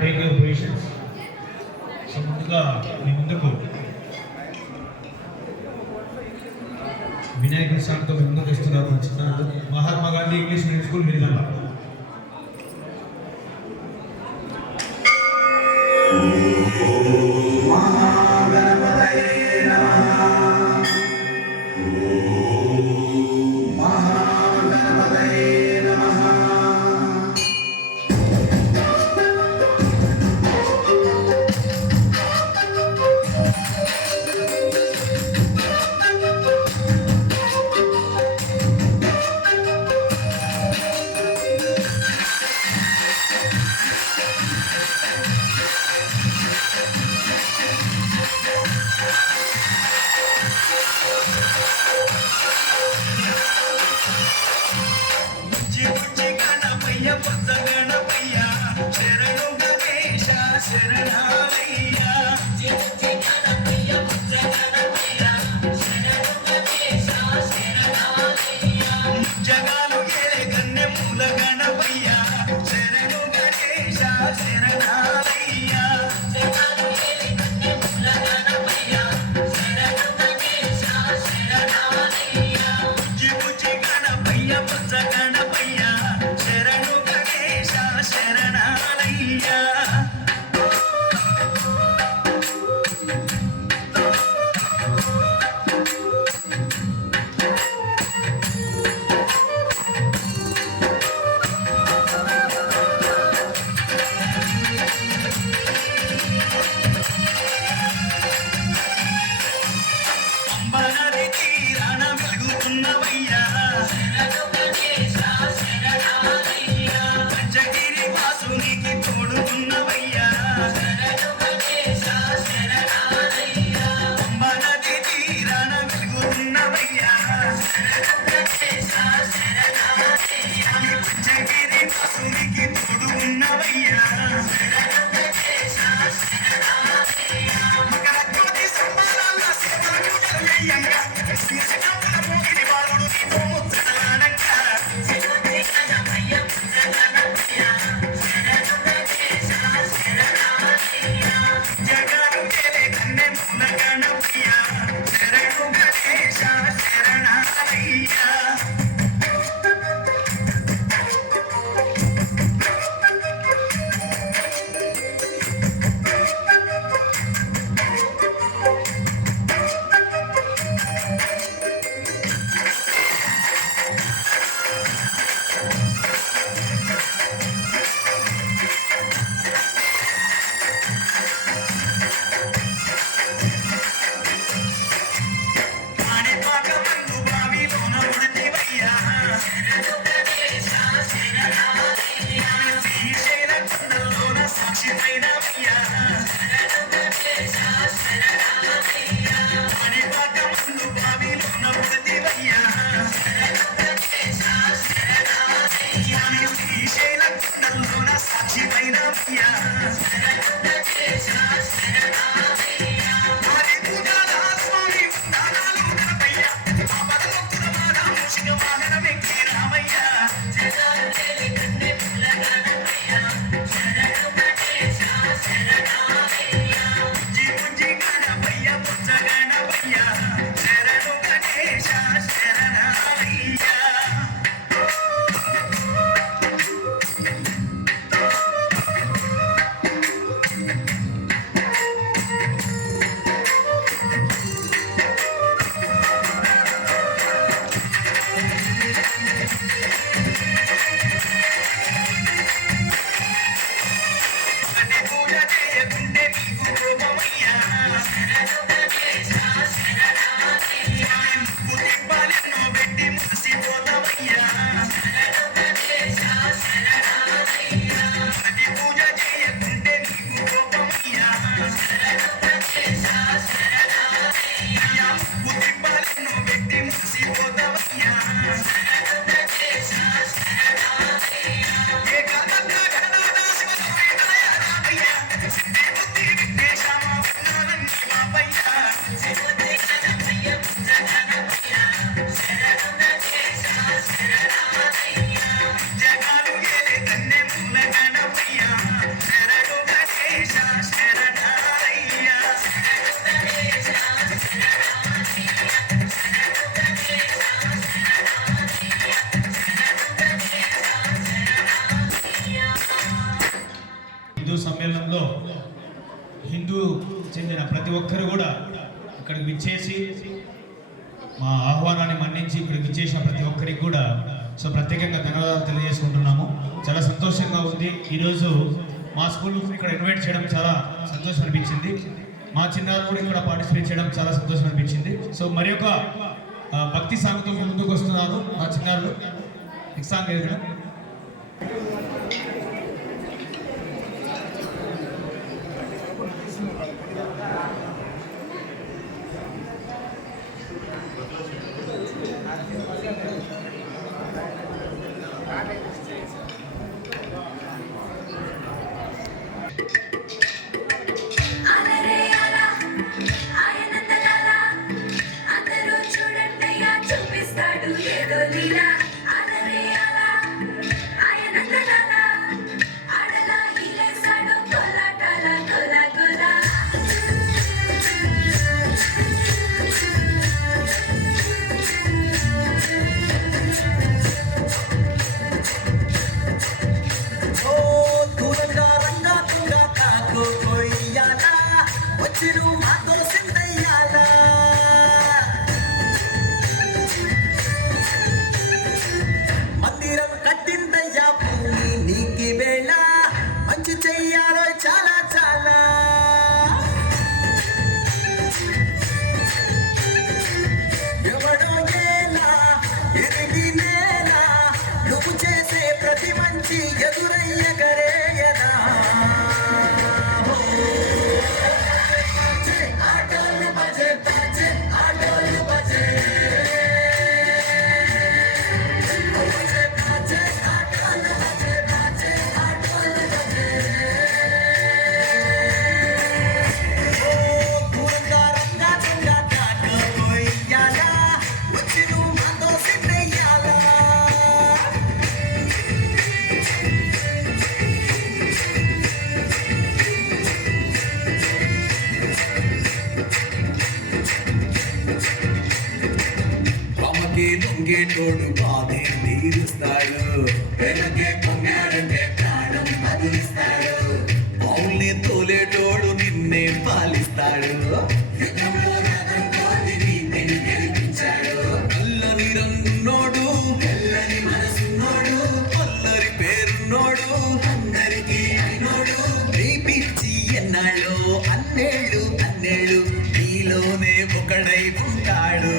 Take your positions. So ముందుగా మీ ముందుకు వినాయక స్వామితో ముందుకు ఇస్తున్నారు చిన్న Mahatma Gandhi English medium school మిరిజంల. హిందూ సమ్మేళనంలో హిందూ చెందిన ప్రతి ఒక్కరు కూడా ఇక్కడికి విచ్చేసి మా ఆహ్వానాన్ని మన్నించి ఇక్కడికి విచ్చేసిన ప్రతి ఒక్కరికి కూడా సో ప్రత్యేకంగా ధన్యవాదాలు తెలియజేసుకుంటున్నాము. చాలా సంతోషంగా ఉంది. ఈరోజు మా స్కూల్ ఇక్కడ ఇన్వైట్ చేయడం చాలా సంతోషం అనిపించింది. మా చిన్నారు కూడా ఇక్కడ పార్టిసిపేట్ చేయడం చాలా సంతోషం అనిపించింది. సో మరి ఒక భక్తి సాంగ్తో ముందుకు వస్తున్నారు మా చిన్నారు. నెక్స్ట్ సాంగ్ ఏది? తోడు బాధే తీరుస్తాడు, వెనకే పొంగాడంటే ప్రాణం బదులిస్తాడు. అవునే తోలేటోడు నిన్నే పాలిస్తాడు, గెలిపించాడు. నల్లని రంగున్నోడు, తెల్లని మనసున్నోడు, పల్లరి పేరున్నోడు, అందరికీ అయినోడు. నీ పిచ్చి ఎన్నాళ్ళు అన్నేళ్ళు అన్నేళ్ళు నీలోనే ఒకడై ఉంటాడు.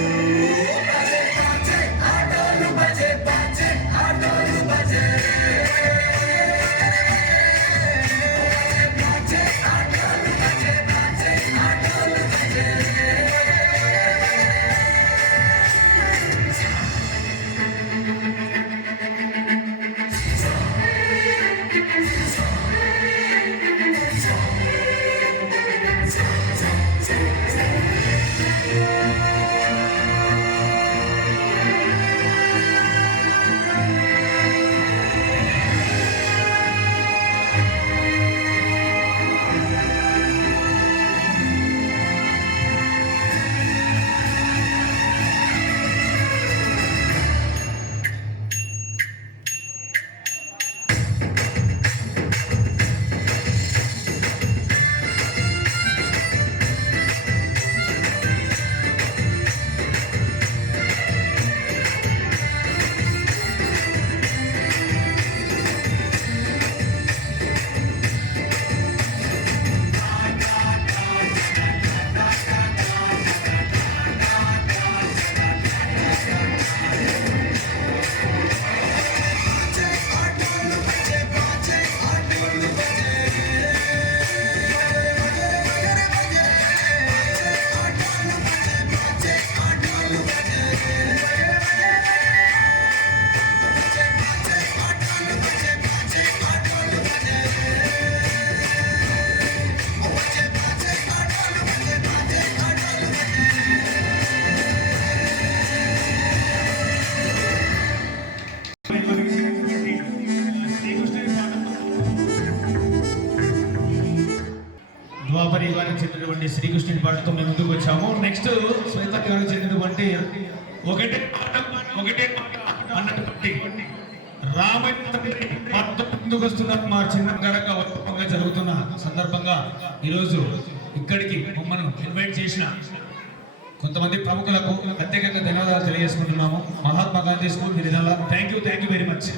ద్వాపర యుగానికి చెందినటువంటి శ్రీకృష్ణుడి పాటతో మేము ముందుకు వచ్చాము. నెక్స్ట్ శ్వేత గారికి చెందినటువంటి ఒకటే మాట అన్నటువంటి రామయ్య ముందుకు వస్తున్న మా చిన్న ఘనంగా వైభవంగా జరుగుతున్న సందర్భంగా ఈరోజు ఇక్కడికి మమ్మల్ని ఇన్వైట్ చేసిన కొంతమంది ప్రముఖులకు ప్రత్యేకంగా ధన్యవాదాలు తెలియజేసుకుంటున్నాము. మహాత్మా గాంధీ స్కూల్ గిరిజనుల థ్యాంక్ యూ వెరీ మచ్.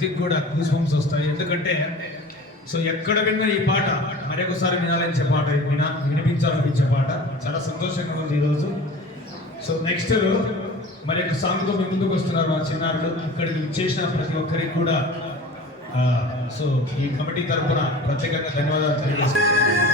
వ్యక్తికి కూడా గూస్ బంప్స్ వస్తాయి. ఎందుకంటే సో ఎక్కడ విన్నా ఈ పాట మరొకసారి వినాలనించే పాట, వినిపించాలనిపించే పాట. చాలా సంతోషంగా ఉంది ఈరోజు. సో నెక్స్ట్ మరి యొక్క సాంగ్తో మీ ముందుకు వస్తున్నారు మా చిన్నారులు. ఇక్కడికి చేసిన ప్రతి ఒక్కరికి కూడా సో ఈ కమిటీ తరఫున ప్రత్యేకంగా ధన్యవాదాలు తెలియజేస్తున్నాను.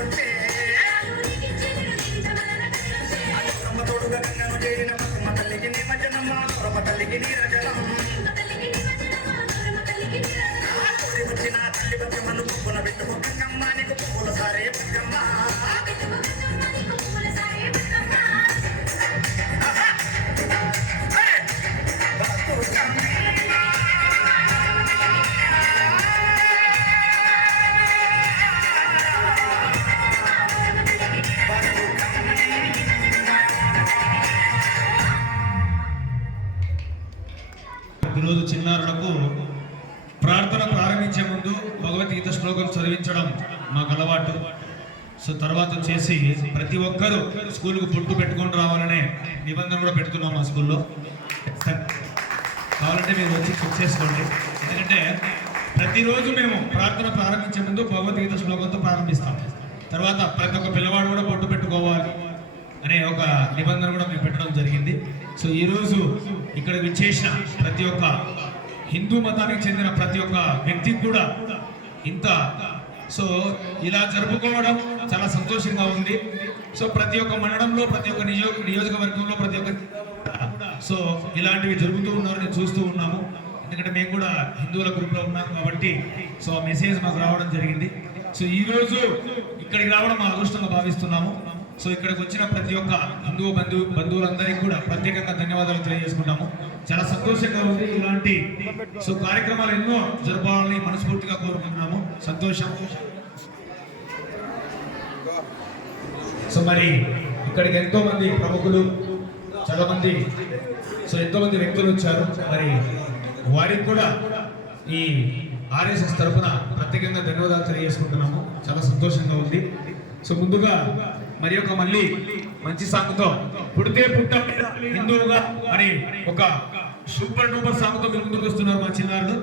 కదిలొచ్చే అమ్మ తోడుగా గంగను చేరిన బతుకమ్మ తల్లికి నిమజ్జనమ్మ గౌరమ్మ తల్లికి నీరజనం కోడి వచ్చిన తల్లి బతుకమ్మను పువ్వున పెట్టుకో గంగమ్మ నీకు పువ్వుల సారే బతుకమ్మ ఈరోజు చిన్నారులకు ప్రార్థన ప్రారంభించే ముందు భగవద్గీత శ్లోకం చదివించడం మాకు అలవాటు. సో తర్వాత వచ్చేసి ప్రతి ఒక్కరూ స్కూల్కు పుట్టు పెట్టుకొని రావాలనే నిబంధన కూడా పెడుతున్నాం మా స్కూల్లో. కావాలంటే మీరు వచ్చి చెక్ చేసుకోండి. ఎందుకంటే ప్రతిరోజు మేము ప్రార్థన ప్రారంభించే ముందు భగవద్గీత శ్లోకంతో ప్రారంభిస్తాం. తర్వాత ప్రతి ఒక్క పిల్లవాడు కూడా పొట్టు పెట్టుకోవాలి అనే ఒక నిబంధన కూడా మేము పెట్టడం జరిగింది. సో ఈరోజు ఇక్కడ విచ్చేసిన ప్రతి ఒక్క హిందూ మతానికి చెందిన ప్రతి ఒక్క వ్యక్తికి కూడా ఇంత సో ఇలా జరుపుకోవడం చాలా సంతోషంగా ఉంది. సో ప్రతి ఒక్క మండలంలో ప్రతి ఒక్క నియోజకవర్గంలో ప్రతి ఒక్క సో ఇలాంటివి జరుగుతూ ఉన్నారని చూస్తూ ఉన్నాము. ఎందుకంటే మేము కూడా హిందువుల గ్రూప్లో ఉన్నాం కాబట్టి సో ఆ మెసేజ్ మాకు రావడం జరిగింది. సో ఈరోజు ఇక్కడికి రావడం మా అదృష్టంగా భావిస్తున్నాము. సో ఇక్కడికి వచ్చిన ప్రతి ఒక్క హిందూ బంధువులందరికీ కూడా ప్రత్యేకంగా ధన్యవాదాలు తెలియజేసుకుంటాము. చాలా సంతోషంగా ఉంది. ఇలాంటి సో కార్యక్రమాలు ఎన్నో జరపాలని మనస్ఫూర్తిగా కోరుకుంటున్నాము. సంతోషం. సో మరి ఇక్కడికి ఎంతో మంది ప్రముఖులు చాలా మంది సో ఎంతో మంది వ్యక్తులు వచ్చారు. మరి వారికి కూడా ఈ ఆర్ఎస్ఎస్ తరఫున ప్రత్యేకంగా ధన్యవాదాలు తెలియజేసుకుంటున్నాము. చాలా సంతోషంగా ఉంది. సో ముందుగా మరి ఒక మళ్ళీ మంచి సాంగ్తో పుడితే పుట్ట హిందువుగా అని ఒక సూపర్ డూపర్ సాంగ్తో మీరు ముందుకు వస్తున్నారు మా చిన్నారులు.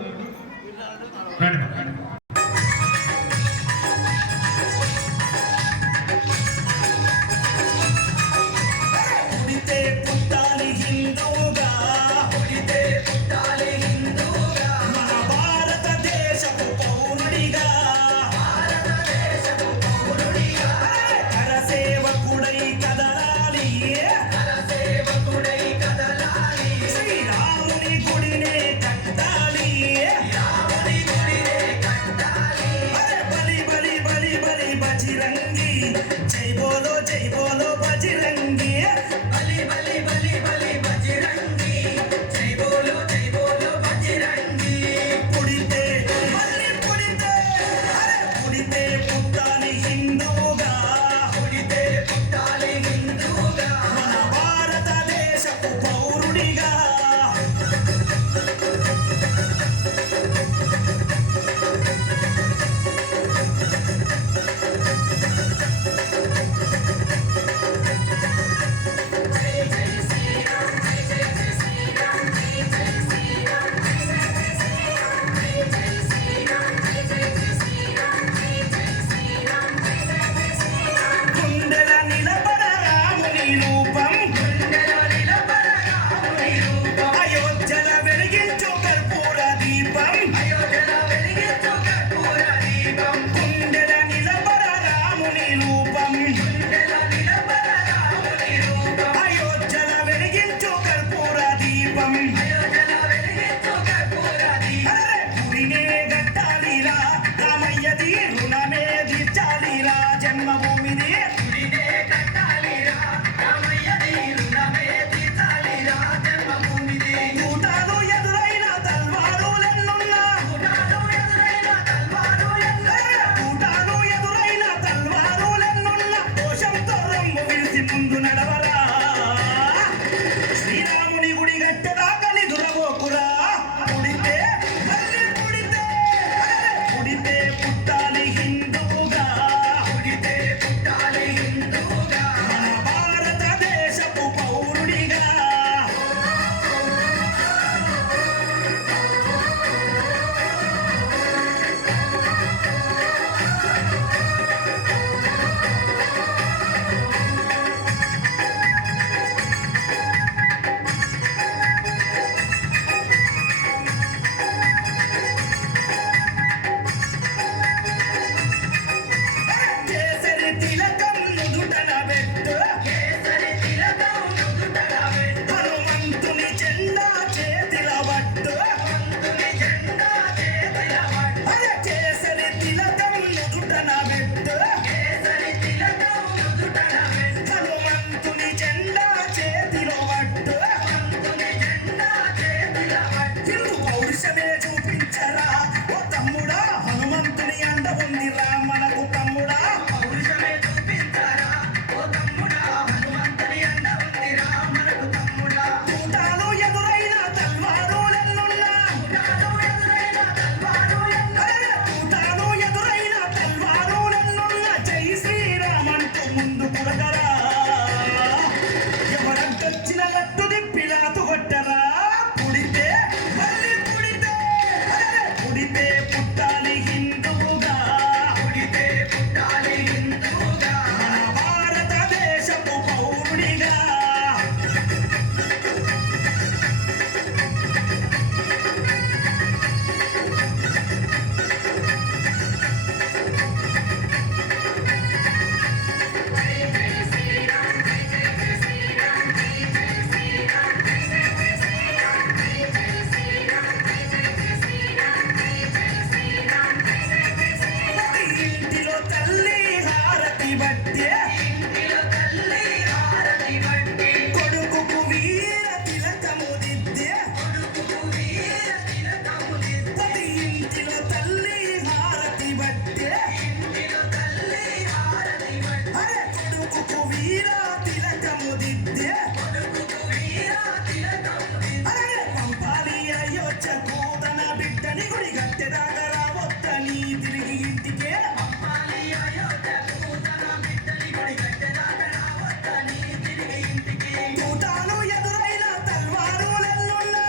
దొరకరా ఎవరంటొచ్చిన లట్టు దిప్పిలాతు కొట్టరా పుడితే మళ్ళీ పుడితే అరే పుడితే పుట్టాలి హిందువుగా పుడితే పుట్టాలి హిందువుగా మన భారతదేశపు పౌరుడిగా ఇంటిలో తల్లి హారతి బట్టే కొడుకుకు వీర తిలకము దిద్దే ప్రతి ఇంటిలో తల్లి హారతి బట్టే అరే కొడుకుకు వీర తిలకము దిద్దే అరే పంపాలి అయోధ్యకు తన బిడ్డని గుడి గట్టెదాకా రావొత్తని తిరిగి ఇంటికే తూటాను ఎదురైన తల్వారులెల్లున్నా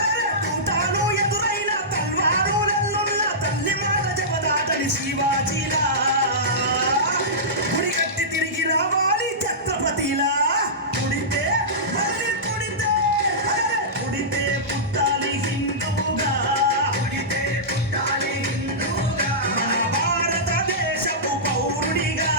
అరే తూటాను ఎదురైన తల్వారులెల్లున్నా తల్లి మాట జపదాటని శివాజీలా గుడి కట్టి తిరిగి రావాలి ఛత్రపతిలా పుడితే మళ్ళీ పుడితే అరే పుడితే పుట్టాలి హిందువుగా పుడితే పుట్టాలి హిందువుగా మన భారతదేశపు పౌరుడిగా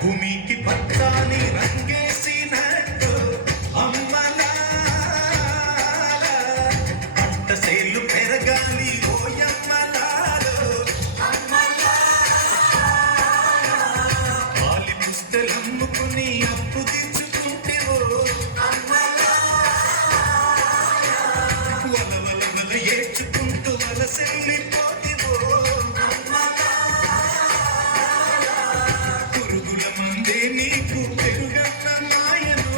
భూమికి పచ్చాని రంగేసినట్టు అమ్మలాల పంట సేలు పెరగాలి ఓయమ్మలాలు పాలి పుస్తలమ్ముకుని అప్పు తెచ్చుకుంటేవో వలవలవల ఏడ్చుకుంటూ వలసెళ్ళిపోతివో పురుగుల మందే నీకు పెరుగన్న మాయను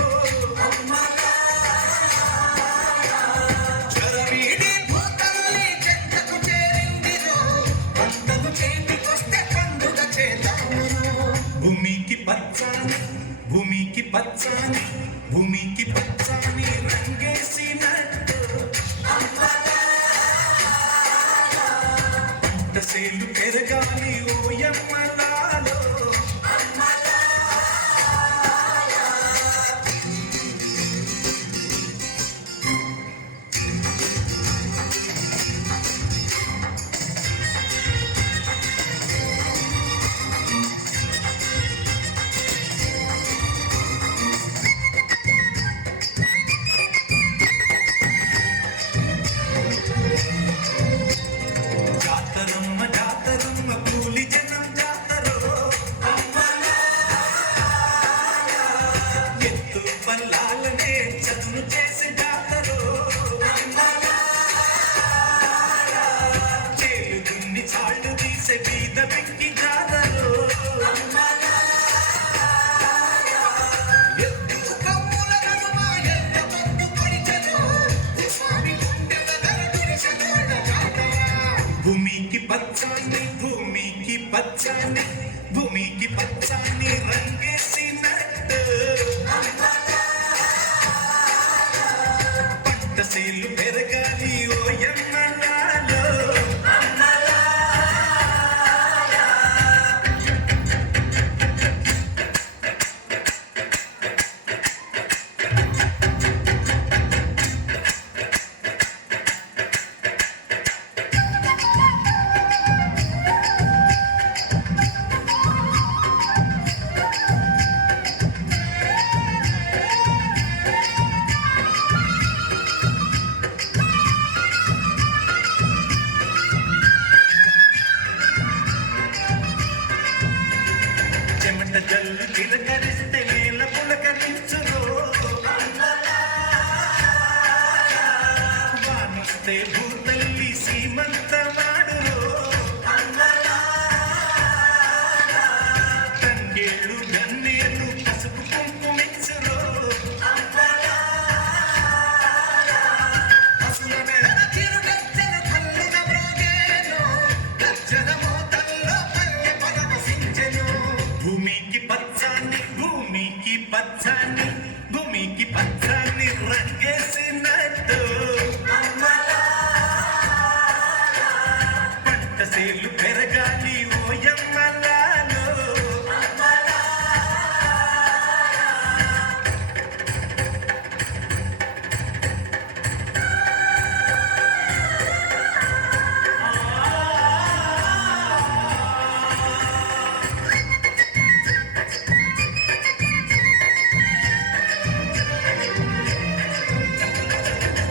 చరవీడి భూతల్లి చెట్టకు చేరిందిరో పంటలు చేతికొస్తే పండుగ చేద్దాము భూమికి పచ్చాని భూమికి పచ్చాని భూమికి పచ్చాని రంగేసినట్టు పంట సేలు పెరగాలి ఓయమ్మలాలో జాతరమ్మ జాతరమ్మ కూలి జనం జాతరో ఎత్తు పల్లాలనే చదును చేసే జాతరో చేలు దున్ని చాళ్ళు తీసే బీద పెంకి జాతరో ఎత్తు కమ్ముల నడుమ ఎత్త పప్పు కొడిచెను స్వామి గుండెల దరడిరిసెనోడ జాతర భూమికి పచ్చాని భూమికి పచ్చాని భూమికి పచ్చాని రంగేసినట్టు పంట సేలు పెరగాలి ఓయమ్మలాలో జల్లు చిలకరిస్తే నేల పులకరించును వానిస్తే భూతల్లి సీమంతమాడును తంగేళ్ళు గన్నేళ్ళు పసుపు కుంకుమిచ్చును భూమికి పచ్చాన్ని భూమికి పచ్చాన్ని భూమికి పచ్చాన్ని రంగేసినట్టు పంట సేలు పెరగాలి ఓయమ్మలాలో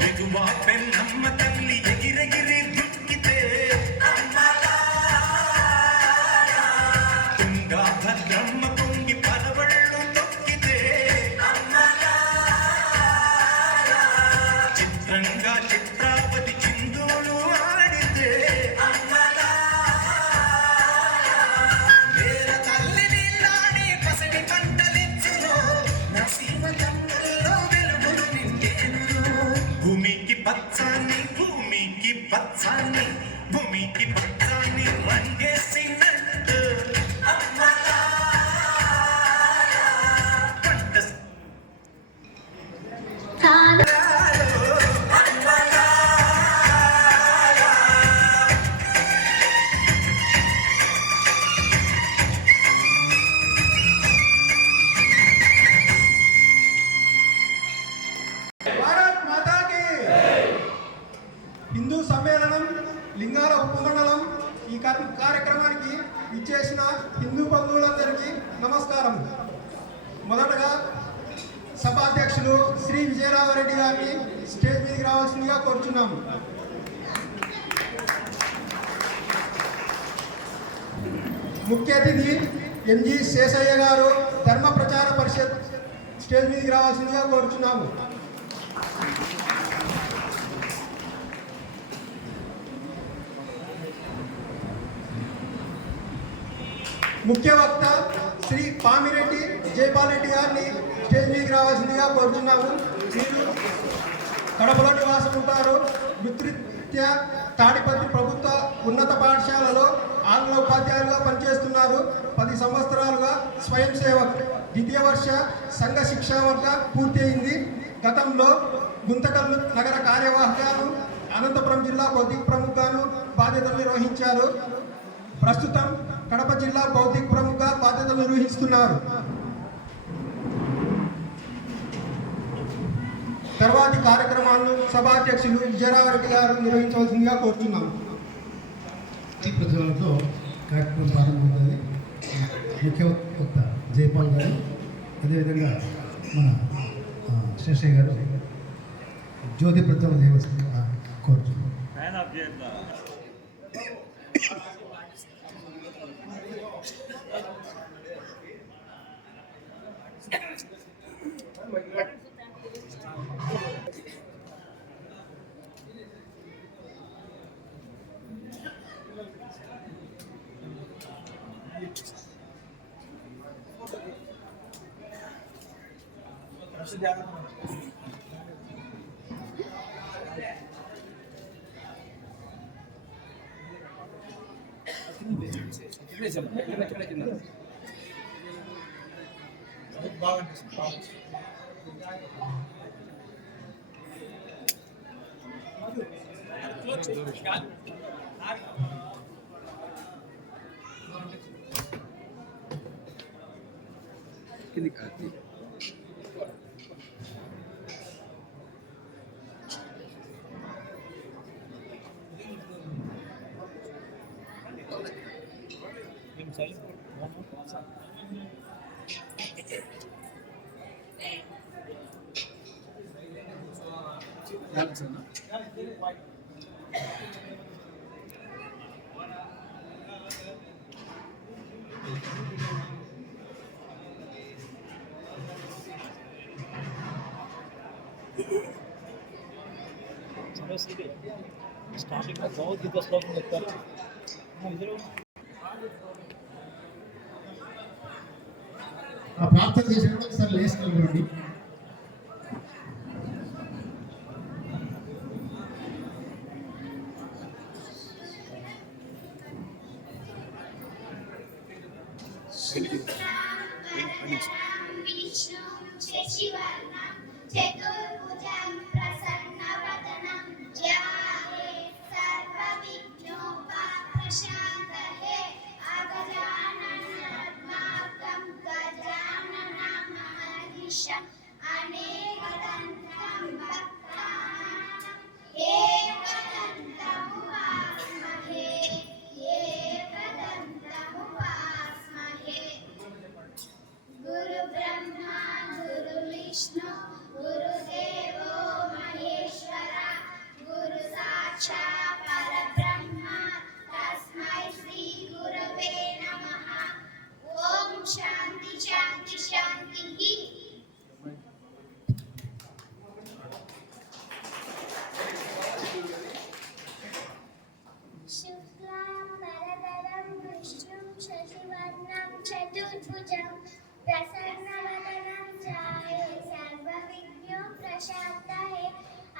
ఎగువా పెన్నమ్మ తల్లి ఎగిరెగిరి దుక్కితే తుంగా భద్రమ్మ పొంగి పరవళ్ళు తొక్కితే చిత్రంగా చిత్రావతి చిందులు ఆడితే వేర తల్లి నీళ్ళాడి పసిడి పంటలిచ్చును నసీమ తమ్ముల్లో వెలుగులు నిండేను భూమికి పచ్చాన్ని భూమికి పచ్చాన్ని భూమికి పచ్చాన్ని రంగేసినట్టు పంట భారత్ మాతాకి హిందూ సమ్మేళనం లింగాల ఉపమండలం ఈ కార్యక్రమానికి ఇచ్చేసిన హిందూ బంధువులందరికీ నమస్కారం. మొదటగా సభాధ్యక్షులు శ్రీ విజయరామరెడ్డి గారిని స్టేజ్ మీదకి రావాల్సిందిగా కోరుచున్నాము. ముఖ్య అతిథి ఎంజి శేషయ్య గారు ధర్మ ప్రచార పరిషత్ స్టేజ్ మీదకి రావాల్సిందిగా కోరుచున్నాము. ముఖ్య వక్త శ్రీ పామిరెడ్డి జైపాల్ రెడ్డి గారిని స్టేజ్ మీదకి రావాల్సిందిగా కోరుచున్నాము. వీరు కడపలో నివాసం ఉంటారు. వృత్తిరీత్యా తాడిపత్రి ప్రభుత్వ ఉన్నత పాఠశాలలో ఆంగ్ల ఉపాధ్యాయులుగా పనిచేస్తున్నారు. 10 సంవత్సరాలుగా స్వయం సేవక్ ద్వితీయ వర్ష సంఘ శిక్షా వర్గ పూర్తి అయింది. గతంలో గుంతకల్లు నగర కార్యవాహకులను అనంతపురం జిల్లా బౌద్ధిక ప్రముఖను బాధ్యతలు నిర్వహించారు. ప్రస్తుతం కడప జిల్లా బౌద్ధిక ప్రముఖ బాధ్యతలు నిర్వహిస్తున్నారు. తర్వాతి కార్యక్రమాలను సభాధ్యక్షులు విజయరామరెడ్డి గారు నిర్వహించవలసిందిగా కోరుతున్నాము. ఈ ప్రతిభలతో కార్యక్రమం ప్రారంభమవుతుంది. ముఖ్య వక్త జైపాల్ గారు, అదేవిధంగా మన శేషయ్య గారు జ్యోతి ప్రతిభలు చేయవలసిందిగా కోరుతున్నాం. భగవద్గీత శ్లోకం చెప్తారు. ఆ ప్రార్థన చేసినప్పుడు ఒకసారి లేచి నిలబడండి. विष्णु शशिवर्णं चतुर्भुजं प्रसन्नवदनं ध्याये सर्वविघ्नोपशान्तये अगजाननपद्मार्कं गजाननमहर्निशम् अनेकदन्तं भक्तानां एकदन्तमुपास्महे एकदन्तमुपास्महे। गुरु ब्रह्मा गुरु विष्णु गुरुदेवो महेश्वरा गुरु साक्षात् परब्रह्म तस्मै श्री गुरवे नमः। ओम शांति शांति शांति। शुक्लांबरधरं विष्णुं शशिवर्णं चतुर्भुजं प्रसन्नवदनं ध्याये सर्वविघ्नोपशान्तये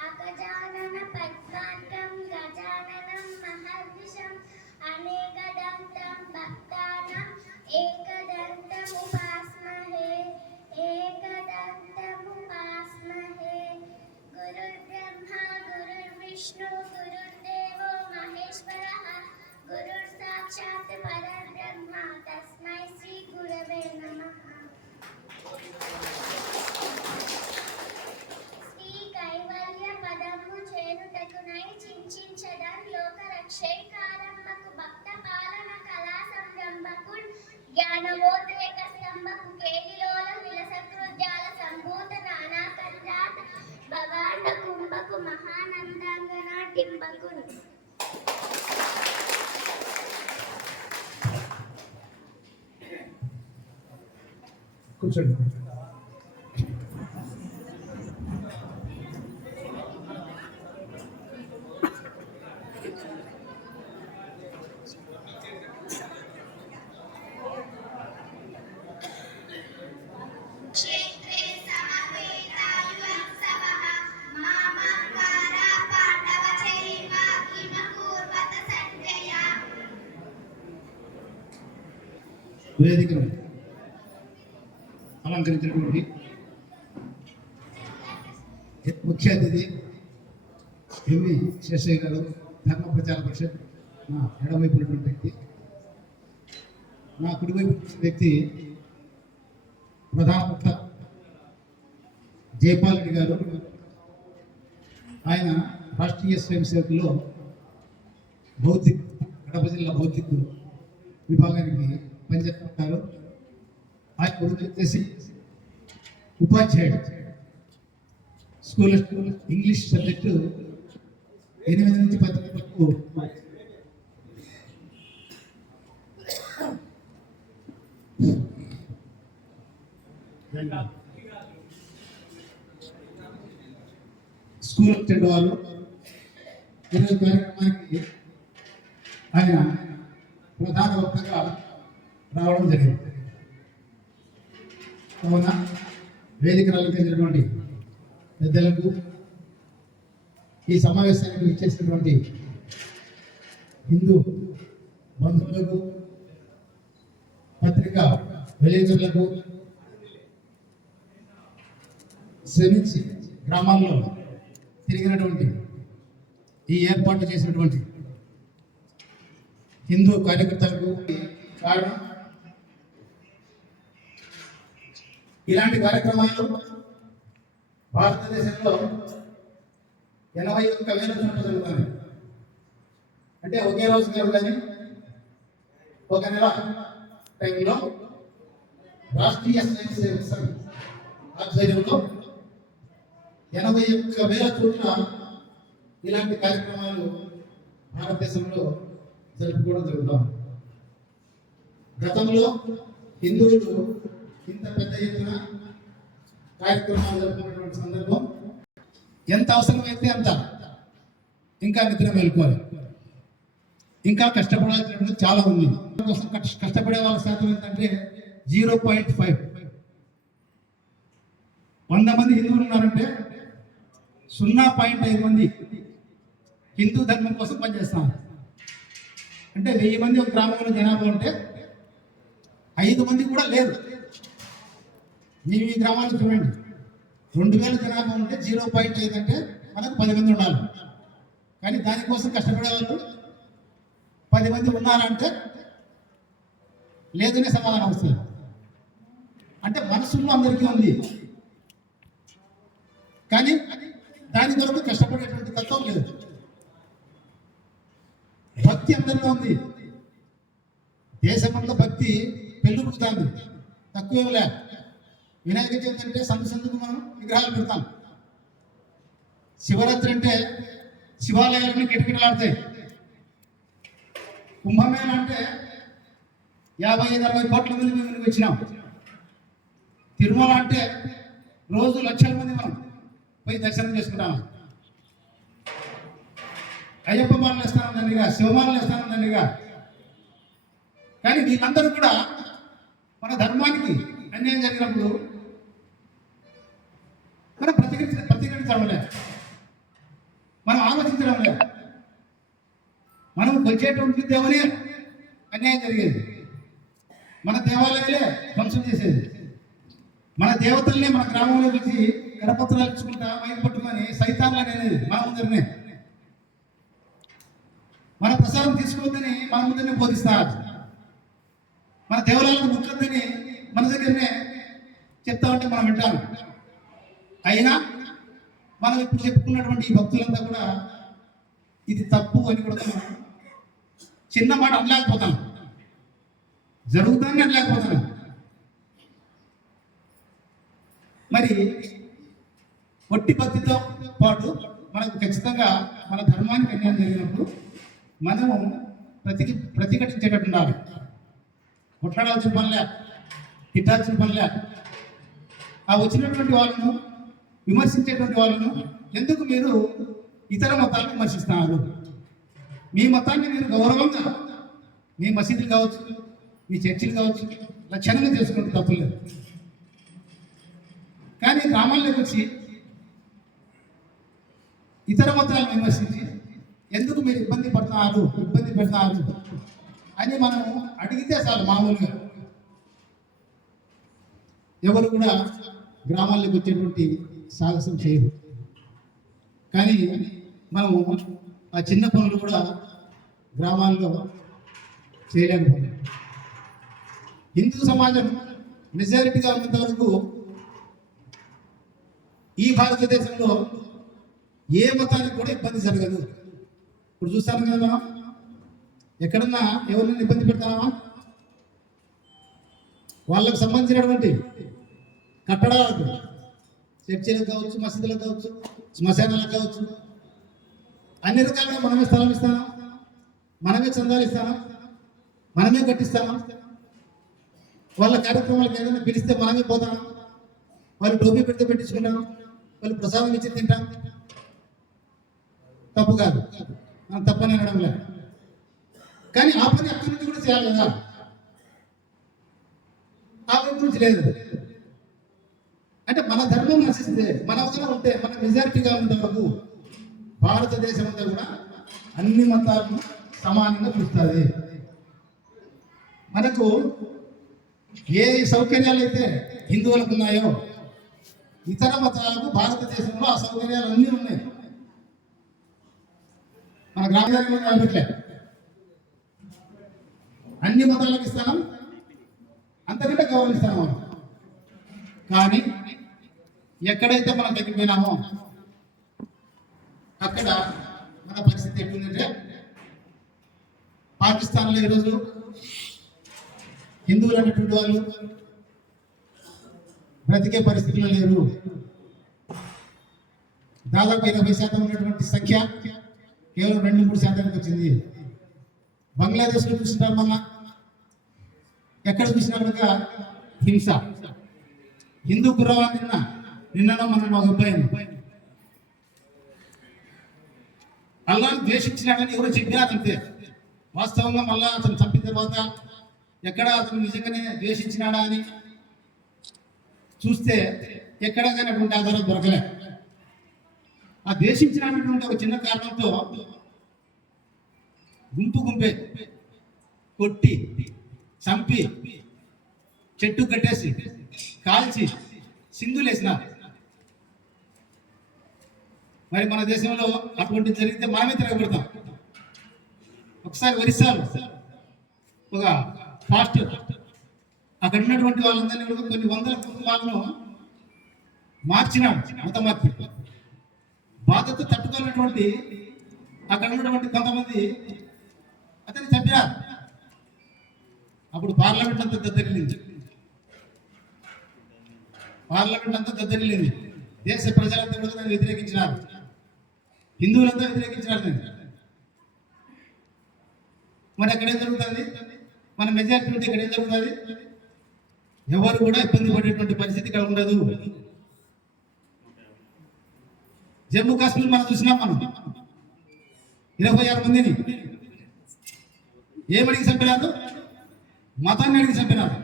अगजाननपद्मार्कं गजाननं महर्निशम् अनेकदन्तं भक्तानाम् एकदन्तमुपास्महे एकदन्तमुपास्महे। गुरुर्ब्रह्मा गुरुर्विष्णु गुरुर्देवो महेश्वरः गुरुर्साक्षात् परब्रह्म तस्मै श्री गुरवे नमः। శ్రీ కైవల్య పదము చేరుటకునై చించించడం లోక రక్షైకారంభకు భక్త పాలన కళా సంరంభకు జ్ఞానమోద్రేక స్తంభకు కేలిలోల విలసకృత్యాల సంభూత నానాకంజాత భవాండ కుంభకు మహానందాంగన టింబకు। కూర్చోండి. क्षेत्रे समवेतायुत्सवः मामकारा पाण्डवचैव किम पूर्वत सञ्जया। వేదికను అలంకరించినటువంటి ముఖ్య అతిథి ఎంవి శేషయ్య గారు, ధర్మ ప్రచార పరిషత్ నా ఎడవైపు ఉన్నటువంటి వ్యక్తి, నా కుడివైపు వ్యక్తి ప్రధాన వక్త జైపాల్ రెడ్డి గారు. ఆయన రాష్ట్రీయ స్వయం సేవకుల్లో భౌతిక్ కడప జిల్లా భౌతిక్ విభాగానికి పనిచేస్తుంటారు. ఆయన వృత్తి వచ్చేసి ఉపాధ్యాయుడు. స్కూల్ ఇంగ్లీష్ సబ్జెక్టు 8 నుంచి 10 వరకు స్కూల్ వచ్చే వాళ్ళు ఈరోజు కార్యక్రమానికి ఆయన ప్రధాన వక్తగా రావడం జరిగింది. కావున వేదికను అలంకరించినటువంటి పెద్దలకు, ఈ సమావేశానికి ఇచ్చేసినటువంటి హిందూ బంధువులకు, పత్రికా విలేకరులకు, శ్రమించి గ్రామాల్లో తిరిగినటువంటి ఈ ఏర్పాటు చేసినటువంటి హిందూ కార్యకర్తలకు కారణం ఇలాంటి కార్యక్రమాలు భారతదేశంలో 81,000 చోట్ల జరుగుతాయి. అంటే ఒకే రోజు కానీ ఒక నెల టైంలో రాష్ట్రీయ స్వయం సేవక సంఘ్ ఆధ్వర్యంలో 81,000 చోట్ల ఇలాంటి కార్యక్రమాలు భారతదేశంలో జరుపుకోవడం జరుగుతాం. గతంలో హిందువులు ఇంత పెద్ద ఎత్తున కార్యక్రమాలు జరుపుకున్నటువంటి సందర్భం ఎంత అవసరమైతే అంత ఇంకా నిద్ర మేలుకోవాలి. ఇంకా కష్టపడాల్సినటువంటి చాలా ఉంది. కోసం కష్టపడే వాళ్ళ శాతం ఏంటంటే 0.5. 100 మంది హిందువులు ఉన్నారంటే 0.5 మంది హిందూ ధర్మం కోసం పనిచేస్తాం. అంటే 1000 మంది ఒక గ్రామంలో జనాభా ఉంటే 5 మంది కూడా లేరు. మీరు ఈ గ్రామాల్లో చూడండి, 2000 జనాభా ఉంటే 0.5 అంటే మనకు 10 మంది ఉండాలి. కానీ దానికోసం కష్టపడే వాళ్ళు 10 మంది ఉన్నారంటే లేదనే సమాధానం వస్తుంది. అంటే మనసులో అందరికీ ఉంది, కానీ దాని కొరకు కష్టపడేటువంటి తత్వం లేదు. భక్తి అందరిలో ఉంది. దేశంలో భక్తి పెళ్ళుకుతుంది, తక్కువేలే. వినాయక చవితి అంటే సందుకు మనం విగ్రహాలు పెడతాం. శివరాత్రి అంటే శివాలయాలన్నీ కిటకిటలాడతాయి. కుంభమేళ అంటే 55-60 కోట్ల మంది మేము వచ్చినాం. తిరుమల అంటే రోజు లక్షల మంది మనం పోయి దర్శనం చేసుకుంటాం. అయ్యప్ప మాలలు వేస్తాను దండిగా, శివమాలలు వేస్తాను దండిగా. కానీ వీళ్ళందరూ కూడా మన ధర్మానికి అన్యాయం జరిగినప్పుడు మనం ప్రతిఘటించడం లేదు, మనం ఆలోచించడం లేదు. మనం కొలిచేటువంటి దేవునే అన్యాయం జరిగేది, మన దేవాలయాలే ధ్వంసం చేసేది, మన దేవతల్ని మన గ్రామంలో వచ్చి కరపత్రాలు ఇచ్చుకుంటా మైకి పట్టుకొని సైతాన్లు అనేది మన ముందరనే, మన ప్రసాదం తీసుకోవద్దని మన ముందరనే బోధిస్తారు. మన దేవాలయాలకు ముక్కద్దని మన దగ్గరనే చెప్తా ఉంటే మనం వింటాం. అయినా మనం ఇప్పుడు చెప్పుకున్నటువంటి ఈ భక్తులంతా కూడా ఇది తప్పు అని కూడా చిన్న మాట అనలేకపోతాం, జరుగుతుందని అనలేకపోతాం. మరి ఒట్టి భక్తితో పాటు మనకు ఖచ్చితంగా మన ధర్మానికి అన్యాయం జరిగినప్పుడు మనము ప్రతిఘటించేటట్టు ఉండాలి. కొట్లాడాల్సిన పనిలే, తిట్టాల్సిన పనిలే. ఆ వచ్చినటువంటి వాళ్ళను, విమర్శించేటువంటి వాళ్ళను ఎందుకు మీరు ఇతర మతాలను విమర్శిస్తున్నారు? మీ మతాన్ని మీరు గౌరవంగా మీ మసీదులు కావచ్చు, మీ చర్చిలు కావచ్చు లక్షణంగా చేసుకుంటే తప్పులేదు. కానీ గ్రామాల్లోకి వచ్చి ఇతర మతాలను విమర్శించి ఎందుకు మీరు ఇబ్బంది పెడతారు అని మనం అడిగితే చాలు. మామూలుగా ఎవరు కూడా గ్రామాల్లోకి వచ్చేటువంటి సాహసం చేయరు. కానీ మనము ఆ చిన్న పనులు కూడా గ్రామాల్లో చేయలేకపోయాం. హిందూ సమాజం మెజారిటీగా ఉన్నంత వరకు ఈ భారతదేశంలో ఏ మతానికి కూడా ఇబ్బంది జరగదు. ఇప్పుడు చూస్తాను కదా, మనం ఎక్కడన్నా ఎవరినైనా ఇబ్బంది పెడతామా? వాళ్ళకు సంబంధించినటువంటి కట్టడాలకు, చర్చిలకు కావచ్చు, మసీదులకు కావచ్చు, శ్మశానాలకు కావచ్చు, అన్ని రకాలుగా మనమే స్థలం ఇస్తామా, మనమే చందాలు ఇస్తామా, మనమే కట్టిస్తామా? వాళ్ళ కార్యక్రమాలకు ఏదైనా పిలిస్తే మనమే పోతామా? వాళ్ళు టోపీ పెడితే పెట్టించుకుంటాం, వాళ్ళు ప్రసాదం ఇచ్చి తింటాం. తప్పు కాదు, మనం తప్పని అనడం లేదు. కానీ ఆ పని అక్కడి నుంచి కూడా చేయాలి కదా, ఆ వైపు నుంచి లేదు. అంటే మన ధర్మం నశిస్తే, మన అవసరం ఉంటే, మన మెజారిటీగా ఉన్నంత వరకు భారతదేశం అంతా కూడా అన్ని మతాలను సమానంగా చూస్తుంది. మనకు ఏ సౌకర్యాలు అయితే హిందువులకు ఉన్నాయో ఇతర మతాలకు భారతదేశంలో ఆ సౌకర్యాలు అన్నీ ఉన్నాయి. మన గ్రామాల్లో కాబట్టి అన్ని మతాలకు ఇస్తాం, అంతకంటే గౌరవిస్తాం. కానీ ఎక్కడైతే మనం తగ్గిపోయినామో అక్కడ మన పరిస్థితి ఎట్లుందంటే, పాకిస్తాన్లో ఈరోజు హిందువులు అనేటువంటి వాళ్ళు బ్రతికే పరిస్థితుల్లో లేరు. దాదాపు 80% ఉన్నటువంటి సంఖ్య కేవలం 2-3% వచ్చింది. బంగ్లాదేశ్లో చూసినారు, మన ఎక్కడ చూసినా కనుక హింస. హిందూ కుర్రవాళ్ళు నిన్ననో మన ఒక అబ్బాయి అల్లాహ్ ద్వేషించినాడని ఎవరు చెప్పినారంతే. వాస్తవంగా మళ్ళా అతను చంపిన తర్వాత ఎక్కడ అతను నిజంగానే ద్వేషించినాడా అని చూస్తే ఎక్కడ కానీ అటువంటి ఆధారాలు దొరకలే. ఆ ద్వేషించినటువంటి ఒక చిన్న కారణంతో గుంపే కొట్టి చంపి చెట్టు కట్టేసి కాల్చి సింధులేసినారు. మరి మన దేశంలో అటువంటి జరిగితే మనమే తిరగబడతాం. ఒకసారి ఒరిస్సాలో ఒక పాస్టర్ అక్కడ ఉన్నటువంటి వాళ్ళందరినీ కూడా కొన్ని వందల కుటుంబాలను మార్చినాడు, మత మార్పు. బాధతో తట్టుకోలేనటువంటి అక్కడ ఉన్నటువంటి కొంతమంది అతన్ని చంపినారు. అప్పుడు పార్లమెంట్ అంతా దద్దరిల్లింది. దేశ ప్రజలంతా కూడా దాన్ని వ్యతిరేకించినారు, హిందువులంతా వ్యతిరేకించినారు దాన్ని. మరి అక్కడ ఏం జరుగుతుంది? మన మెజారిటీ ఉంటే ఇక్కడ ఏం జరుగుతుంది? ఎవరు కూడా ఇబ్బంది పడేటువంటి పరిస్థితి ఇక్కడ ఉండదు. జమ్మూ కాశ్మీర్ మనం చూసినాం. మనం 26 మందిని ఏమడిగి చంపినారు? మతాన్ని అడిగి చంపినారు.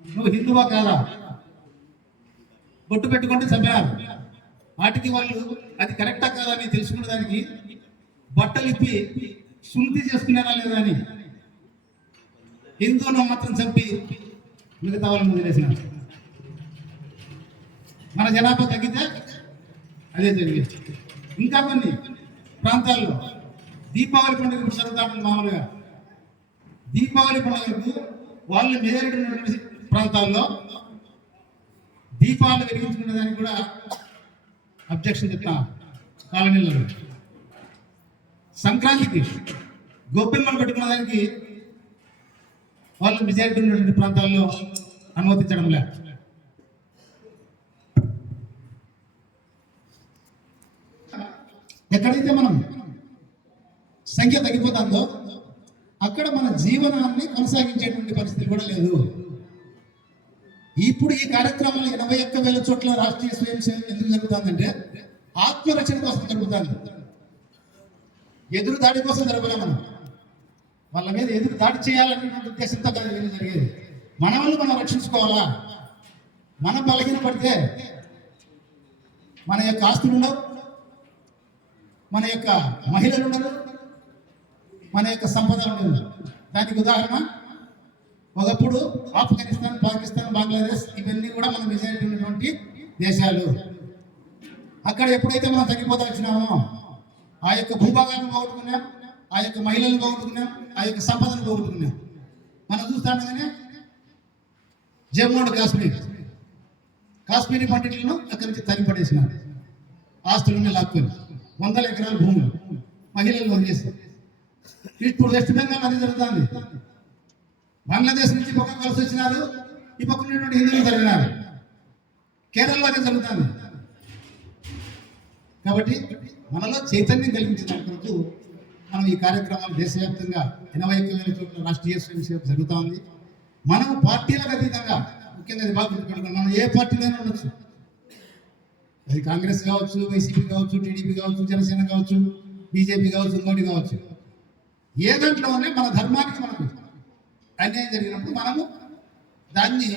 నువ్వు హిందువా కాదా బొట్టు పెట్టుకుంటే చంపినారు. వాటికి వాళ్ళు అది కరెక్టా కాదా అని తెలుసుకునే దానికి బట్టలు ఇప్పి శుంఠి చేసుకున్నారా లేదా అని హిందువులను మాత్రం చంపి మిగతా వాళ్ళని వదిలేసినారు. మన జనాభా తగ్గితే అదే జరిగింది. ఇంకా కొన్ని ప్రాంతాల్లో దీపావళి పండుగ జరుగుతామని మామూలుగా దీపావళి పండుగకు వాళ్ళు మెజారిటీ ఉన్నటువంటి ప్రాంతాల్లో దీపాలు వెలిగించుకునే దానికి కూడా అబ్జెక్షన్ చెప్తా. కాలనీలలో సంక్రాంతికి గొబ్బెమ్మలు పెట్టుకునే దానికి వాళ్ళు మెజారిటీ ఉన్నటువంటి ప్రాంతాల్లో అనుమతించడం లేదు. ఎక్కడైతే మనం సంఖ్య తగ్గిపోతుందో అక్కడ మన జీవనాన్ని కొనసాగించేటువంటి పరిస్థితి కూడా లేదు. ఇప్పుడు ఈ కార్యక్రమంలో 81,000 చోట్ల రాష్ట్రీయ స్వయం సేవ ఎందుకు జరుగుతుందంటే ఆత్మరక్షణ కోసం జరుగుతుంది. ఎదురు దాడి కోసం జరగలే. మనం వాళ్ళ మీద ఎదురు దాడి చేయాలనేటువంటి ఉద్దేశంతో కాదు ఏమి జరిగేది. మన వాళ్ళు మనం రక్షించుకోవాలా. మనం బలహీన పడితే మన యొక్క ఆస్తులు ఉండవు, మన యొక్క మహిళలు ఉండరు, మన యొక్క సంపద ఉండదు. దానికి ఉదాహరణ ఒకప్పుడు ఆఫ్ఘనిస్తాన్, పాకిస్తాన్, బంగ్లాదేశ్ ఇవన్నీ కూడా మన మెజారిటీ ఉన్నటువంటి దేశాలు. అక్కడ ఎప్పుడైతే మనం తగ్గిపోతా వచ్చినామో ఆ యొక్క భూభాగాన్ని పోగొట్టుకున్నాం, ఆ యొక్క మహిళలను పోగొట్టుకున్నాం, ఆ యొక్క సంపదను పోగొట్టుకున్నాం. మనం చూస్తాండగానే జమ్మూ అండ్ కాశ్మీరీ పండితులను అక్కడి నుంచి తరిపడేసినారు. ఆస్తులన్నీ లాక్కొని 100 ఎకరాల భూములు మహిళలు వదిలేసి. ఇప్పుడు వెస్ట్ బెంగాల్ అది జరుగుతుంది. బంగ్లాదేశ్ నుంచి పక్క కలిసి వచ్చినారు, ఈ పక్క ఉన్నటువంటి హిందువులు జరిగినారు. కేరళలోనే జరుగుతుంది. కాబట్టి మనలో చైతన్యం కలిగించిన కొరకు మనం ఈ కార్యక్రమాలు దేశవ్యాప్తంగా 81,000 చోట్ల రాష్ట్రీయ స్వయం సేవ జరుగుతూ ఉంది. మనం పార్టీలకు అతీతంగా, ముఖ్యంగా అది బాగా గుర్తుపెట్టుకున్నాం, మనం ఏ పార్టీలోనే ఉండొచ్చు. అది కాంగ్రెస్ కావచ్చు, వైసీపీ కావచ్చు, టీడీపీ కావచ్చు, జనసేన కావచ్చు, బీజేపీ కావచ్చు, ఇంకోటి కావచ్చు. ఏ దాంట్లోనే మన ధర్మానికి మనకు అన్యాయం జరిగినప్పుడు మనము దాన్ని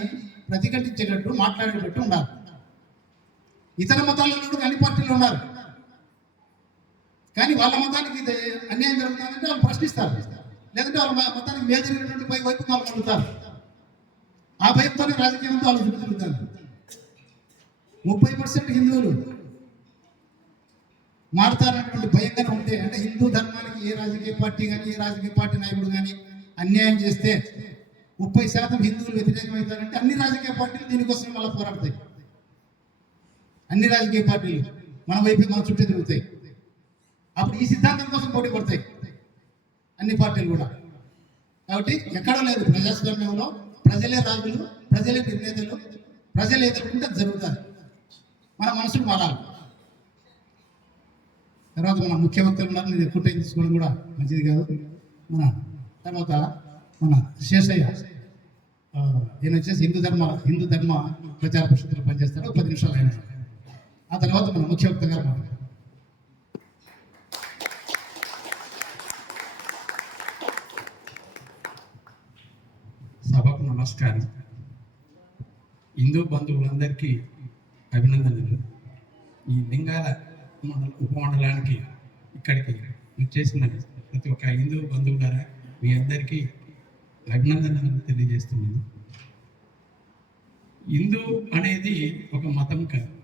ప్రతిఘటించేటట్టు మాట్లాడేటట్టు ఉండాలి. ఇతర మతాలలో కూడా అన్ని పార్టీలు ఉన్నారు, కానీ వాళ్ళ మతానికి ఇది అన్యాయం జరుగుతుందంటే వాళ్ళు ప్రశ్నిస్తారు, లేదంటే వాళ్ళ మతానికి మేలు జరిగినటువంటి వైపు వాళ్ళు పొందుతారు. ఆ భయంతోనే రాజకీయంతో వాళ్ళు చుట్టూ తిరుగుతారు. 30% హిందువులు మారుతారన్నటువంటి భయంగానే ఉంటే, అంటే హిందూ ధర్మానికి ఏ రాజకీయ పార్టీ కానీ ఏ రాజకీయ పార్టీ నాయకుడు కానీ అన్యాయం చేస్తే 30% హిందువులు వ్యతిరేకమవుతారంటే అన్ని రాజకీయ పార్టీలు దీనికోసం మళ్ళీ పోరాడతాయి. అన్ని రాజకీయ పార్టీలు మన వైపు మన చుట్టూ తిరుగుతాయి. అప్పుడు ఈ సిద్ధాంతం కోసం పోటీ పడతాయి అన్ని పార్టీలు కూడా. కాబట్టి ఎక్కడో లేదు, ప్రజాస్వామ్యంలో ప్రజలే రాజులు, ప్రజలే నిర్ణేతలు, ప్రజలు ఎదుర్కొంటే జరుగుతుంది. మన మనసులు మారాలి. తర్వాత మన ముఖ్య వక్తలు ఉన్నారు, నేను ఎక్కువ టైం తీసుకోవడం కూడా మంచిది కాదు. మన తర్వాత మన శేషయ్య ఈయన వచ్చేసి హిందూ ధర్మ ప్రచార పరిషత్తులో పనిచేస్తాడు. 10 నిమిషాలు అయినా. ఆ తర్వాత మన ముఖ్య వక్త గారు మాట్లాడారు. సభకు నమస్కారం. హిందూ బంధువులందరికీ అభినందనలు. ఈ లింగాల ఉపమండలానికి ఇక్కడికి వచ్చేసిన ప్రతి ఒక్క హిందూ బంధువులారా మీ అందరికీ అభినందనలు తెలియజేస్తున్నాను. హిందూ అనేది ఒక మతం కాదు,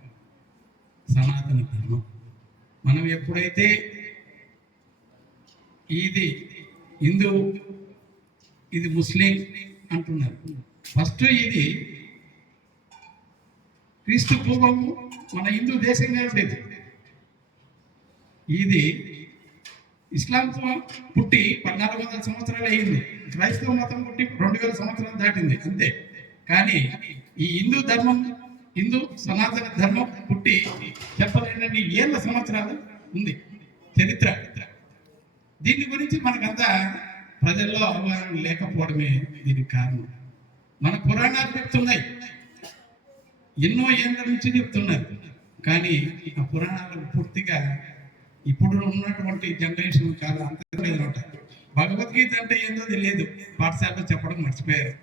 సనాతన ధర్మం. మనం ఎప్పుడైతే ఇది హిందూ ఇది ముస్లిం అంటున్నారు, ఫస్ట్ ఇది క్రీస్తు పూర్వము మన హిందూ దేశంగా ఉండేది. ఇది ఇస్లాంతో పుట్టి 1400 సంవత్సరాలు అయింది. క్రైస్తవ మతం పుట్టి 2000 సంవత్సరాలు దాటింది అంతే. కానీ ఈ హిందూ ధర్మం, హిందూ సనాతన ధర్మం పుట్టి చెప్పలేనన్ని ఏళ్ళ సంవత్సరాలు ఉంది చరిత్ర. దీని గురించి మనకంతా ప్రజల్లో అవగాహన లేకపోవడమే దీనికి కారణం. మన పురాణాలు చెప్తున్నాయి, ఎన్నో ఏళ్ళ నుంచి చెప్తున్నారు. కానీ ఆ పురాణాలు పూర్తిగా ఇప్పుడు ఉన్నటువంటి జనరేషన్ చాలా అంతర్లేదన్నమాట. భగవద్గీత అంటే ఏందో తెలియదు, పాఠశాలలో చెప్పడం మర్చిపోయారు.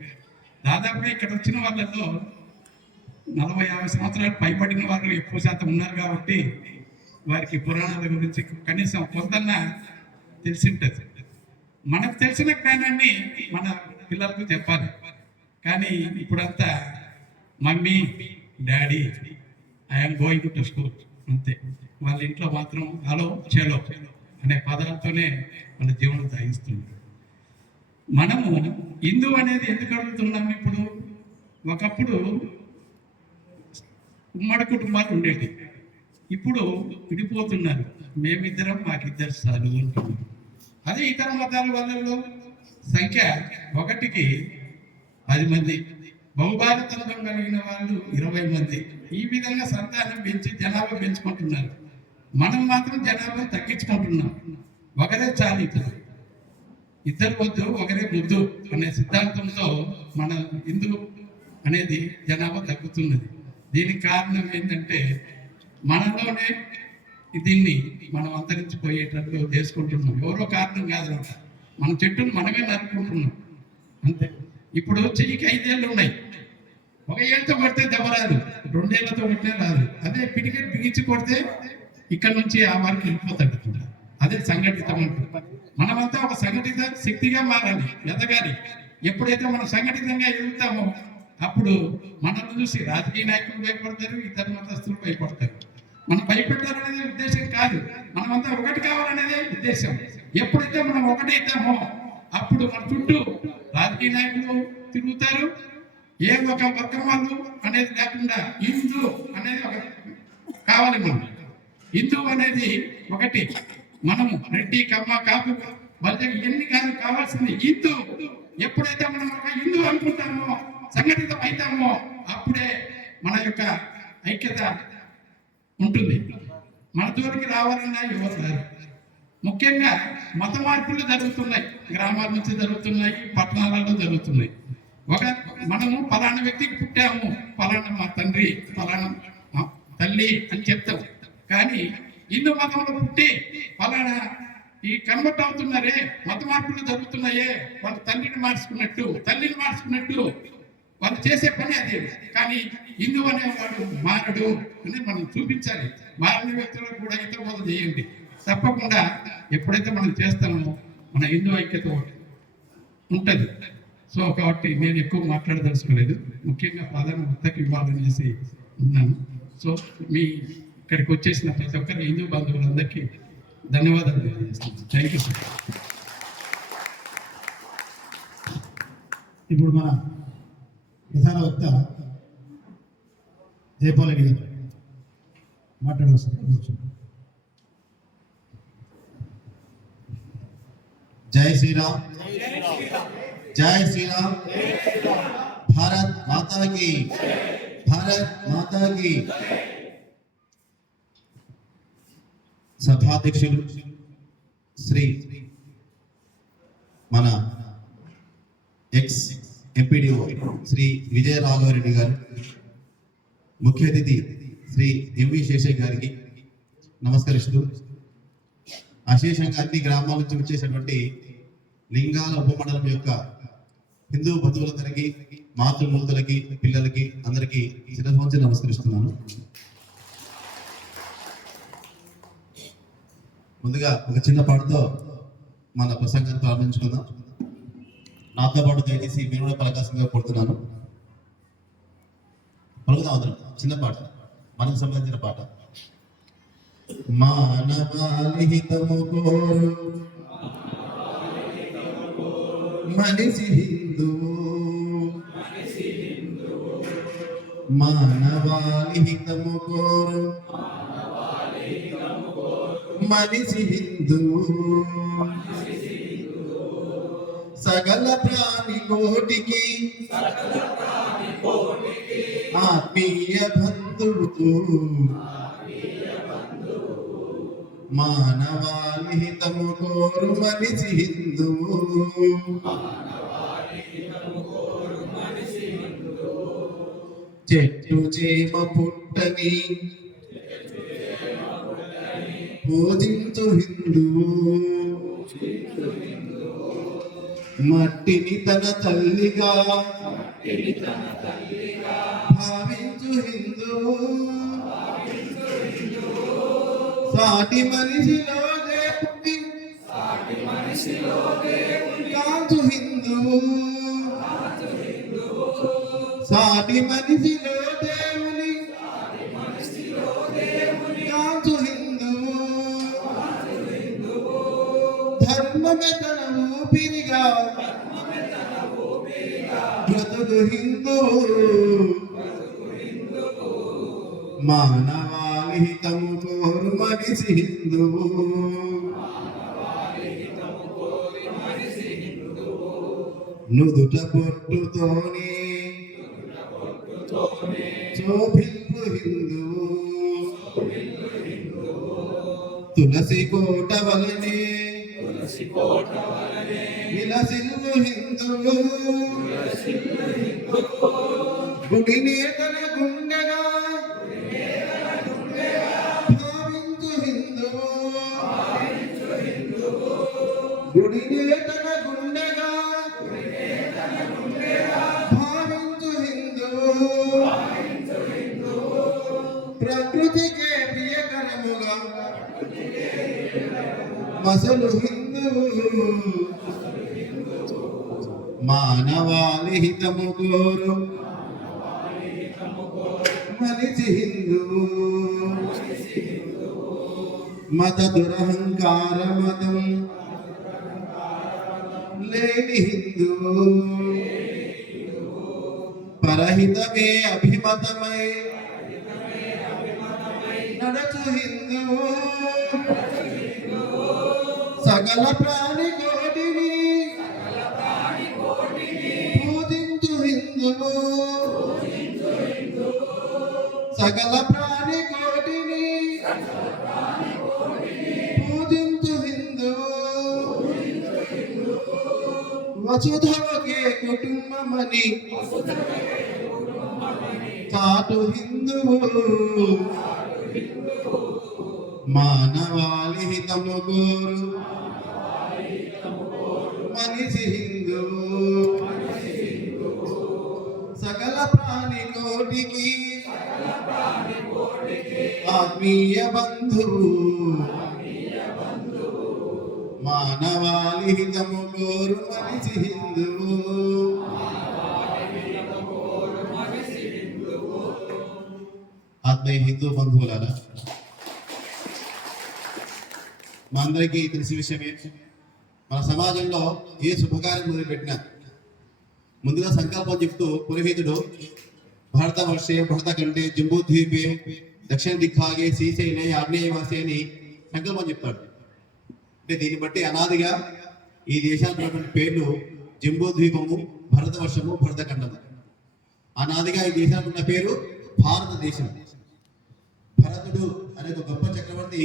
దాదాపుగా ఇక్కడ వచ్చిన వాళ్ళలో 40-50 సంవత్సరాలు పైబడిన వాళ్ళు ఎక్కువ శాతం ఉన్నారు కాబట్టి వారికి పురాణాల గురించి కనీసం కొంతన్నా తెలిసి ఉంటుంది. మనకు తెలిసిన జ్ఞానాన్ని మన పిల్లలకు చెప్పాలి. కానీ ఇప్పుడంతా mummy daddy I'm going to school అంతే. వాళ్ళ ఇంట్లో మాత్రం హలో చలో అనే పదాలతోనే వాళ్ళ జీవనం సాగిస్తున్నారు. మనము హిందూ అనేది ఎందుకు అడుగుతున్నాము? ఇప్పుడు ఒకప్పుడు ఉమ్మడి కుటుంబాలు ఉండేవి, ఇప్పుడు విడిపోతున్నారు. మేమిద్దరం మాకిద్దరు చాలు అంటున్నారు. అదే ఇతర మతాల వాళ్ళలో సంఖ్య 1కి 10 మంది, బహుభారతంలో కలిగిన వాళ్ళు 20 మంది. ఈ విధంగా సంతానం పెంచి జనాభా పెంచుకుంటున్నారు. మనం మాత్రం జనాభా తగ్గించుకుంటున్నాం. ఒకరే చాలు, ఇద్దరు వద్దు ఒకరే ముద్దు అనే సిద్ధాంతంతో మన హిందూ అనేది జనాభా తగ్గుతున్నది. దీనికి కారణం ఏంటంటే మనలోనే దీన్ని మనం అంతరించిపోయేటట్టు చేసుకుంటున్నాం. ఎవరో కారణం కాదనమాట, మన చెట్టును మనమే నరుకుంటున్నాం అంతే. ఇప్పుడు చెయ్యికి 5 ఏళ్ళు ఉన్నాయి, 1 ఏళ్ళతో కొడితే దెబ్బ రాదు, 2 ఏళ్లతో కొట్టినా రాదు. అదే పిడికి బిగించి కొడితే ఇక్కడ నుంచి ఆ వారికి వెళ్ళిపోతాడు. అదే సంఘటితం అంటూ. మనమంతా ఒక సంఘటిత శక్తిగా మారాలి, ఎదగాలి. ఎప్పుడైతే మనం సంఘటితంగా ఎదుగుతామో అప్పుడు మనల్ని చూసి రాజకీయ నాయకులు భయపడతారు, ఇతర మతస్థులు భయపడతారు. మనం భయపెట్టాలనేది ఉద్దేశం కాదు, మనమంతా ఒకటి కావాలనేదే ఉద్దేశం. ఎప్పుడైతే మనం ఒకటైతామో అప్పుడు మన చుట్టూ రాజకీయ నాయకులు తిరుగుతారు. ఏ ఒక వర్గం వాళ్ళు అనేది లేకుండా హిందూ అనేది ఒక కావాలి. మనం హిందూ అనేది ఒకటి. మనము రెడ్డి కమ్మ కాపు వాళ్ళ ఎన్ని కాదు కావాల్సింది హిందూ. ఎప్పుడైతే మనం ఒక హిందూ అనుకుంటామో, సంఘటితం అవుతామో అప్పుడే మన యొక్క ఐక్యత ఉంటుంది. మన జోలికి రావాలన్నా ఎవరు రారు. ముఖ్యంగా మత మార్పులు జరుగుతున్నాయి, గ్రామాల నుంచి జరుగుతున్నాయి, పట్టణాలలో జరుగుతున్నాయి. మనము ఫలానా వ్యక్తికి పుట్టాము, ఫలానా మా తండ్రి, ఫలానా మా తల్లి అని చెప్తాం. కానీ హిందూ మతంలో పుట్టి ఫలానా ఈ కన్వర్ట్ అవుతున్నారే, మత మార్పులు జరుగుతున్నాయే, వాళ్ళ తల్లిని మార్చుకున్నట్టు వాళ్ళు చేసే పని అదే. కానీ హిందూ అనేవాడు మారడు అని మనం చూపించాలి. మారిన వ్యక్తులకు కూడా హితబోధ చేయండి. తప్పకుండా ఎప్పుడైతే మనం చేస్తామో మన హిందూ ఐక్యత ఉంటుంది. సో కాబట్టి నేను ఎక్కువ మాట్లాడదలుచుకోలేదు, ముఖ్యంగా ప్రాధాన్యతకి ఇవ్వాలనేసి ఉన్నాను. సో మీ ఇక్కడికి వచ్చేసిన ప్రతి ఒక్కరి హిందూ బంధువులందరికీ ధన్యవాదాలు తెలియజేస్తున్నాను. Thank you sir. ఇప్పుడు మన ప్రధాన వక్త జైపాల్ రెడ్డి గారు మాట్లాడవచ్చు. జై శ్రీరామ్, జై శ్రీరామ్. భారత్ మాతా కీ, భారత్ మాతా కీ. సభాధ్యక్షులు శ్రీ మన ఎక్స్ ఎంపీడీఓ శ్రీ విజయ రాఘవరెడ్డి గారు, ముఖ్య అతిథి శ్రీ ఎంవి శేషయ్య గారికి నమస్కరిస్తూ, అశేషంగా అన్ని గ్రామాల నుంచి వచ్చేసినటువంటి లింగాల ఉపమండలం యొక్క హిందూ బంధువులందరికీ, మాతృమూర్తులకి, పిల్లలకి అందరికీ శిరస్సు వంచి నమస్కరిస్తున్నాను. ముందుగా ఒక చిన్న పాటతో మన ప్రసంగాన్ని ప్రారంభించుకుందాం. నాతో పాటు దయచేసి మీరు కూడా పలకాసంగా కోరుతున్నాను. పలుకుదాం అందరం. చిన్న పాట, మనకు సంబంధించిన పాట. మానవాళి హితము కోరు మనిషి హిందువు, మానవాళి హితము కోరు మనిషి హిందువు, సకల ప్రాణి కోటికి ఆత్మీయ బంధువు, మానవాళి హితము కోరు మనిషి హిందువు, చెట్టు చేమ పుట్టని పూజించు హిందువు, మట్టిని తన తల్లిగా భావించు హిందువు, సాటి మనిషిలో దేవుని కాంచు హిందువు, సాటి మనిషిలో దేవుని కాంచు హిందువు, ధర్మమే తన ఊపిరిగా బ్రతుకు హిందువు, మానవాళి హితము కోరు మనిషి హిందువు, నుదుట పొట్టుతోనే శోభిల్లు హిందువు, తులసి కోట వలనే విలసిల్లు హిందువు, గుడి నేతల గుండెగా భావించు హిందువు, గుడి నేతల గుండెగా భావించు హిందువు, ప్రకృతికే ప్రియకరముగా మసలు హిందువు, మానవాళి హితము కోరు మనిషి హిందువు, మత దురహంకార మతం లేని హిందువు, పరహితమే అభిమతమై నడచు హిందువు, సకల ప్రాణి కోటిని పూజించు హిందువు, సకల ప్రాణి కోటిని పూజించు హిందువు, వసుధవకే కుటుంబమని చాటు హిందువు, మానవాళి హితము కోరు మనిషి హిందువు, సకల ప్రాణి కోటికి ఆత్మీయ బంధువు, మానవాళి హితము కోరు మనిషి హిందువు, ఆత్మీయ హిందూ బంధువులారా, మా అందరికీ తెలిసిన విషయమే, మన సమాజంలో ఏ శుభకార్యం మొదలుపెట్టినా ముందుగా సంకల్పం చెప్తూ పురోహితుడు భారతవర్షే భరతఖండే జంబూద్వీపే దక్షిణ దిక్భాగే శ్రీశైలే ఆగ్నేయవాసి అని సంకల్పం చెప్తాడు. అంటే దీన్ని బట్టి అనాదిగా ఈ దేశానికి ఉన్నటువంటి పేర్లు జంబూద్వీపము, భరతవర్షము, భరతఖండము. అనాదిగా ఈ దేశానికి ఉన్న పేరు భారతదేశం. భరతుడు అనే ఒక గొప్ప చక్రవర్తి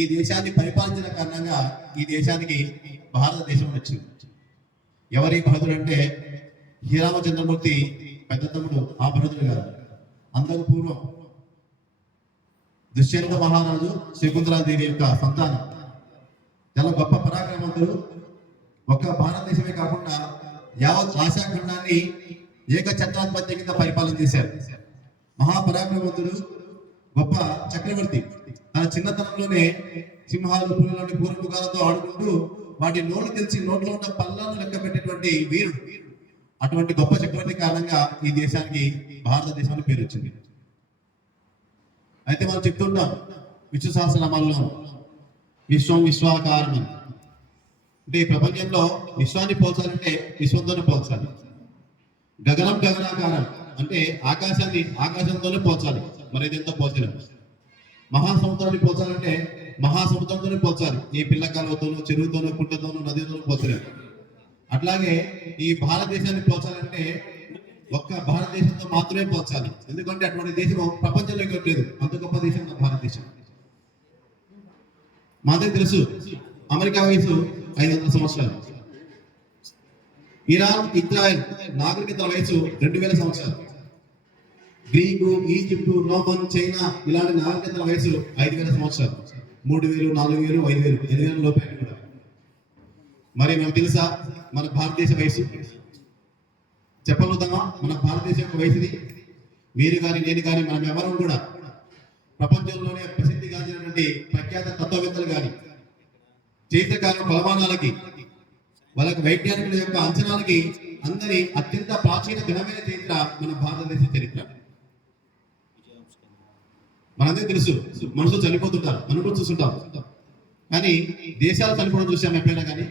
ఈ దేశాన్ని పరిపాలించిన కారణంగా ఈ దేశానికి భారతదేశం వచ్చింది. ఎవరి భరతుడు అంటే శ్రీరామచంద్రమూర్తి పెద్ద తమ్ముడు ఆ భరతుడు గారు. అంతకు పూర్వం దుష్యంత మహారాజు శకుంతలాదేవి యొక్క సంతానం. చాలా గొప్ప పరాక్రమవంతుడు. ఒక్క భారతదేశమే కాకుండా యావత్ ఆసియా ఖండాన్ని ఏకఛత్రాధిపత్య కింద పరిపాలన చేశారు. మహాపరాక్రమవంతుడు, గొప్ప చక్రవర్తి. తన చిన్నతనంలోనే సింహాలు పులులని పూర్వముఖాలతో ఆడుకుంటూ వాటి నోళ్ళు తెలిసి నోట్లో ఉన్న పళ్ళను లెక్క పెట్టేటువంటి వీరుడు. అటువంటి గొప్ప చక్రవర్తి కారణంగా ఈ దేశానికి భారతదేశం అని పేరు వచ్చింది. అయితే మనం చెప్తుంటాం విశ్వ సహస్రనామాల్లో విశ్వం విశ్వాకారం అని. అంటే ఈ ప్రపంచంలో విశ్వాన్ని పోల్చాలంటే విశ్వంతోనే పోల్చాలి. గగనం గగనాకారం అంటే ఆకాశాన్ని ఆకాశంతోనే పోల్చాలి, మరి ఇదంతా పోల్చలేము. మహాసముద్రాన్ని పోల్చాలంటే మహాసముద్రంతోనే పోల్చాలి, ఈ పిల్లకాలతోనూ చెరువుతోనూ కుంటతోనూ నదితోనూ పోల్చలేము. అట్లాగే ఈ భారతదేశాన్ని పోల్చాలంటే ఒక్క భారతదేశంతో మాత్రమే పోల్చాలి, ఎందుకంటే అటువంటి దేశం ప్రపంచంలోకి లేదు. అంత గొప్ప దేశం మన భారతదేశం. మాదే తెలుసు అమెరికా వయసు 500 సంవత్సరాలు, ఇరాన్ ఇజ్రాయెల్ నాగరికతల వయసు 2000 సంవత్సరాలు, గ్రీకు ఈజిప్టు రోమన్ చైనా ఇలాంటి నాగరికతల వయసు 5000 సంవత్సరాలు, 3000 4000 5000 8000 లోపే కూడా. మరి మనకు తెలుసా మన భారతదేశ వయసు? చెప్పగలుగుతామా మన భారతదేశం యొక్క వయసుది? మీరు కానీ నేను కానీ మనం ఎవరు కూడా ప్రపంచంలోనే ప్రసిద్ధిగాంచినటువంటి ప్రఖ్యాత తత్వవేత్తలు కానీ చరిత్రకారుల కొలమానాలకి వాళ్ళకి వైజ్ఞానికుల యొక్క అంచనాలకి అందరి అత్యంత ప్రాచీన ఘనమైన చరిత్ర మన భారతదేశ చరిత్ర. మనందరికీ తెలుసు మనుషులు చనిపోతుంటారు, మనం కూడా చూస్తుంటాం. కానీ దేశాలు చనిపోవడం చూసాం ఎప్పుడైనా కానీ?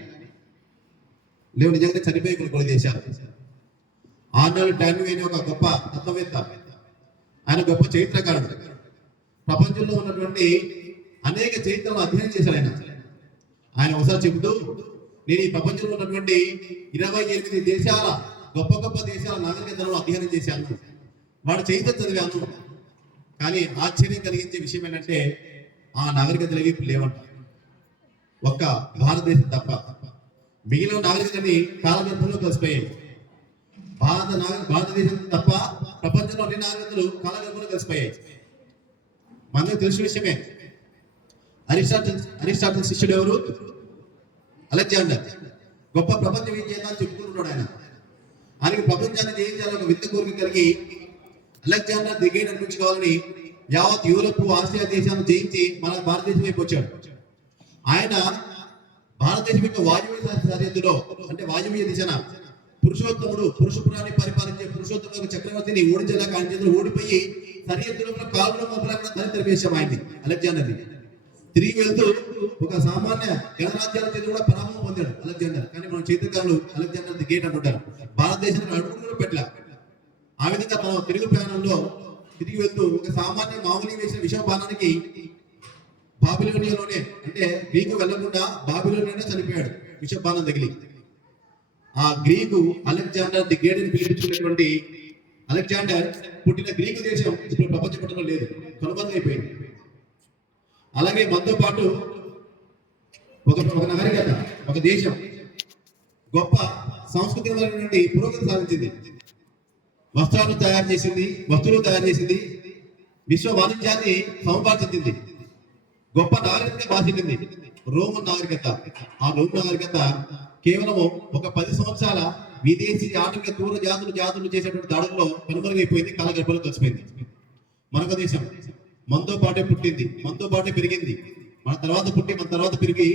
లేవు. నిజంగా చనిపోయి కొన్ని దేశాలు. ఆర్నాల్డ్ టాన్వీ అనే ఒక గొప్ప తత్వవేత్త, ఆయన గొప్ప చరిత్రకారుడు. ప్రపంచంలో ఉన్నటువంటి అనేక చరిత్రలను అధ్యయనం చేశాడు ఆయన ఒకసారి చెబుతూ, నేను ఈ ప్రపంచంలో ఉన్నటువంటి 28 దేశాల గొప్ప గొప్ప దేశాల నాగరికతలను అధ్యయనం చేశాను, వాడు చరిత్ర చదివాను. కానీ ఆశ్చర్యం కలిగించే విషయం ఏంటంటే ఆ నాగరికతలు ఏవి లేవంట, ఒక్క భారతదేశం తప్ప. మిగిలిన నాగరికతని కాలగర్భంలో కలిసిపోయాయి. భారతదేశం తప్ప ప్రపంచంలో అన్ని నాగరికతలు కాలగర్భంలో కలిసిపోయాయి. మనకు తెలిసిన విషయమే. అరిస్టాటిల్ శిష్యుడు ఎవరు? అలెగ్జాండర్. గొప్ప ప్రపంచ విజేత అని చెప్పుకుంటున్నాడు ఆయన. ఆయనకి ప్రపంచాన్ని జయించాలని ఒక వింత కోరిక కలిగి అలెగ్జాండర్ ది గ్రేట్ అనిపించుకోవాలని యావత్ యూరోప్ ఆసియా దేశాలను జయించి మన భారతదేశం వైపు వచ్చాడు. ఆయన భారతదేశం యొక్క వాయువ్య సరిహద్దులో అంటే వాయువ్య దిశన పురుషోత్తముడు పురుషపురాన్ని పరిపాలించే పురుషోత్తమ చక్రవర్తిని ఓడించేలాగా ఆయన చేతులు ఓడిపోయి సరిహద్దులో కాలంలో మొదలైన దళితుల వేషం ఆయన్ని అలెగ్జాండర్ని తిరిగి వెళ్తూ ఒక సామాన్య గణరాజ్యాల చేతి కూడా పరాభవం పొందాడు అలెగ్జాండర్. కానీ మన చరిత్రకారులు అలెగ్జాండర్ ది గ్రేట్ అంటుంటారు. భారతదేశానికి అడుగు కూడా పెట్టలే. ఆ విధంగా తన తిరుగు ప్రయాణంలో తిరిగి వెళ్తూ ఒక సామాన్య మామూలు వేసిన విషబాణానికి బాబిలోనియాలోనే అంటే గ్రీకు వెళ్లకుండా బాబిలోనియానే చనిపోయాడు విషబాణం తగిలి. ఆ గ్రీకు అలెగ్జాండర్ ది గ్రేట్ అని పిలిపించుకున్నటువంటి అలెగ్జాండర్ పుట్టిన గ్రీకు దేశం ఇప్పుడు ప్రపంచ పట్టణంలో లేదు, కనుమరుగైపోయింది. అలాగే మనతో పాటు ఒక నాగరికత, ఒక దేశం గొప్ప సాంస్కృతికమైనటువంటి పురోగతి సాధించింది. వస్త్రాలు తయారు చేసింది, వస్తువులు తయారు చేసింది, విశ్వ వాణిజ్యాన్ని సముపార్జించింది, గొప్ప నాగరికత బాధించింది రోమన్ నాగరికత. ఆ రోమన్ నాగరికత కేవలం ఒక 10 సంవత్సరాల విదేశీ ఆటవిక దూర జాతులు చేసేటువంటి దాడుల్లో కనుమరుగైపోయింది, కాలగర్భంలో కలిసిపోయింది. మరొక దేశం మనతో పాటే పుట్టింది, మనతో పాటే పెరిగింది, మన తర్వాత పుట్టి మన తర్వాత పెరిగి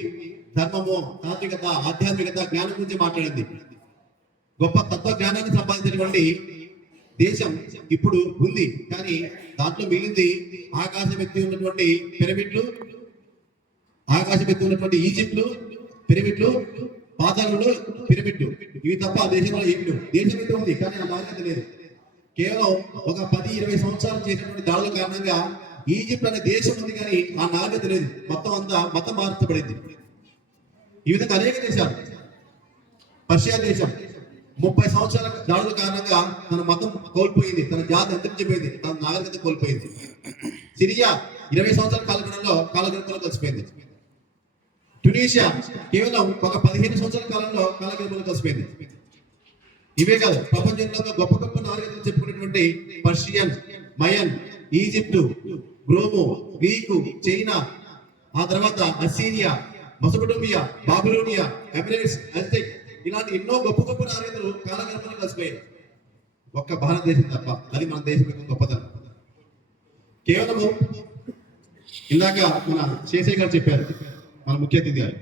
ధర్మము, తాత్వికత, ఆధ్యాత్మికత, జ్ఞానం గురించి మాట్లాడింది. గొప్ప తత్వ జ్ఞానాన్ని సంపాదించినటువంటి దేశం ఇప్పుడు ఉంది. కానీ దాంట్లో మిగిలింది ఆకాశం ఎత్తి ఉన్నటువంటి పిరమిడ్లు, ఆకాశం ఎత్తి ఉన్నటువంటి ఈజిప్ట్లు పిరమిడ్లు, పాతాళంలో పిరమిడ్లు, ఇవి తప్ప ఆ దేశంలో ఏమి లేవు. దేశం అయితే ఉంది కానీ ఆ నాగరికత లేదు. కేవలం ఒక 10-20 సంవత్సరాలు చేసినటువంటి దాడుల కారణంగా ఈజిప్ట్ అనే దేశం ఉంది కానీ ఆ నాగరికత లేదు. మొత్తం అంతా మతం మార్చబడింది. ఈ విధంగా అనేక దేశాలు, పర్షియా దేశం 30 సంవత్సరాల దాడుల కారణంగా తన మతం కోల్పోయింది, తన జాతి అంతరించిపోయింది, తన నాగరికత కోల్పోయింది. సిరియా 20 సంవత్సరాల కాలగర్భంలో కలిసిపోయింది. ట్యునీషియా కేవలం ఒక 15 సంవత్సరాల కాలంలో కాలగర్భంలో కలిసిపోయింది. ఇవే కాదు, ప్రపంచంలో గొప్ప గొప్ప నాగరికతలు చెప్పుకునేటువంటి Persian, Mayan, Egypt, Rome, Greek, China, ఆ తర్వాత Assyria, Mesopotamia, Babylonia, Emirates, Aztec ఇలాంటి ఎన్నో గొప్ప గొప్ప నాయకులు కాలగర్భంలో కలిసిపోయారు. ఒక్క భారతదేశం తప్ప. అది మన దేశం యొక్క గొప్పతనం. కేవలము ఇందాక మన శేషయ్య గారు చెప్పారు, మన ముఖ్య అతిథి గారు,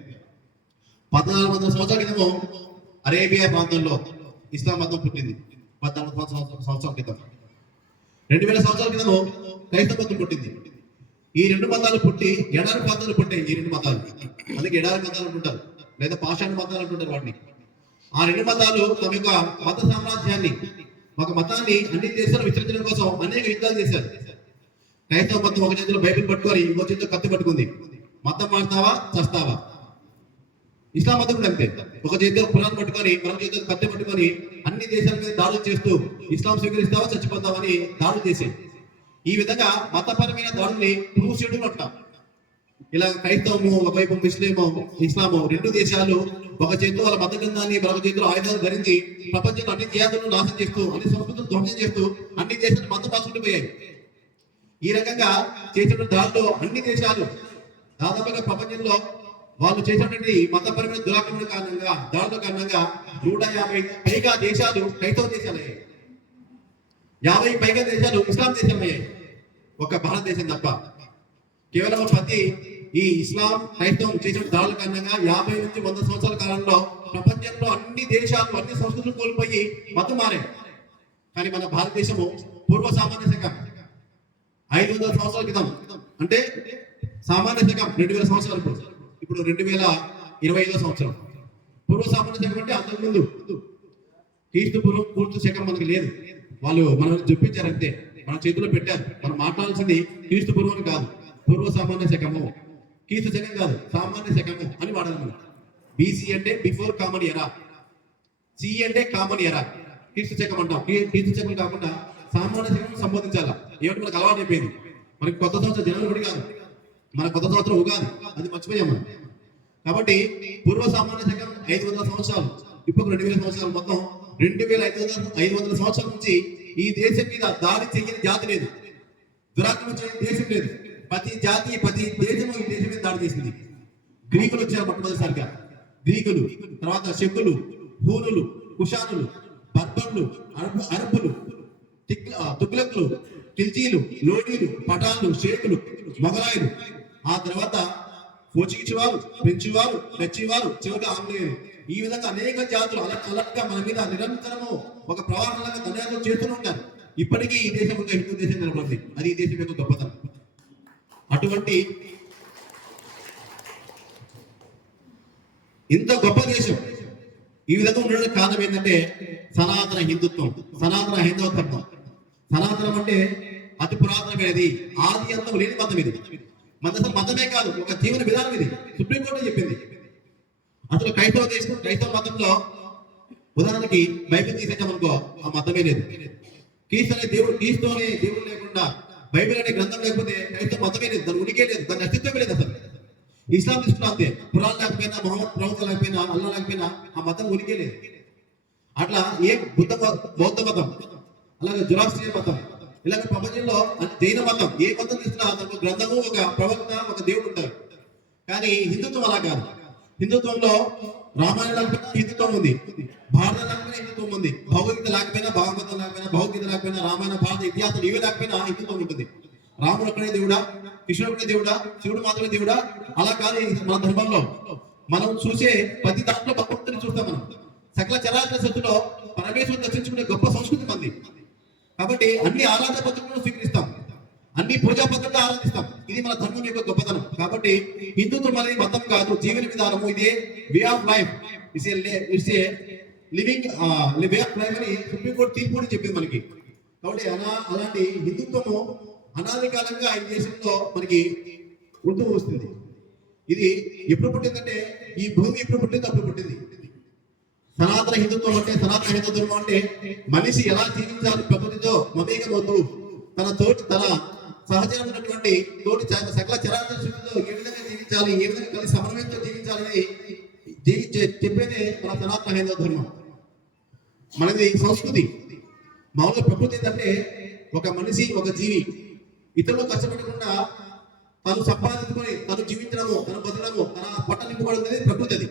1400 సంవత్సరాల క్రితము అరేబియా ప్రాంతంలో ఇస్లాం మతం పుట్టింది. 1400 సంవత్సరాల క్రితం. 2000 సంవత్సరాల క్రితము క్రైస్తవ మతం పుట్టింది. ఈ రెండు మతాలు పుట్టి ఎడారి ప్రాంతాలు పుట్టాయి. ఈ రెండు మతాలు, అందుకే ఎడారి మతాలు అంటుంటారు, లేదా పాషాణ మతాలు అంటుంటారు వాటిని. ఆ రెండు మతాలు తమ యొక్క మత సామ్రాజ్యాన్ని, ఒక మతాన్ని అన్ని దేశాలు విస్తరించడం కోసం అనేక యుద్ధాలు చేశారు. క్రైస్తవ మతం ఒక చేతిలో బైబిల్ పట్టుకొని ఇంకో చేతిలో కత్తి పట్టుకుంది. మతం మారుతావా చస్తావా. ఇస్లాం మతం కూడా అంతే. ఒక చేతిలో ఖురాన్ పట్టుకొని మరొక చేతిలో కత్తి పట్టుకొని అన్ని దేశాల మీద దాడులు చేస్తూ ఇస్లాం స్వీకరిస్తావా చచ్చిపోతావని దాడులు చేసేది. ఈ విధంగా మతపరమైన దాడుల్ని క్రూసేడ్ అంటాం. ఇలా క్రైస్తవము ఒకవైపు, ముస్లిము, ఇస్లాము రెండు దేశాలు ఒక చేతిలో వాళ్ళ మత గ్రంథాన్ని, మరొక చేతిలో ఆయుధాలు ధరించి ప్రపంచంలో అన్ని జాతులను నాశనం చేస్తూ, అన్ని సంస్కృతులను ధ్వంసం చేస్తూ అన్ని దేశాలు మతం పాసుకుంటూ ఈ రకంగా చేసిన దాడిలో అన్ని దేశాలు దాదాపుగా ప్రపంచంలో వాళ్ళు చేసినటువంటి మతపరమైన దురాక్రమణ కారణంగా, దాడుల కారణంగా 150 పైగా దేశాలు క్రైస్తవ దేశాలయ్యాయి. 50 పైగా దేశాలు ఇస్లాం దేశాలయ్యాయి. ఒక భారతదేశం తప్ప. కేవలం ప్రతి ఈ ఇస్లాం క్రైస్తవం చేసిన దాడుల కారణంగా 50 నుంచి 100 సంవత్సరాల కాలంలో ప్రపంచంలో అన్ని దేశాలు, అన్ని సంస్కృతులు కోల్పోయి మతం మారాయి. కానీ మన భారతదేశము పూర్వ సామాన్య శకం 500 సంవత్సరాల క్రితం, అంటే సామాన్య శకం 2000 సంవత్సరాలు, ఇప్పుడు 2025 సంవత్సరం. పూర్వ సామాన్య శకం అంటే అంతకుముందు క్రీస్తు పూర్వం పూర్తి శకం మనకు లేదు. వాళ్ళు మనం చూపించారంతే, మన చేతిలో పెట్టారు. మనం మాట్లాడాల్సింది క్రీస్తు పూర్వం కాదు, పూర్వ సామాన్య శకము. క్రీస్తు శకం కాదు, సామాన్య శకము అని వాడాలి మనం. బీసీ అంటే బిఫోర్ కామన్ ఎరా, సి అంటే కామన్ ఎరా, క్రీస్తు శకం అంటాం. క్రీస్తు శకం కాకుండా సామాన్య శకం సంబోధించాలా. ఏమిటి మనకు అలవాటు అయిపోయింది. మనకి కొత్త సంవత్సరం జనవరి ఒకటి కాదు, మన కొత్త సంవత్సరం ఉగాది, అది మర్చిపోయాం మనం. కాబట్టి పూర్వ సామాన్య శకం 500 సంవత్సరాలు, ఇప్పుడు 2000 సంవత్సరాలు, మొత్తం 2500 సంవత్సరాల నుంచి ఈ దేశం మీద దాడి చేయని జాతి లేదు, దురాక్రమణ చేయని దేశం లేదు. ప్రతి జాతి, ప్రతి దేశము ఈ దేశం మీద దాడి చేసింది. గ్రీకులు వచ్చారు మొట్టమొదటిసారిగా. గ్రీకులు, తర్వాత శకులు, హూనులు, కుషానులు, బర్బర్లు, అరబ్బులు, తుగ్లకులు, ఖిల్జీలు, లోడీలు, పఠాన్లు, షేకులు, మొఘలాయులు, ఆ తర్వాత పోర్చుగీసు వారు, ఫ్రెంచ్ వారు, డచ్ వారు, చివరిగా ఆంగ్లేయులు. ఈ విధంగా అనేక జాతులు అలర్ట్గా మన మీద నిరంతరము ఒక ప్రవాహంలాగా దండయాత్రలు చేస్తూనే ఉంటారు. ఇప్పటికీ ఈ దేశం ఒక హిందూ దేశం నిలబడింది. అది ఈ దేశం యొక్క గొప్పతనం. అటువంటి ఇంత గొప్ప దేశం ఈ విధంగా ఉండడానికి కారణం ఏంటంటే సనాతన హిందుత్వం, సనాతన హైందవ ధర్మం. సనాతనం అంటే అతి పురాతనమైనది, ఆది అంతం లేని మతం ఇది. అసలు మతమే కాదు, ఒక జీవన విధానం ఇది. సుప్రీంకోర్టు చెప్పింది. అసలు క్రైస్తవ దేశం, క్రైస్తవ మతంలో ఉదాహరణకి బైబిల్ తీసేసామనుకో, ఆ మతమే లేదు. క్రీస్తు అనే దేవుడు, క్రీస్తు అనే దేవుడు లేకుండా, బైబిల్ అనే గ్రంథం లేకపోతే క్రైస్తవ మతమే లేదు, దాని ఉనికే లేదు, దాని అస్తిత్వమే లేదు అసలు. ఇస్లాం తీసుకున్నా అంతే, ఖురాన్ లేకపోయినా, మొహమ్మద్ ప్రవక్త లేకపోయినా, అల్లా లేకపోయినా ఆ మతం ఉనికే లేదు. అట్లా ఏ బౌద్ధ మతం, అలాగే జురాస్ట్రియన్ మతం, ఇలాగ ప్రపంచంలో జైన మతం, ఏ మతం తీసుకున్నా దానికి గ్రంథము, ఒక ప్రవక్త, ఒక దేవుడు ఉంటారు. కానీ హిందుత్వం అలా కాదు. హిందుత్వంలో రామాయణం లేకపోయినా హిందుత్వం ఉంది, భారతం లేకపోయినా హిందుత్వం ఉంది, భగవద్గీత లేకపోయినా, భాగవతం లేకపోయినా, భగవద్గీత లేకపోయినా, రామాయణ, భారత ఇతిహాసాలు ఇవి లేకపోయినా హిందుత్వం ఉంటుంది. రాముడు ఒక్కడే దేవుడా, కృష్ణుడు ఒక్కడే దేవుడా, శివుడు మాత్రమే దేవుడా, అలా కాదు. మన ధర్మంలో మనం చూసే ప్రతి దాంట్లో భగవంతుని చూస్తాం. మనం సకల చరాచర సృష్టిలో పరమేశ్వరుని దర్శించుకునే గొప్ప సంస్కృతి మంది. కాబట్టి అన్ని ఆరాధన పద్ధతులను స్వీకరిస్తాం, అన్ని పూజా పద్ధతులు ఆరాధిస్తాం. ఇది మన ధర్మం యొక్క గొప్పతనం. కాబట్టి హిందుత్వం అనేది మతం కాదు, జీవన విధానము. ఇదే way of life, it's a living way of life అని సుప్రీంకోర్టు తీర్పు అని చెప్పింది మనకి. కాబట్టి అలాంటి హిందుత్వము అనాది కాలంగా ఈ దేశంలో మనకి ఉంటూ వస్తుంది. ఇది ఎప్పుడు పుట్టిందంటే, ఈ భూమి ఎప్పుడు పుట్టింది అప్పుడు పుట్టింది. సనాతన హిందుత్వం అంటే, సనాతన హిందూ ధర్మం అంటే మనిషి ఎలా జీవించాలి, ప్రకృతితో మమేకమవుతూ తన సహజమైనటువంటి తోటి సకల చరాచర సృష్టితో ఏ విధంగా జీవించాలి, ఏ విధంగా కలిసి సమన్వయంతో జీవించాలని చెప్పేదే మన సనాతన హిందూ ధర్మం. మనది సంస్కృతి. మామూలుగా ప్రకృతి ఏంటంటే ఒక మనిషి, ఒక జీవి ఇతరులు కష్టపడకుండా తను సంపాదించుకొని తను జీవించడము, తను బతకడము, తన పొట్ట నింపుకోవడం అనేది ప్రకృతి. అది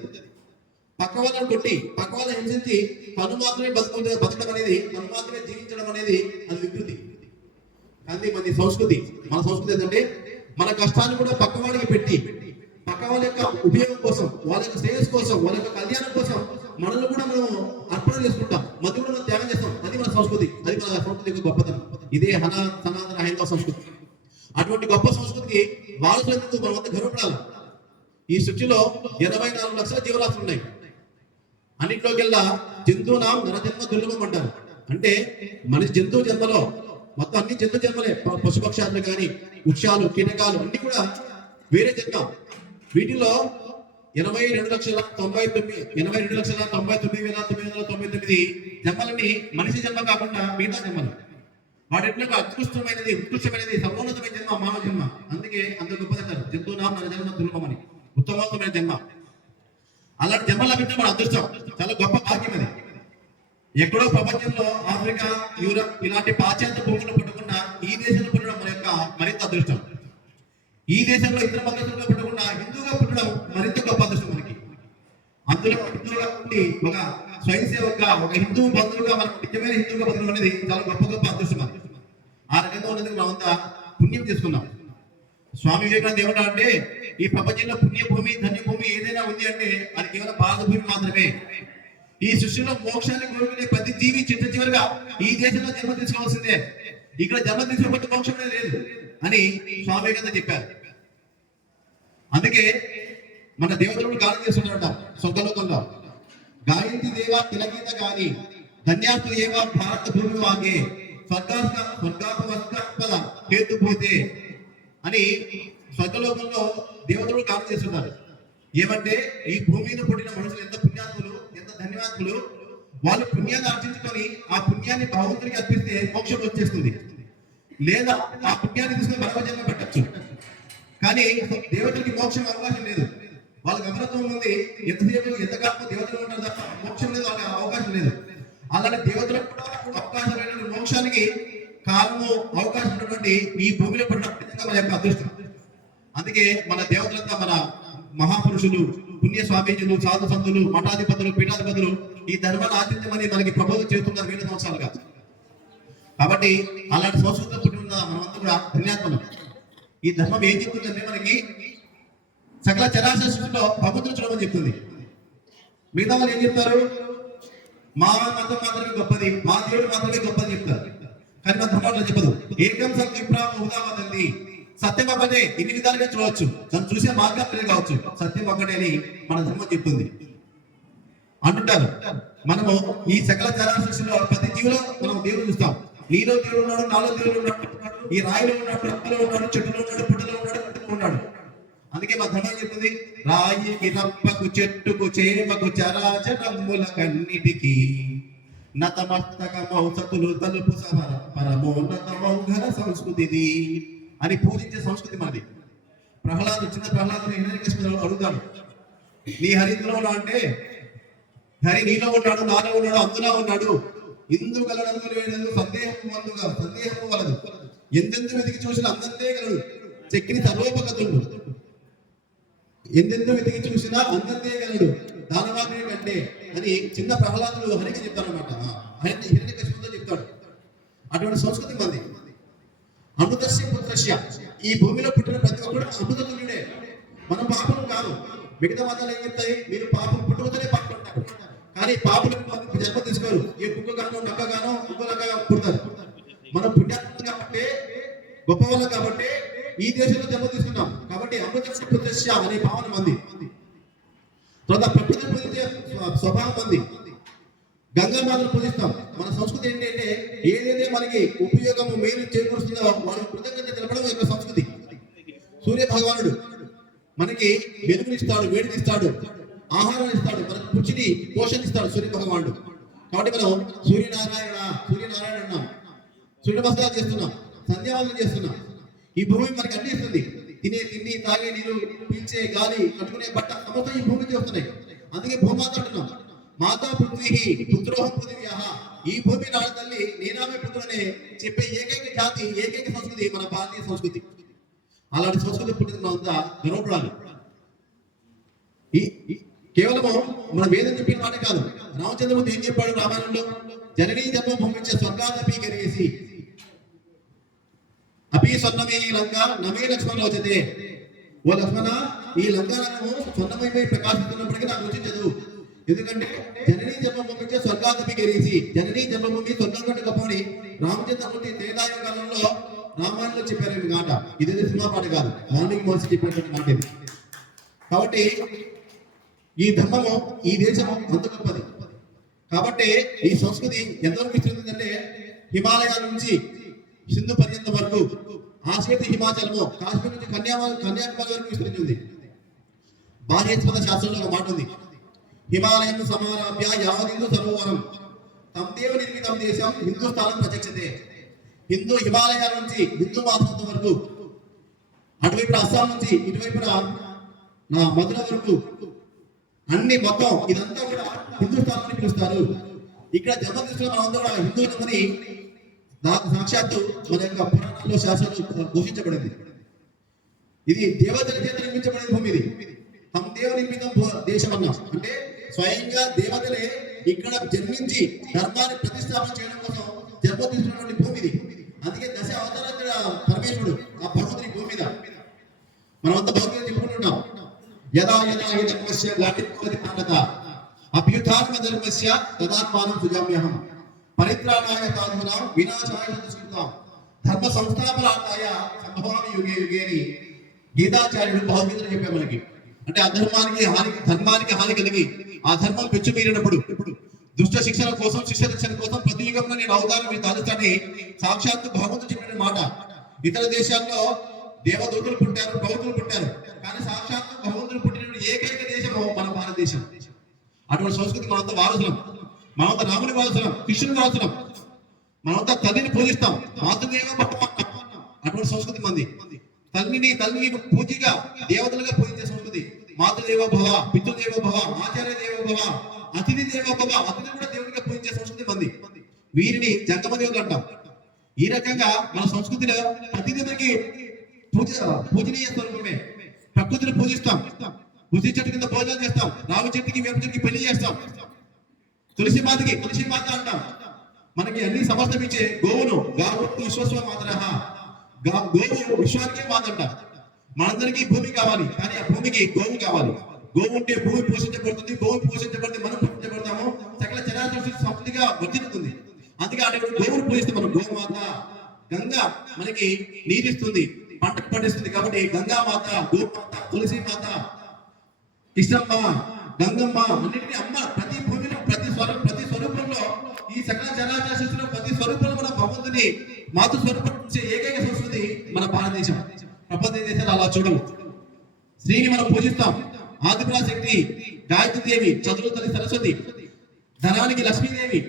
పక్క వాళ్ళని కొట్టి పక్క వాళ్ళని హింసించి తను మాత్రమే బతకడం అనేది, తను మాత్రమే జీవించడం అనేది అది వికృతి. కానీ మన సంస్కృతి ఏంటంటే మన కష్టాన్ని కూడా పక్క వాళ్ళకి పెట్టి పక్క వాళ్ళ యొక్క ఉపయోగం కోసం, వాళ్ళ యొక్క శ్రేయస్ కోసం, వాళ్ళ యొక్క కళ్యాణం కోసం మనల్ని కూడా మనం అర్పణ చేసుకుంటాం, మధ్య కూడా మనం త్యాగం చేస్తాం. అది మన సంస్కృతి, అది మన సంస్కృతి యొక్క గొప్పతనం. ఇదే సనాతన హైందవ సంస్కృతి. అటువంటి గొప్ప సంస్కృతికి వారసులందుకు మనం అంతా గర్వపడాలి. ఈ సృష్టిలో 84 లక్షల జీవరాశులు ఉన్నాయి. అన్నింటిలోకెల్లా జంతువునాం నరజన్మ దుర్లభం అంటారు. అంటే మనిషి జంతువు జన్మలో మొత్తం అన్ని జంతు జన్మలే, పశుపక్షాదులు కానీ, వృక్షాలు, కీటకాలు అన్ని కూడా వేరే జన్మ. వీటిలో 82,99,999 జన్మలని మనిషి జన్మ కాకుండా మిగతా జన్మలు. వాటిలో ఉత్కృష్టమైనది సర్వోన్నతమైన జన్మ మానవ జన్మ. అందుకే అంత గొప్పదంటారు జంతువునాం నరజన్మ దుర్లభం అని. ఉత్తమోత్తమైన జన్మ. అలాంటి జన్మ లభించడం మన అదృష్టం, చాలా గొప్ప భాగ్యం అది. ఎక్కడో ప్రపంచంలో ఆఫ్రికా, యూరప్ ఇలాంటి పాశ్చాత్య భూములు పుట్టకుండా ఈ దేశంలో పుట్టడం మన యొక్క మరింత అదృష్టం. ఈ దేశంలో ఇతర మతస్థులుగా పుట్టకుండా హిందూగా పుట్టడం మరింత గొప్ప అదృష్టం మనకి. అందులో హిందువుగా పుట్టి ఒక స్వయం సేవకుగా, ఒక హిందూ బంధువుగా, మనం నిజమైన హిందూగా బతకడం అనేది చాలా గొప్ప అదృష్టం అది. ఆ రకంగా ఉన్నందుకు మనమంతా పుణ్యం చేసుకున్నాం. స్వామి వివేకానంద ఏమంటా అంటే, ఈ ప్రపంచంలో పుణ్యభూమి, ధన్యభూమి ఏదైనా ఉంది అంటే అది కేవలం భారత భూమి మాత్రమే. ఈ సృష్టిలో మోక్షాన్ని కోరుకునే ప్రతి జీవి చిట్ట చివరిగా ఈ దేశంలో జన్మ తీసుకోవాల్సిందే. ఇక్కడ జన్మ తీసుకోకపోతే మోక్షం లేదు అని స్వామి వివేకానంద చెప్పారు. అందుకే మన దేవతలు గానం చేస్తున్నాడు స్వర్గలోకంలో. గాయంతి దేవా తిలగీత గాని ధన్యాస్తు ఏవా భారత భూమి వాగే స్వర్గాపద హేతుభూతే అని స్వర్గలోకంలో దేవతలు గానం చేస్తున్నారు. ఏమంటే ఈ భూమి మీద పుట్టిన మనుషులు ఎంత పుణ్యాత్ములు, ఎంత ధన్యవాత్ములు. వాళ్ళు పుణ్యాన్ని ఆర్జించుకొని ఆ పుణ్యాన్ని భగవంతుడికి అర్పిస్తే మోక్షం వచ్చేస్తుంది. లేదా ఆ పుణ్యాన్ని తీసుకుని మరొక జన్మ పెట్టచ్చు. కానీ దేవతలకి మోక్షం అవకాశం లేదు. వాళ్ళకి అమరత్వం ఉంది. ఎంతకాలం దేవతలు ఉంటారు తప్ప మోక్షం లేదు, వాళ్ళకి అవకాశం లేదు. అలాంటి దేవతలకు కూడా అవకాశం లేనటువంటి మోక్షానికి కాలము అవకాశం ఉన్నటువంటి ఈ భూమిలో పడిన మన యొక్క అదృష్టం. అందుకే మన దేవతలంతా, మన మహాపురుషులు, పుణ్య స్వామీజులు, సాధు సంతులు, మఠాధిపతులు, పీఠాధిపతులు ఈ ధర్మాన్ని ఆచరించమని మనకి ప్రబోధం చేస్తున్నారు 1000 సంవత్సరాలుగా. కాబట్టి అలాంటి సంస్కృతిలో పుట్టి ఉన్న మనమంతా కూడా ధన్యాత్మలు. ఈ ధర్మం ఏం చెప్తుందంటే మనకి సకల చరాచర సృష్టిలో భగవంతుడు చూడమని చెప్తుంది. మిగతా వాళ్ళు ఏం చెప్తారు? మా మతం మాత్రమే గొప్పది, మా దేవుడు మాత్రమే గొప్పది చెప్తారు. కానీ మన ధర్మంలో చెప్పదు. ఏకం సత్యప్రామవుదామదండి. సత్యం ఒక్కటే, ఇన్ని విధాలుగా చూడవచ్చు, దాన్ని చూసే మార్గం పేరు కావచ్చు. సత్యం ఒక్కటే అని మన ధర్మం చెప్తుంది అంటుంటారు. మనము ఈ సకల చరాచరలో ప్రతి జీవిలో మనం దేవుడు చూస్తాం. నీలో దేవుడు ఉన్నాడు, నాలో దేవుడు ఉన్నాడు, ఈ రాయిలో ఉన్నాడు, రప్పలో ఉన్నాడు, చెట్టులో ఉన్నాడు, పుట్టలో ఉన్నాడు, పుట్టులో ఉన్నాడు. అందుకే మా ధర్మం చెప్తుంది, రాయికి, రప్పకు, చెట్టుకు, చేమకు, చరాచరముల కన్నిటికి నతమస్తకమౌ సతులు తలుపు పరమోన్నతమౌ ఘన సంస్కృతిది అని పూజించే సంస్కృతి మనది. చిన్న ప్రహ్లాదుని హిరణ్యకశిపుడు అడుగుతాడు, నీ హరిలో అంటే హరి నీలో ఉన్నాడు, నాలో ఉన్నాడు, అందులో ఉన్నాడు. ఇందు గలడందు లేడు, సందేహము వలదు. ఎందెందు వెతికి చూసిన అందంతే గలడు, చెక్కిని సర్వోపగతుడు. ఎందెందు వెతికి చూసినా అందంతే గలడు, దానవాగ్ని కంటే అని చిన్న ప్రహ్లాదులు హరికి చెప్తారనమాట. హిరణ్యకశిపుడితో చెప్తాడు. అటువంటి సంస్కృతి మంది. అమృతస్య పుత్రస్య, ఈ భూమిలో పుట్టిన ప్రతి ఒక్కరు అమృతతుల్యుడే. మనం పాపం కాదు. మిగతా మతాలు ఏం చెప్తాయి? మీరు పాపం పుట్టుకతోనే పాపం అంటారు. కానీ పాపులు జన్మ తీసుకోరు. ఏ కుక్క గానో, నక్క గానో, కుక్కలగా పుడతారు. మనం పుణ్యాత్మ కాబట్టి, గొప్ప వాళ్ళం కాబట్టి ఈ దేశంలో జన్మ తీసుకున్నాం. కాబట్టి అమృతస్య పుత్రస్య అనే భావన మంది. తర్వాత ప్రకృతిని పూజించే స్వభావం మంది. గంగామాతను పూజిస్తాం. మన సంస్కృతి ఏంటంటే ఏదైతే మనకి ఉపయోగము, మేలు చేకూరుస్తుందో వారికి కృతజ్ఞత తెలపడం యొక్క సంస్కృతి. సూర్య భగవానుడు మనకి వెలుగునిస్తాడు, వేడినిస్తాడు, ఆహారం ఇస్తాడు, మనకు పుచ్చిని పోషణ ఇస్తాడు సూర్య భగవానుడు. కాబట్టి మనం సూర్యనారాయణ అన్నాం. సూర్య నమస్కారాలు చేస్తున్నాం, సంధ్యావందనం చేస్తున్నాం. ఈ భూమి మనకి అన్ని ఇస్తుంది. తినే తిండి, తాగే నీరు, పీల్చే గాలి, కట్టుకునే బట్ట సమస్తం ఈ భూమికి వస్తున్నాయి. అందుకే భూమాత అంటున్నాం. మాతా పృథ్వీ పుత్రోహం పృథివ్యాః. ఈ భూమి నాడు తల్లి, నేనామే పుత్రుడనే చెప్పే ఏకైక జాతి, ఏకైక సంస్కృతి మన భారతీయ సంస్కృతి. అలాంటి సంస్కృతి పుట్టిన మనంతా గర్వపడాలి. కేవలము మన వేదం చెప్పిన మాట కాదు. రామచంద్రమూర్తి ఏం చెప్పాడు రామాయణంలో? జననీ జన్మభూమించే స్వర్గాదపి గరిగేసి అపి స్వర్ణమే లంక నమే లక్ష్మణ వచ్చేదే. ఓ లక్ష్మణ, ఈ లంకాలను స్వర్ణమయమై ప్రకాశిస్తున్నప్పటికీ నాకు రుచించదు. ఎందుకంటే జననీ జన్మభూమించే స్వర్గాదపి గరిగేసి, జననీ జన్మభూమి స్వర్గం కంటే గొప్పని రామచంద్రమూర్తి త్రేతాయుగ కాలంలో రామాయణంలో చెప్పారు ఈ మాట. ఇదేదో సినిమా పాట కాదు, వాల్మీకి మహర్షి చెప్పినటువంటి మాట ఇది. కాబట్టి ఈ ధర్మము, ఈ దేశము అంత గొప్పది. కాబట్టి ఈ సంస్కృతి ఎంతవరకు విస్తృతుందంటే హిమాలయాల నుంచి సింధు పర్యంతం వరకు, ఆసియా హిమాచలము, కాశ్మీర్ నుంచి కన్యాకుమారి వరకు విస్తరించింది. బాహ్యస్పద శాస్త్రంలో ఒక మాట ఉంది, హిమాలయం సమారాభ్య యావదిందు సరోవరం తం దేవ నిర్మితం దేశం హిందూస్థానం ప్రత్యక్షతే. హిందూ హిమాలయాల నుంచి హిందూ మహాసముద్రం వరకు, అటువైపు అస్సాం నుంచి ఇటువైపున నా మధుర వరకు అన్ని మొత్తం ఇదంతా కూడా హిందూస్థానం అని పిలుస్తారు. ఇక్కడ జన్మదృష్టిలో మనంతా కూడా హిందువులమని సాక్షాత్తు మన యొక్క పురాణాల్లో శాస్త్రంలో ఘోషించబడింది. ఇది దేవతల చేత నిర్మించబడిన భూమి. ఇది తమ దేవ నిర్మితం దేశం అన్నాం అంటే స్వయంగా దేవతలే ఇక్కడ జన్మించి ధర్మాన్ని ప్రతిష్టాపన చేయడం కోసం జన్మదృష్టినటువంటి భూమి ఇది. అందుకే దశ అవతార పరమేశ్వరుడు ఆ భగవంతుని భూమి మీద మనమంతా భగవంతుని చెప్పుకుంటున్నాం. యదా యదా హి ధర్మస్య గ్లానిర్భవతి భారత అభ్యుత్థానమ ధర్మస్య తదాత్మానం సృజామ్యహం పరిత్రాణాయ సాధూనాం వినాశాయ దుష్కృతాం ధర్మ సంస్థాపనార్థాయ సంభవామి యుగే యుగేని గీతాచార్యుడు భగవద్గీతలో చెప్పారు మనకి. అంటే అధర్మానికి ధర్మానికి హాని కలిగి ఆ ధర్మం పెచ్చుమీరినప్పుడు దుష్ట శిక్షణ కోసం, శిక్ష రక్షణ కోసం ప్రతి యుగంలో నేను అవతారం దాల్చాలని సాక్షాత్తు భగవంతుడు చెప్పిన మాట. ఇతర దేశాల్లో దేవదూతలు పుట్టారు, భగవంతులు పుట్టారు, కానీ సాక్షాత్తు భగవంతుడు పుట్టిన ఏకైక దేశము మన భారతదేశం. అటువంటి సంస్కృతి మనంతా వారసులం, మనంతా రాముని వారసులం, కృష్ణుని వారసులం, మనంతా తల్లిని పూజిస్తాం, మాతృదేవ భవ. అటువంటి సంస్కృతి మంది. తల్లిని పూజగా దేవతలుగా పూజించే సంస్కృతి. మాతృదేవ భవ, పితృదేవ భవ, ఆచార్య దేవ భవ, అతిథి దేవ భవ, అతిథి కూడా దేవుడిగా పూజించే సంస్కృతి మంది. వీరిని జంగమ దేవుడు అంటాం. ఈ రకంగా మన సంస్కృతిలో ప్రతిదేవుడికి పూజనీయ స్వరూపమే. ప్రకృతిని పూజిస్తాం, ఉసి చెట్టు కింద భోజనం చేస్తాం, రావి చెట్టుకి వేప చెట్టుకి పెళ్లి చేస్తాం, తులసి మాత అంటాం. మనకి అన్ని సమస్తమిచ్చే గోవును గావు విశ్వస్వ మాతరహ, గోవు విశ్వానికే మాత అంట. మనందరికీ భూమి కావాలి, కానీ ఆ భూమికి గోవు కావాలి. గోవు ఉంటే భూమి పోషించబడుతుంది, భూమి పోషించబడితే మనం పోషించబడతాము, సకల చరాచర సమృద్ధిగా వర్ధిల్లుతుంది. అందుకే అటువంటి గోవును పూజిస్తే మనం గోమాత. గంగా మనకి నీరిస్తుంది, పంటకు పండిస్తుంది. కాబట్టి గంగా మాత, గోమాత, తులసి మాత, కృష్ణమ్మ, గంగమ్మ, అన్నింటినీ అమ్మ. ప్రతి భూమిలో ప్రతి స్వరూపంలో ఈ సకల చరాచర సృష్టిలో ప్రతి స్వరూపంలో మన భగవంతుని మాతృ స్వరూపం చూసే ఏకైక సంస్కృతి మన భారతదేశం. ప్రపంచ దేశాలు అలా చూడవు. స్త్రీని మనం పూజిస్తాం, ఆదిపరాశక్తి గాయత్రీదేవి, చతుర తల్లి సరస్వతి, ధనానికి లక్ష్మీదేవి,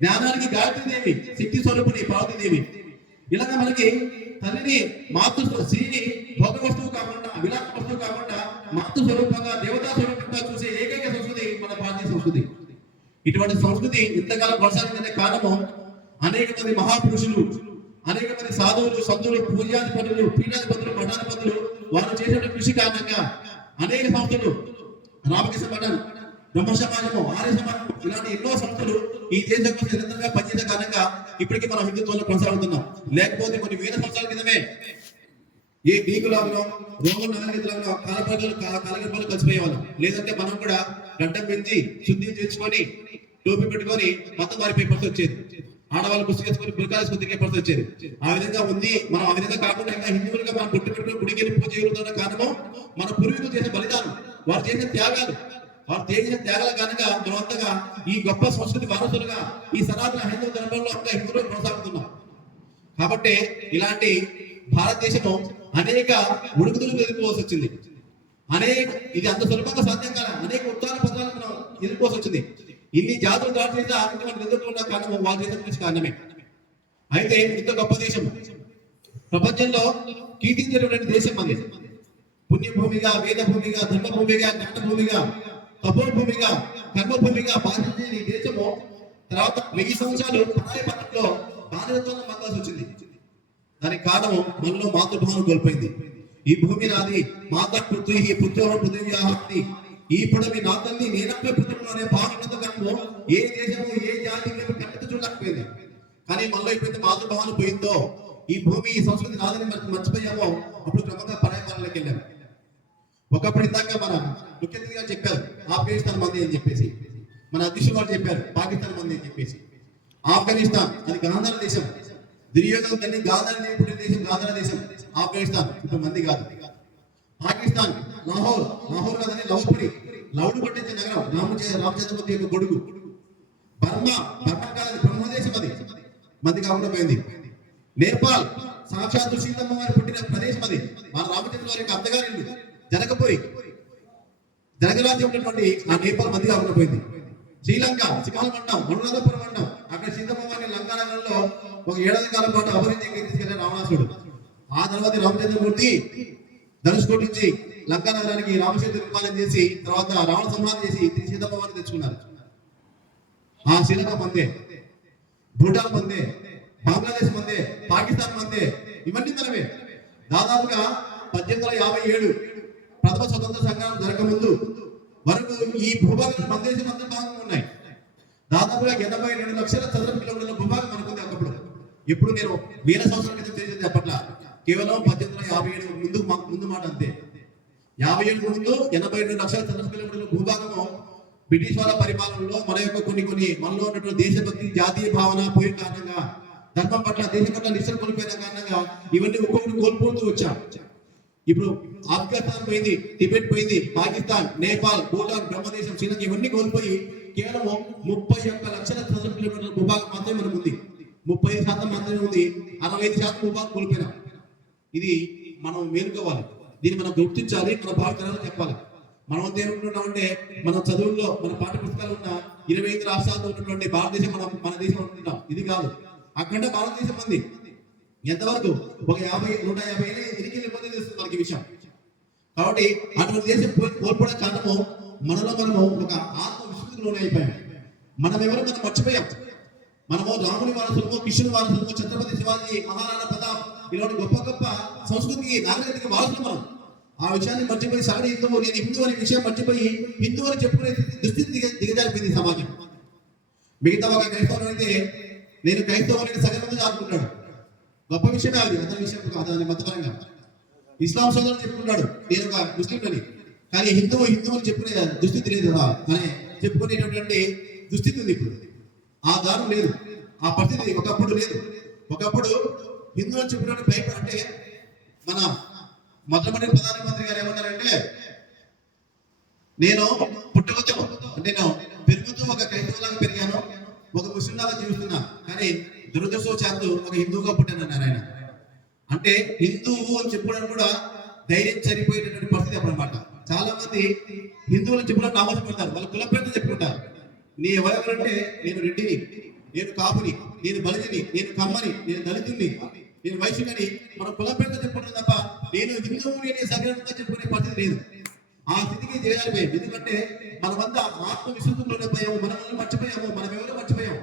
జ్ఞానానికి గాయత్రీదేవి, శక్తి స్వరూపుని పార్వతీదేవి. ఇలాగా మనకి తల్లిని స్త్రీని భోగ వస్తువు కాకుండా, విలాస వస్తువు కాకుండా మాతృ స్వరూపంగా, దేవతా స్వరూపంగా చూసే ఏకైక సంస్కృతి మన భారతీయ సంస్కృతి. ఇటువంటి సంస్కృతి ఇంతకాలం కొనసాగిందనే కారణము అనేక మంది మహాపురుషులు, అనేక మంది సాధువులు, సంతులు, పూజాధిపతులు, పీఠాధిపతులు, మఠాధిపతులు వారు చేసిన కృషి కారణంగా అనేక సంస్థలు, రామకృష్ణ మఠం, బ్రహ్మ సమాజము, ఆర్య సమాజము, ఇలాంటి ఎన్నో సంస్థలు ఈ దేశం కోసం నిరంతరంగా పనిచేసే కారణంగా ఇప్పటికీ మనం హిందుత్వంలో కొనసాగుతున్నాం. లేకపోతే కొన్ని వేల సంవత్సరాల క్రితమే ఏ గ్రీకులలో, రోమన్ నాగరికతలలో కాలగర్భాలు కలిసిపోయేవాళ్ళం. లేదంటే మనం కూడా గడ్డం పెంచి శుద్ధి తెచ్చుకొని టోపీ పెట్టుకొని మతం మారిపోయే పరిస్థితి వచ్చేది. ఆడవాళ్ళు పుస్తకం వేసుకొని బురకాలేసుకొని తిరిగే పరిస్థితి వచ్చేది. ఆ విధంగా ఉంది. మనం ఆ విధంగా కాకుండా ఇంకా హిందువులుగా మనం పుట్టి పెట్టుకుని గుడికి పూజ చేయగలుగుతున్న కారణము మన పూర్వీకులు చేసిన బలిదానం, వారు చేసిన త్యాగాలు. వారు చేసిన త్యాగాల కారణంగా మనమంతగా ఈ గొప్ప సంస్కృతి వారసులుగా ఈ సనాతన హిందూ ధర్మంలో అంతా హిందువులు కొనసాగుతున్నాం. కాబట్టి ఇలాంటి భారతదేశము అనేక ఉడుకుదులు ఎదుర్కోవాల్సి వచ్చింది. ఇది అంత సులభంగా సాధ్యం కాదు. అనేక ఉత్తాన పదాలను మనం ఎదుర్కోవాల్సి వచ్చింది. ఇన్ని జాతులు దాడి చేస్తే మనం ఎదుర్కొన్న కారణం వాళ్ళ దేశం గురించి కారణమే. అయితే ఇంత గొప్ప దేశం, ప్రపంచంలో కీర్తించేటువంటి దేశం అది. పుణ్యభూమిగా, వేదభూమిగా, ధర్మభూమిగా, జ్ఞానభూమిగా, తపోభూమిగా, కర్మభూమిగా భారతదేశం ఈ దేశము తర్వాత 1000 సంవత్సరాలు పరాయపట్నంలో బానిసత్వంలో మగ్గాల్సి వచ్చింది. దానికి కారణము మనలో మాతృభావం కోల్పోయింది. ఈ భూమి నాది, మాతా పృథ్వీ పుత్రోహం పృథివ్యాహి ఈ పొడవి నా తల్లి నేనప్పే పుత్రుడు అనే భావనతో కనుక ఏ దేశము ఏ జాతి కట్టెత్తు చూడలేకపోయింది. కానీ మనలో ఎప్పుడైతే మాతృభావన పోయిందో, ఈ భూమి ఈ సంస్కృతి నాదని మర్చిపోయామో, అప్పుడు క్రమంగా పరాయపాలనలోకి వెళ్ళాము. ఒకప్పుడు ఇందాక మన ముఖ్య అతిథిగా చెప్పారు ఆఫ్ఘనిస్తాన్ మంది అని చెప్పేసి, మన అధ్యక్షులు వారు చెప్పారు పాకిస్తాన్ మంది అని చెప్పేసి. ఆఫ్ఘనిస్తాన్ అది గాంధార దేశం, దుర్యోధన తల్లి గాంధార పుట్టిన దేశం, గాంధార దేశం ఆఫ్ఘనిస్తాన్, ఇప్పుడు మంది కాదు. పాకిస్తాన్ లాహోర్ కదని లవపురి, లవుడు పట్టించే నగరం, రామచంద్రమూర్తి యొక్క కొడుకు. బర్మా కాదు బ్రహ్మదేశం, అది మంది కాకుండా పోయింది. నేపాల్ సాక్షాత్తు సీతమ్మ వారి పుట్టిన ప్రదేశం, అది మన రామచంద్ర వారి యొక్క అత్తగారి జనకపురి, జనకరాజ్యం ఉన్నటువంటి ఆ నేపాల్ మంది కాకుండా పోయింది. శ్రీలంక శ్రీకాళమండం, అనురాధపురం మండం, అక్కడ సీతమ్మ వారిని లంకా నగరంలో ఒక 7 ఏళ్ల కాలం పాటు అపహరించి తీసుకెళ్లిన రావణాసుడు. ఆ తర్వాత రామచంద్రమూర్తి ధనుష్కోటి నుంచి లంకా నగరానికి రామచంద్ర నిర్మాణం చేసి తర్వాత రావణ సంహారం చేసి సీతమ్మ వారిని తెచ్చుకున్నారు. ఆ శ్రీలంక మందే, భూటాన్ మందే, బంగ్లాదేశ్ మందే, పాకిస్తాన్ మందే, ఇవన్నీ మనమే. దాదాపుగా 1857 ప్రథమ స్వతంత్ర సంగ్రామం జరగకముందు వరకు ఈ భూభాగం మన దేశం అంతా భాగంగా ఉన్నాయి. దాదాపుగా 82 లక్షల చదరపు కిలోమీటర్ల భూభాగం మనకుంది అప్పుడు. ఇప్పుడు నేను వేల సంవత్సరాల క్రితం చేసేది అప్పట్ల కేవలం 1857 ముందు మాట అంతే. 57 ముందు 82 లక్షల చదరపు కిలోమీటర్ల భూభాగము బ్రిటిష్ వాళ్ళ పరిపాలనలో మన యొక్క కొన్ని మనలో ఉన్నటువంటి దేశభక్తి, జాతీయ భావన పోయిన కారణంగా, ధర్మం పట్ల, దేశం పట్ల నిశ్చయం కోల్పోయిన కారణంగా ఇవన్నీ ఒక్కొక్కటి కోల్పోతూ వచ్చాం. ఇప్పుడు ఆఫ్ఘనిస్తాన్ పోయింది, టిబెట్ పోయింది, పాకిస్తాన్, నేపాల్, భూటాన్, బ్రహ్మదేశం, శ్రీలంక ఇవన్నీ కోల్పోయి కేవలం 31 లక్షల చదరపు కిలోమీటర్ల భూభాగం మాత్రమే మనకు ఉంది. 35% మాత్రమే ఉంది. 65% భూభాగం కోల్పోయినాం. ఇది మనం మేలుకోవాలి, దీన్ని మనం గుర్తించాలి, మన భావితరాలకు చెప్పాలి. మనం ఏమనుకుంటున్నామంటే మన చదువుల్లో, మన పాఠ్య పుస్తకాలు ఉన్న 25 రాష్ట్రాల్లో ఉన్నటువంటి భారతదేశం మన దేశం అనుకుంటున్నాం. ఇది కాదు, అక్కడ భారతదేశం ఉంది. ఎంతవరకు ఒక 150 ఏళ్ళు ఎరికెళ్ళిపోతే తెలుస్తుంది మనకి విషయం. కాబట్టి అటువంటి దేశం కోల్పోవడం కారణము మనము ఒక ఆత్మవిశ్వాసకు లోనే అయిపోయాం. మనం మర్చిపోయాం. మనము రాముని వారసులమో, కృష్ణుని వారసులమో, ఛత్రపతి శివాజీ, మహారాణా ప్రతాప్ ఇలాంటి గొప్ప గొప్ప సంస్కృతికి, నాగరికతకి వారసులు మనం. ఆ విషయాన్ని మర్చిపోయి సాటి హిందువు, నేను హిందూ అనే విషయం మర్చిపోయి హిందూ అని చెప్పుకునే దుస్థితి దిగజారిపోయింది సమాజం. మిగతా ఒక క్రైస్తవులు అయితే నేను క్రైస్తవులని సగం ఆడుకుంటాడు, గొప్ప విషయమే అది, అతని విషయం కాదు, అది మతపరంగా. ఇస్లాం సోదరుడు చెప్పుకున్నాడు నేను ఒక ముస్లిం అని, కానీ హిందువు అని చెప్పుకునే దుస్థితి లేదు కదా అని చెప్పుకునేటటువంటి దుస్థితి ఉంది ఇప్పుడు. ఆ దారుణం లేదు, ఆ పరిస్థితి ఒకప్పుడు లేదు. ఒకప్పుడు హిందూ అని చెప్పుకునే భయపడ, అంటే మన మొట్టమొదటి ప్రధానమంత్రి గారు ఏమన్నారంటే, నేను పుట్టుకతో అంటే నేను పెరుగుతూ ఒక క్రైస్తవులాగా పెరిగాను, ఒక ముస్లిం లాగా జీవిస్తున్నా, కానీ దురదృష్టవశాత్తు ఒక హిందువుగా పుట్టానన్నారు ఆయన. అంటే హిందువు అని చెప్పడానికి కూడా ధైర్యం చనిపోయేటటువంటి పరిస్థితి అన్నమాట. చాలా మంది హిందువులను చెప్పడానికి నామోసపడతారు, వాళ్ళ కుల పేరుతో చెప్పుకుంటారు. నీ ఎవరెవరంటే నేను రెడ్డిని, నేను కాపుని, నేను బలిజిని, నేను కమ్మని, నేను దళితుని, నేను వైశ్యుని, మన కుల పేరుతో చెప్పుకుంటాం తప్ప నేను హిందువుని నేను సగరంగా చెప్పుకునే పరిస్థితి లేదు. ఆ స్థితికి చేయాలిపోయాం. ఎందుకంటే మనమంతా ఆత్మవిశ్వాసంలోనే పోయాము, మనల్ని మర్చిపోయాము, మనం ఎవరో మర్చిపోయాము.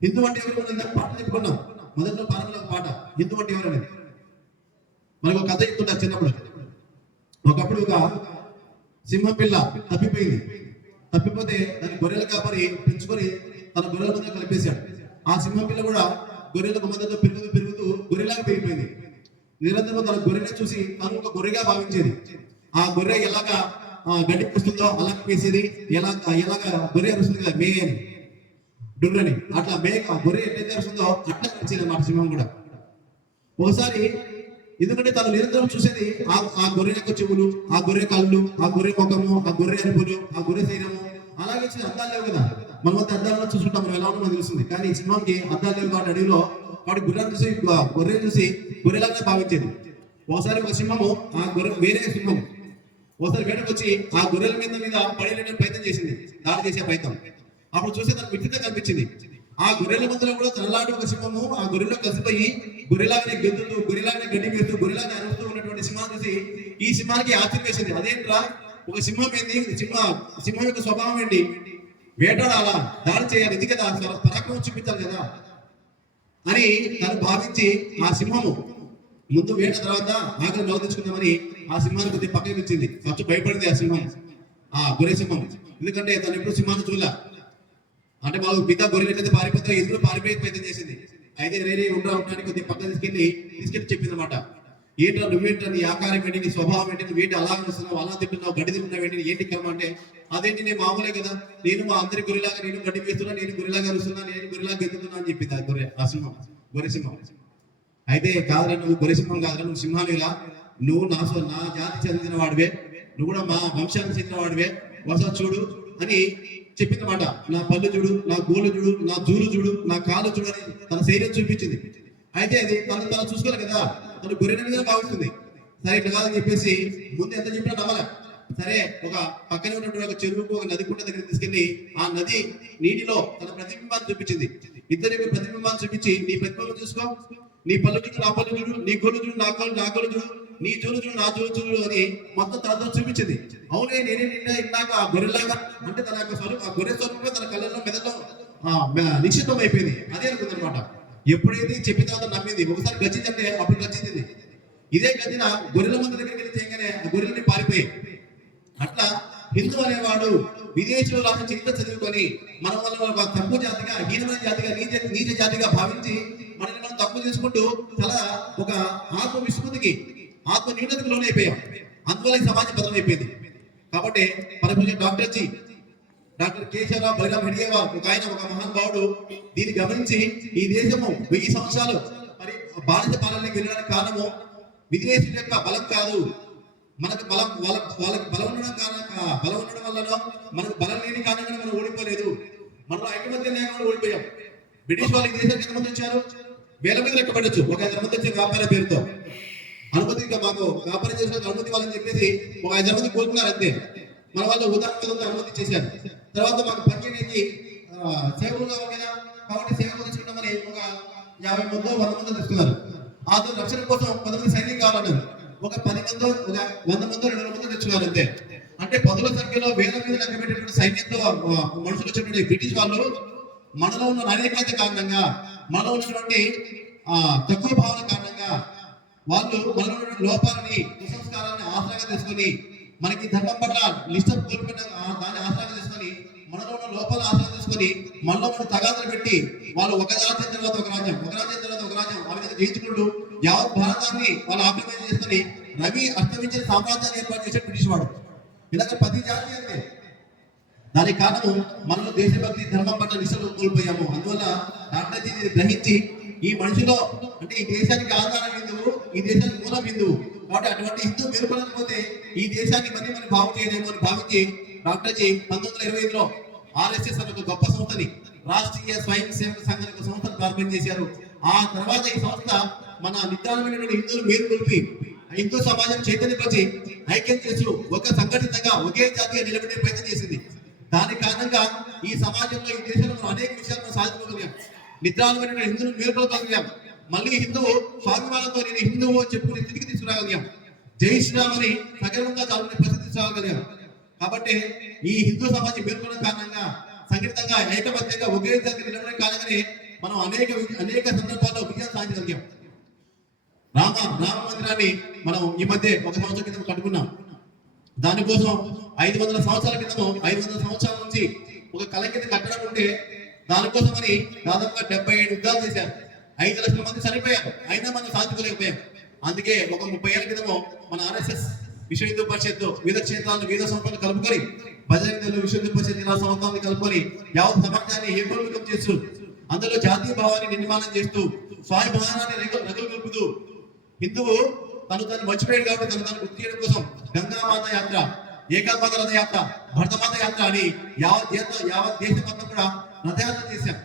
హిందూ అంటే ఎవరు మనం పాట చెప్పుకున్నాం, మొదట్లో పాటలో పాట హిందూ అంటే ఎవరు అనేది. మనకు ఒక కథ చెప్తున్నారు చిన్నప్పుడు. ఒకప్పుడు ఒక సింహం పిల్ల తప్పిపోతే దాని గొర్రెల కాపరి పెంచుకొని తన గొర్రెల మధ్య కలిపేశాడు. ఆ సింహం పిల్ల కూడా గొర్రెలకు మధ్యలో పెరుగుతూ గొర్రెలాగా పెరిగిపోయింది. నిరంతరం తన గొర్రెని చూసి తను ఒక గొర్రెగా భావించేది. ఆ గొర్రె ఎలాగా గడ్డి పుస్తుందో అలా వేసేది, ఎలాగా గొర్రె అరుస్తుంది కదా మే అని, డుర్రని, అట్లా గొర్రె ఎట్లయితే అరుస్తుందో అట్లా నచ్చేది అన్నమాట సింహం కూడా. ఒకసారి ఎందుకంటే తను నిరంతరం చూసేది ఆ గొర్రె యొక్క చెవులు, ఆ గొర్రె కళ్ళు, ఆ గొర్రె ముఖము, ఆ గొర్రె అరుపులు, ఆ గొర్రె శరీరము, అలాగే అద్దాలు లేవు కదా, మనం అంతా అద్దాలలో చూసుకుంటాం, మనం ఎలా ఉన్నా మనకు తెలుస్తుంది. కానీ సింహంకి అద్దాలు లేవు కాబట్టి అడవిలో వాడి గుర్రాన్ని చూసి గొర్రె చూసి గొర్రెలాగా భావించేది. ఒకసారి ఒక సింహము ఆ గొర్రె వేరే సింహం ఒకసారి వేటకు వచ్చి ఆ గొర్రెల మీద పడేయడానికి ప్రయత్నం చేసింది, దాడి చేసే ప్రయత్నం. అప్పుడు చూసి తనకు విచిత్రంగా కనిపించింది. ఆ గొర్రెల మధ్యలో కూడా తనలాంటి ఒక సింహము ఆ గొర్రెలో కలిసిపోయి గొర్రెలాగానే గెంతుతూ, గొర్రెలాగానే గడ్డి వేస్తూ, గొర్రెలాగానే అరుస్తూ ఉన్నటువంటి సింహాన్ని చూసి ఈ సింహానికి ఆశ్చర్యం వేసింది. అదేంట్రా, ఒక సింహం ఏంది, సింహం యొక్క స్వభావం ఏంటి, వేటాడాలా, దాడి చేయాలి, ఇది కదా పరాక్రమం చూపించాలి కదా అని తను భావించి ఆ సింహము ముందు వేట తర్వాత ఆకలి మొదలు తెచ్చుకుందామని ఆ సింహాన్ని కొద్దిగా పక్కకి ఇచ్చింది. ఫస్ట్ భయపడింది ఆ సింహం. గొర్రె సింహం. ఎందుకంటే తను ఎప్పుడు సింహాన్ని చూడలే. అంటే వాళ్ళు మిగతా గొర్రెలు ఎట్లయితే పారిపోతే ఎదురు పారిపోయే ప్రయత్నం చేసింది. అయితే రేరే ఉండడానికి కొద్దిగా పక్కన తీసుకెళ్ళి చెప్పింది అనమాట. ఏంటో నువ్వేంటో నీ ఆకారం ఏంటి, నీ స్వభావం ఏంటి, నువ్వేంటి అలా వస్తున్నావు, అలా తింటున్నావు, గడ్డి తింటున్నావు ఏంటి, ఏంటి క్రమం అంటే అదేంటి నేను మామూలే కదా, నేను మా అందరి గొర్రెలాగా నేను గడ్డి వేస్తున్నా, నేను గొర్రెలాగా అరుస్తున్నా, నేను గొర్రెలాగా ఎత్తుతున్నా అని చెప్పింది ఆ సింహం, గొర్రె సింహం. అయితే కాదురా నువ్వు గొర్రె సింహం కాదురా, నువ్వు సింహానిలా, నువ్వు నా జాతి చెందిన వాడివే, నువ్వు కూడా మా వంశానికి చెందిన వాడివే, ఒకసారి చూడు అని చెప్పిందన్నమాట. నా పళ్ళు చూడు, నా గోలు చూడు, నా జూలు చూడు, నా కాళ్ళు చూడు అని తన శరీరం చూపించింది. అయితే అది తను చూసుకోవాలి కదా, తను గొర్రెనగా భావిస్తుంది. సరే ఇట్లా కాదని చెప్పేసి ముందు ఎంత చెప్పినా నమ్మలే. సరే ఒక పక్కనే ఉన్నటువంటి ఒక చెరువుకు, ఒక నది కుంట దగ్గర తీసుకెళ్లి ఆ నది నీటిలో తన ప్రతిబింబాన్ని చూపించింది. ఇద్దరికి ప్రతిబింబాన్ని చూపించి నీ ప్రతిబింబం చూసుకో, నీ పళ్ళు చూడు, నా పళ్ళు చూడు, నీ గోలు చూడు, నా గోలు చూడు, నీ జూలు చూడు, నా జూలు చూడు అని మొత్తం తనతో చూపించింది. అవునే నేనే ఇందాక ఆ గొర్రెలాగా అంటే తన యొక్క స్వరూపం, ఆ గొర్రె స్వరూపంలో తన కళ్ళలో మెదలో నిశ్చితం అయిపోయింది. అదే అనుకుంది అనమాట. ఎప్పుడైతే చెప్పిన తర్వాత నమ్మింది, ఒకసారి గచ్చిందంటే అప్పుడు గచ్చింది. ఇదే గచ్చిన గొర్రెల మంది దగ్గరికి వెళ్ళి చేయగానే ఆ గొర్రెల్ని పారిపోయి. అట్లా హిందూ అనేవాడు విదేశీయుల రాసిన చరిత్ర చదువుకొని మన వల్ల తక్కువ జాతిగా, హీనమైన జాతిగా, నీచ జాతిగా భావించి మనల్ని మనం తక్కువ చేసుకుంటూ చాలా ఒక ఆత్మ విస్మృతికి, ఆత్మ న్యూనతకు లోనైపోయాం. అందువల్ల ఈ సమాజం బదలం అయిపోయింది. కాబట్టి పరమపూజ్య డాక్టర్ కేశవరావు బలిరామ్ హెడిగేవార్ ఒక మహానుభావుడు దీన్ని గమనించి ఈ దేశము 1000 సంవత్సరాలు మరి బానిస పాలనకి వెళ్ళడానికి కారణము విదేశీయుల యొక్క బలం కాదు, మనకు బలం వాళ్ళకి బలం ఉండడం వల్ల మనకు బలం లేని కారణంగా మనం ఓడిపోలేదు, మనలో ఐకమత్యం లేకుండా ఓడిపోయాం. బ్రిటిష్ వాళ్ళకి దేశానికి ఎంతమంది వచ్చారు, వేల మీద లెక్క పెట్టచ్చు. ఒక 5 మంది వచ్చే వ్యాపార పేరుతో అనుమతి, మాకు వ్యాపారం చేసిన అనుమతి వాళ్ళని చెప్పేసి ఒక 5 మంది కోరుకున్నారు అంతే. మన వాళ్ళు ఉదాహరణ అనుమతి చేశారు. తర్వాత మాకు పనిచేయడానికి సేవలు కావాలి కదా, కాబట్టి సేవలు తెచ్చుకుంటామని ఒక 50 మందో 100 మందో తెచ్చుకున్నారు. ఆ రక్షణ కోసం 10 మంది సైనికులు కావాలన్నారు. ఒక 10 మందో, ఒక 100 మందో 200 మందో తెచ్చుకున్నారు అంతే. అంటే 10ల సంఖ్యలో వేల మీద లెక్క పెట్టేటువంటి సైన్యంతో మనుషులు వచ్చినటువంటి బ్రిటిష్ వాళ్ళు మనలో ఉన్న అనేకత కారణంగా, మనలో ఉన్నటువంటి తక్కువ భావన కారణంగా వాళ్ళు మనలో ఉన్న లోపాలని, కుసంస్కారాన్ని ఆసరాగా తీసుకొని, మనకి ధర్మం పట్ల నిష్ఠ కోల్పోయిన దాన్ని ఆసరాగా తీసుకొని, మనలో ఉన్న లోపాలను ఆసరా తీసుకొని మనలో ఉన్న తగాదాలు పెట్టి వాళ్ళు ఒక రాజ్యం తర్వాత ఒక రాజ్యం, ఒక రాజ్యం తర్వాత ఒక రాజ్యం ఆ విధంగా జయించుకుంటూ యావత్ భారతాన్ని వాళ్ళు ఆక్రమణ చేసుకొని రవి అస్తమించిన సామ్రాజ్యాన్ని ఏర్పాటు చేసే బ్రిటిష్ వాడు. ఇలాగ 10 జాతి అంటే దానికి కారణము మనలో దేశభక్తి, ధర్మం పట్ల నిష్ఠలు కోల్పోయాము. అందువల్ల డాక్టర్జీ గ్రహించి ఈ మనిషిలో అంటే ఈ దేశానికి ఆధారం హిందువు, ఈ దేశానికి మూలం హిందువు, కాబట్టి అటువంటి హిందూ పేర్కొనకపోతే ఈ దేశాన్ని మనం బాగు చేయలేము అని భావించి డాక్టర్జీ 1925లో RSS అనే ఒక గొప్ప సంస్థని, రాష్ట్రీయ స్వయం సేవక సంఘం ఒక సంస్థను ప్రారంభం చేశారు. ఆ తర్వాత ఈ సంస్థ మన నిదానమైనటువంటి హిందువులు మేలు కొలిపి హిందూ సమాజం చైతన్యపరిచి ఐక్యం చేస్తూ ఒక సంఘటితంగా ఒకే జాతిగా నిలబెట్టే ప్రయత్నం చేసింది. దాని కారణంగా ఈ సమాజంలో, ఈ దేశంలో మనం అనేక విషయాలను సాధించుకోగలిగాం. నిద్రాలమైన హిందువులను మేలుకొల్పగలిగాం. మళ్ళీ హిందువు స్వాభిమానంతో నేను హిందువు చెప్పుకునే స్థితికి తీసుకురాగలిగాం. జై శ్రీరామ్ అని సగర్వంగా చాలుకునే పరిస్థితి తీసుకురాగలిగాం. కాబట్టి ఈ హిందూ సమాజం మేల్కొన్న కారణంగా, సంఘటితంగా ఏకబద్ధంగా ఒకే జాతికి నిలబడే కారణంగానే మనం అనేక సందర్భాల్లో విజయం సాధించగలిగాం. రామ మందిరాన్ని మనం ఈ మధ్య 1 సంవత్సరం క్రితం కట్టుకున్నాం. దానికోసం 500 సంవత్సరాల క్రితం, 500 సంవత్సరాల నుంచి ఒక కళ కింద కట్టడం ఉంటే దానికోసమని దాదాపుగా 77 యుద్ధాలు చేశారు. 5 లక్షల మంది చనిపోయారు, అయినా మనం సాధించుకోలేకపోయాం. అందుకే ఒక 30 ఏళ్ల క్రితం మన RSS విశ్వ హిందూ పరిషత్తు వివిధ క్షేత్రాలను, వివిధ సంస్థలు కలుపుకొని, భజన విశ్వ హిందూ పరిషత్ ఇలా సంస్థలను కలుపుకొని యావత్ సమాజాన్ని ఏకోన్ముఖం చేస్తూ, అందులో జాతీయ భావాన్ని నిర్మాణం చేస్తూ, స్వాభిమానాన్ని రగులుగొల్పుతూ, హిందువు తను మర్చిపోయాడు కాబట్టి తను గుర్తు చేయడం కోసం గంగామాత యాత్ర, ఏకాత్మక రథయాత్ర, భరతమాత యాత్ర అని యావత్ దేశం మొత్తం కూడా రథయాత్ర చేశాం.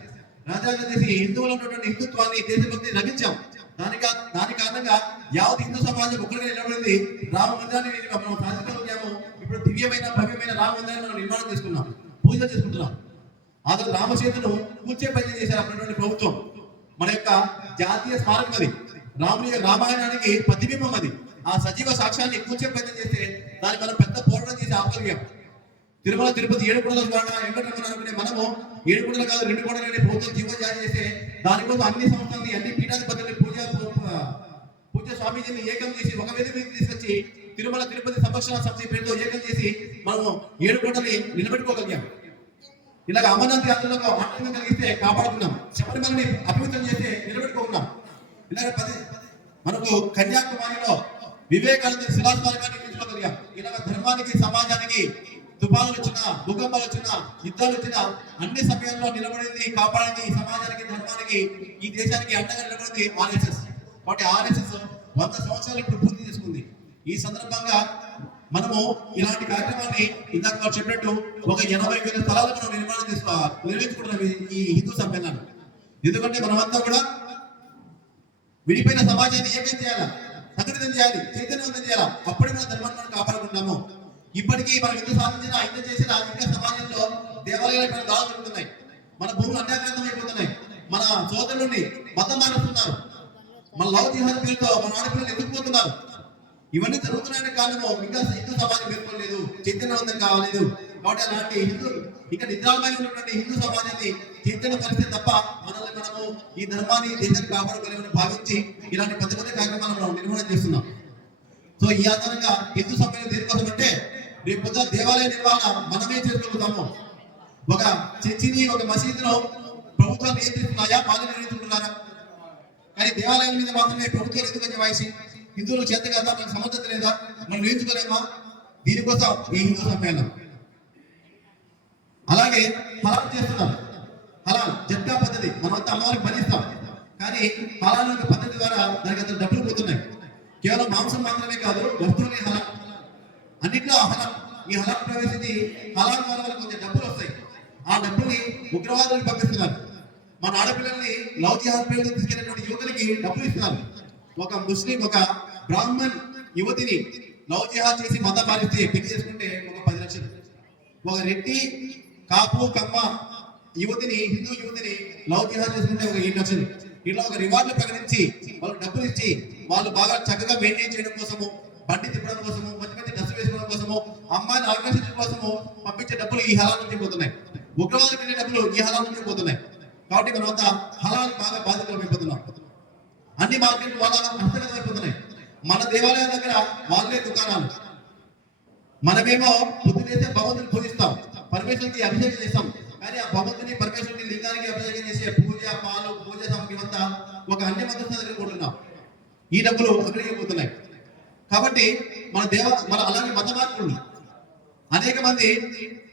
రథయాత్ర చేసి హిందువులు ఉన్నటువంటి హిందుత్వాన్ని, దేశభక్తిని రచించాం. దాని కారణంగా యావత్ హిందూ సమాజం ఒక్కడిగా నిలబడింది. రామ మందిరాన్ని మనం సాధించగలిగాము. ఇప్పుడు దివ్యమైన భవ్యమైన రామ మందిరాన్ని మనం నిర్మాణం చేసుకున్నాం, పూజలు చేసుకుంటున్నాం. ఆ రోజు రామసేతును కూర్చే ప్రయత్నం చేశారు అప్పుడున్నటువంటి ప్రభుత్వం. మన యొక్క జాతీయ స్మారకం అది, రామాయణానికి ప్రతిబింబం అది. ఆ సజీవ సాక్ష్యాన్ని కూర్చే ప్రయత్నం చేస్తే దాన్ని మనం పెద్ద పోరాటం చేసి ఆపగలిగాం. తిరుమల తిరుపతి 7 కొండల వెంకటరమణ అనుకునే మనము 7 కొండలు కాదు 2 కొండలని ప్రభుత్వం జీవో జారీ చేస్తే దానికోసం అన్ని సంస్థల్ని, అన్ని పీఠాధిపతుల్ని, పూజ స్వామీజీని ఏకం చేసి ఒక వేదిక మీద తీసుకొచ్చి తిరుమల తిరుపతి సంరక్షణ సమితి పేరుతో ఏకం చేసి మనము 7 కోటని నిలబెట్టుకోగలిగాం. ఇలాగ అమర్నాథ్ యాత్రలకు ఆటంకం కలిగిస్తే కాపాడుకున్నాం. శబరిమలని అపవిత్రం చేస్తే నిలబెట్టుకున్నాం. ఇలాగ మనకు కన్యాకుమారిలో వివేకానంద శిలాస్మారకాన్ని పెంచుకోగలిగాం. ఇలాగ ధర్మానికి సమాజానికి తుఫానులు వచ్చినా, భూకంపాలు వచ్చినా, యుద్ధాలు వచ్చినా అన్ని సమయాల్లో నిలబడింది, కాపాడింది ఈ సమాజానికి, ధర్మానికి, ఈ దేశానికి అండగా నిలబడింది ఆర్ఎస్ఎస్. కాబట్టి ఆర్ఎస్ఎస్ 100 సంవత్సరాలు ఇప్పుడు పూర్తి చేసుకుంది. ఈ సందర్భంగా మనము ఇలాంటి కార్యక్రమాన్ని ఇందాక వాళ్ళు చెప్పినట్టు ఒక 80,000 స్థలాలు మనం నిర్మించుకుంటున్నాం ఈ హిందూ సమ్మేళనాన్ని. ఎందుకంటే మనమంతా కూడా విడిపోయిన సమాజాన్ని ఏకం చేయాలా, సంఘటితం చేయాలి, చైతన్యవంతం చేయాలా. అప్పుడే మన ధర్మాన్ని మనం కాపాడుకుంటాము. ఇప్పటికీ మనం హిందూ సాధించిన హిందూ చేసిన ఇంకా సమాజంలో దేవాలయాల దాడులు జరుగుతున్నాయి. మన భూములు అన్యాక్రాంతం అయిపోతున్నాయి. మన సోదరుల్ని మతం మారుస్తున్నారు. మన లవ్ జిహాద్ పేరుతో మన ఆడపిల్లలు ఎందుకు పోతున్నారు? ఇవన్నీ జరుగుతున్నాయనే కారణము ఇంకా హిందూ సమాజం మేల్కొనలేదు, చైతన్యవంతం కావాలేదు. కాబట్టి అలాంటి ఇంకా నిద్రాలపై ఉన్నటువంటి హిందూ సమాజాన్ని చైతన్య పరిస్థితి తప్ప మనల్ని మనము ఈ ధర్మాన్ని దేశాన్ని కాపాడుకోలేమని భావించి ఇలాంటి పెద్ద పెద్ద కార్యక్రమాలను మనం నిర్వహణ చేస్తున్నాం. సో ఈ ఆధారంగా హిందూ సమ్మేళనం దేనికోసం అంటే రేపు పొద్దున దేవాలయ నిర్వహణ మనమే చేసుకోగలుగుతాము. ఒక చర్చిని, ఒక మసీదును ప్రభుత్వాలు నియంత్రిస్తున్నాయా, పాలన నిర్వహించుకుంటున్నారా? కానీ దేవాలయాల మీద మాత్రమే ప్రభుత్వాలు ఎందుకు జమాయిసి హిందువులు చేత కదా, మనకు సమర్థత లేదా, మనం నేర్చుకోలేమా? దీనికోసం ఈ హిందూ సమ్మేళనం. అలాగే హలాల్ చేస్తున్నాం. హలాల్ జట్కా పద్ధతి మనమంతా అమ్మవారికి బలిస్తాం. కానీ హలాల్ యొక్క పద్ధతి ద్వారా దానికి అంత డబ్బులు పోతున్నాయి. కేవలం మాంసం మాత్రమే కాదు, వస్తువులే హలాల్, అన్నింటిలో హలాల్. ఈ హలాల్ ప్రవేశించి హలాల్ ద్వారా కొంచెం డబ్బులు వస్తాయి. ఆ డబ్బుల్ని ఉగ్రవాదులకు పంపిస్తున్నారు. మన ఆడపిల్లల్ని లవ్ జిహాద్ పేరుతో తీసుకెళ్ళినటువంటి యువకులకి డబ్బులు ఇస్తున్నారు. ఒక ముస్లిం, ఒక బ్రాహ్మణ్ యువతిని లవ్ జిహాద్ చేసి మతం మారిస్తే పెళ్లి చేసుకుంటే ఒక 10 లక్షలు. ఒక రెడ్డి, కాపు, కమ్మ యువతిని, హిందూ యువతిని లవ్ జిహాద్ చేసుకుంటే ఒక 7 లక్షలు. ఇట్లా ఒక రివార్డులు ప్రకటించి వాళ్ళకి డబ్బులు ఇచ్చి వాళ్ళు బాగా చక్కగా మెయింటైన్ చేయడం కోసము, బండి తిప్పడం కోసము, మంచి మంచి డ్రెస్ వేసుకోవడం కోసము, అమ్మాయిని ఆకర్షించడం కోసము పంపించే డబ్బులు ఈ హలాల్ నుంచి పోతున్నాయి. ఉగ్రవాదులకు వెళ్ళే డబ్బులు ఈ హలాల్ నుంచి పోతున్నాయి. కాబట్టి మనం అంతా హలాల్ బాగా బాధితులు అయిపోతున్నాం. అన్ని మార్కెట్లు వాళ్ళ హస్తగతం అయిపోతున్నాయి. మన దేవాలయాల దగ్గర వాళ్ళే దుకాణాలు. మనమేమో పొద్దునేస్తే భగవంతుని పూజిస్తాం, పరమేశ్వరునికి అభిషేకం చేస్తాం. కానీ ఆ భగవంతుని, పరమేశ్వరుని లింగానికి అభిషేకం చేసే పూజ, పాలు, పూజ సామగ్రి అంతా ఒక అన్య మతస్థ దగ్గర కొంటున్నాం. ఈ డబ్బులు అక్కడికి పోతున్నాయి. కాబట్టి మన అలాగే మత మార్పులు అనేక మంది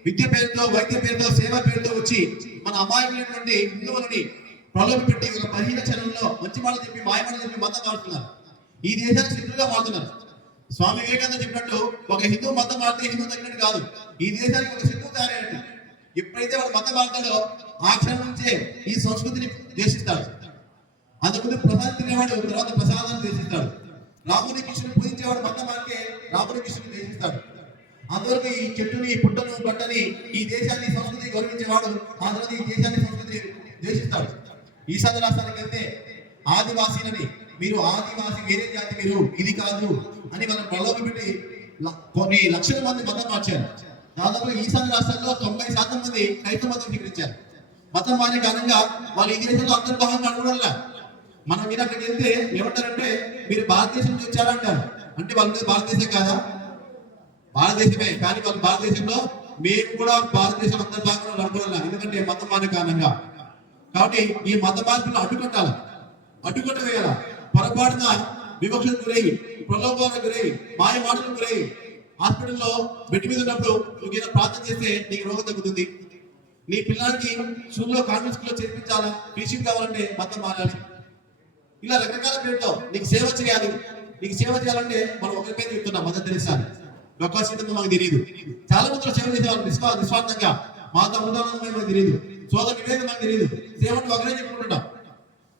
విద్య పేరుతో, వైద్య పేరుతో, సేవ పేరుతో వచ్చి మన అమాయకులైనటువంటి హిందువులని ప్రలోభ పెట్టి ఒక 15 క్షణంలో మంచి మాట చెప్పి, మాయమాట చెప్పి మతం మారుతున్నారు. ఈ దేశానికి శత్రువుగా మారుతున్నారు. స్వామి వివేకానంద చెప్పినట్టు ఒక హిందూ మతం మారితే హిందూ తగ్గినట్టు కాదు, ఈ దేశానికి ఒక శత్రువు తయారైనట్టు. ఎప్పుడైతే వాడు మతం మారుతాడో ఆ క్షణం నుంచే ఈ సంస్కృతిని ద్వేషిస్తాడు. అంతకుముందు ప్రసాదం తినేవాడు తర్వాత ప్రసాదాన్ని ద్వేషిస్తాడు. రాముని కృష్ణుని పూజించేవాడు మతం మారితే రాముని కృష్ణుని ద్వేషిస్తాడు. అందువరకు ఈ చెట్టుని, పుట్టను, గొట్టని, ఈ దేశాన్ని, సంస్కృతిని గౌరవించేవాడు ఆ తర్వాత ఈ దేశాన్ని, సంస్కృతిని ద్వేషిస్తాడు. ఈశాన్య రాష్ట్రానికి వెళ్తే ఆదివాసీలని, మీరు ఆదివాసి వేరే జాతి, మీరు ఇది కాదు అని మనం ప్రలోభ పెట్టి కొన్ని లక్షల మంది మతం మార్చారు. దాదాపు ఈశాన్య రాష్ట్రాల్లో 90% మంది క్రైస్తవ మతం స్వీకరించారు. మతం మారే కారణంగా వాళ్ళు ఈ దేశంలో అంతర్భాగంగా అడగడంలా. మనం మీరు అక్కడికి వెళ్తే ఏమంటారంటే మీరు భారతదేశం నుంచి వచ్చారంటారు. అంటే వాళ్ళు భారతదేశం కాదా? భారతదేశమే. కానీ వాళ్ళు భారతదేశంలో మేము కూడా భారతదేశం అంతర్భాగంలో అడగడంలా. ఎందుకంటే మతం మారే కారణంగా. కాబట్టి ఈ మత మార్పులను అడ్డుకట్టాలి, అడ్డుకట్ట వేయాల. పొరపాటున వివక్షకు గురై, ప్రలోభాలకు గురై, మాయ మాటలకు గురై హాస్పిటల్లో బెడ్ మీద ఉన్నప్పుడు నువ్వు ప్రార్థన చేస్తే నీకు రోగం తగ్గుతుంది. నీ పిల్లలకి స్కూల్లో, కాన్వెంట్ స్కూల్లో చేర్పించాలా, టీచింగ్ కావాలంటే మతం మారాలి. ఇలా రకరకాల పేరుతో నీకు సేవ చేయాలి. నీకు సేవ చేయాలంటే మనం ఒకరి పేరు చెప్తున్నాం, మదర్ తెరీసా. విశ్వాసం మాకు తెలియదు. చాలా మందిలో సేవ చేసేవాళ్ళు నిస్వార్థంగా. మాతో ఉదాహరణ మనకు తెలియదు, సోదరు నివేదన మనకు తెలియదు. సేవ అంటే ఒకరే చెప్పుకుంటున్నాం.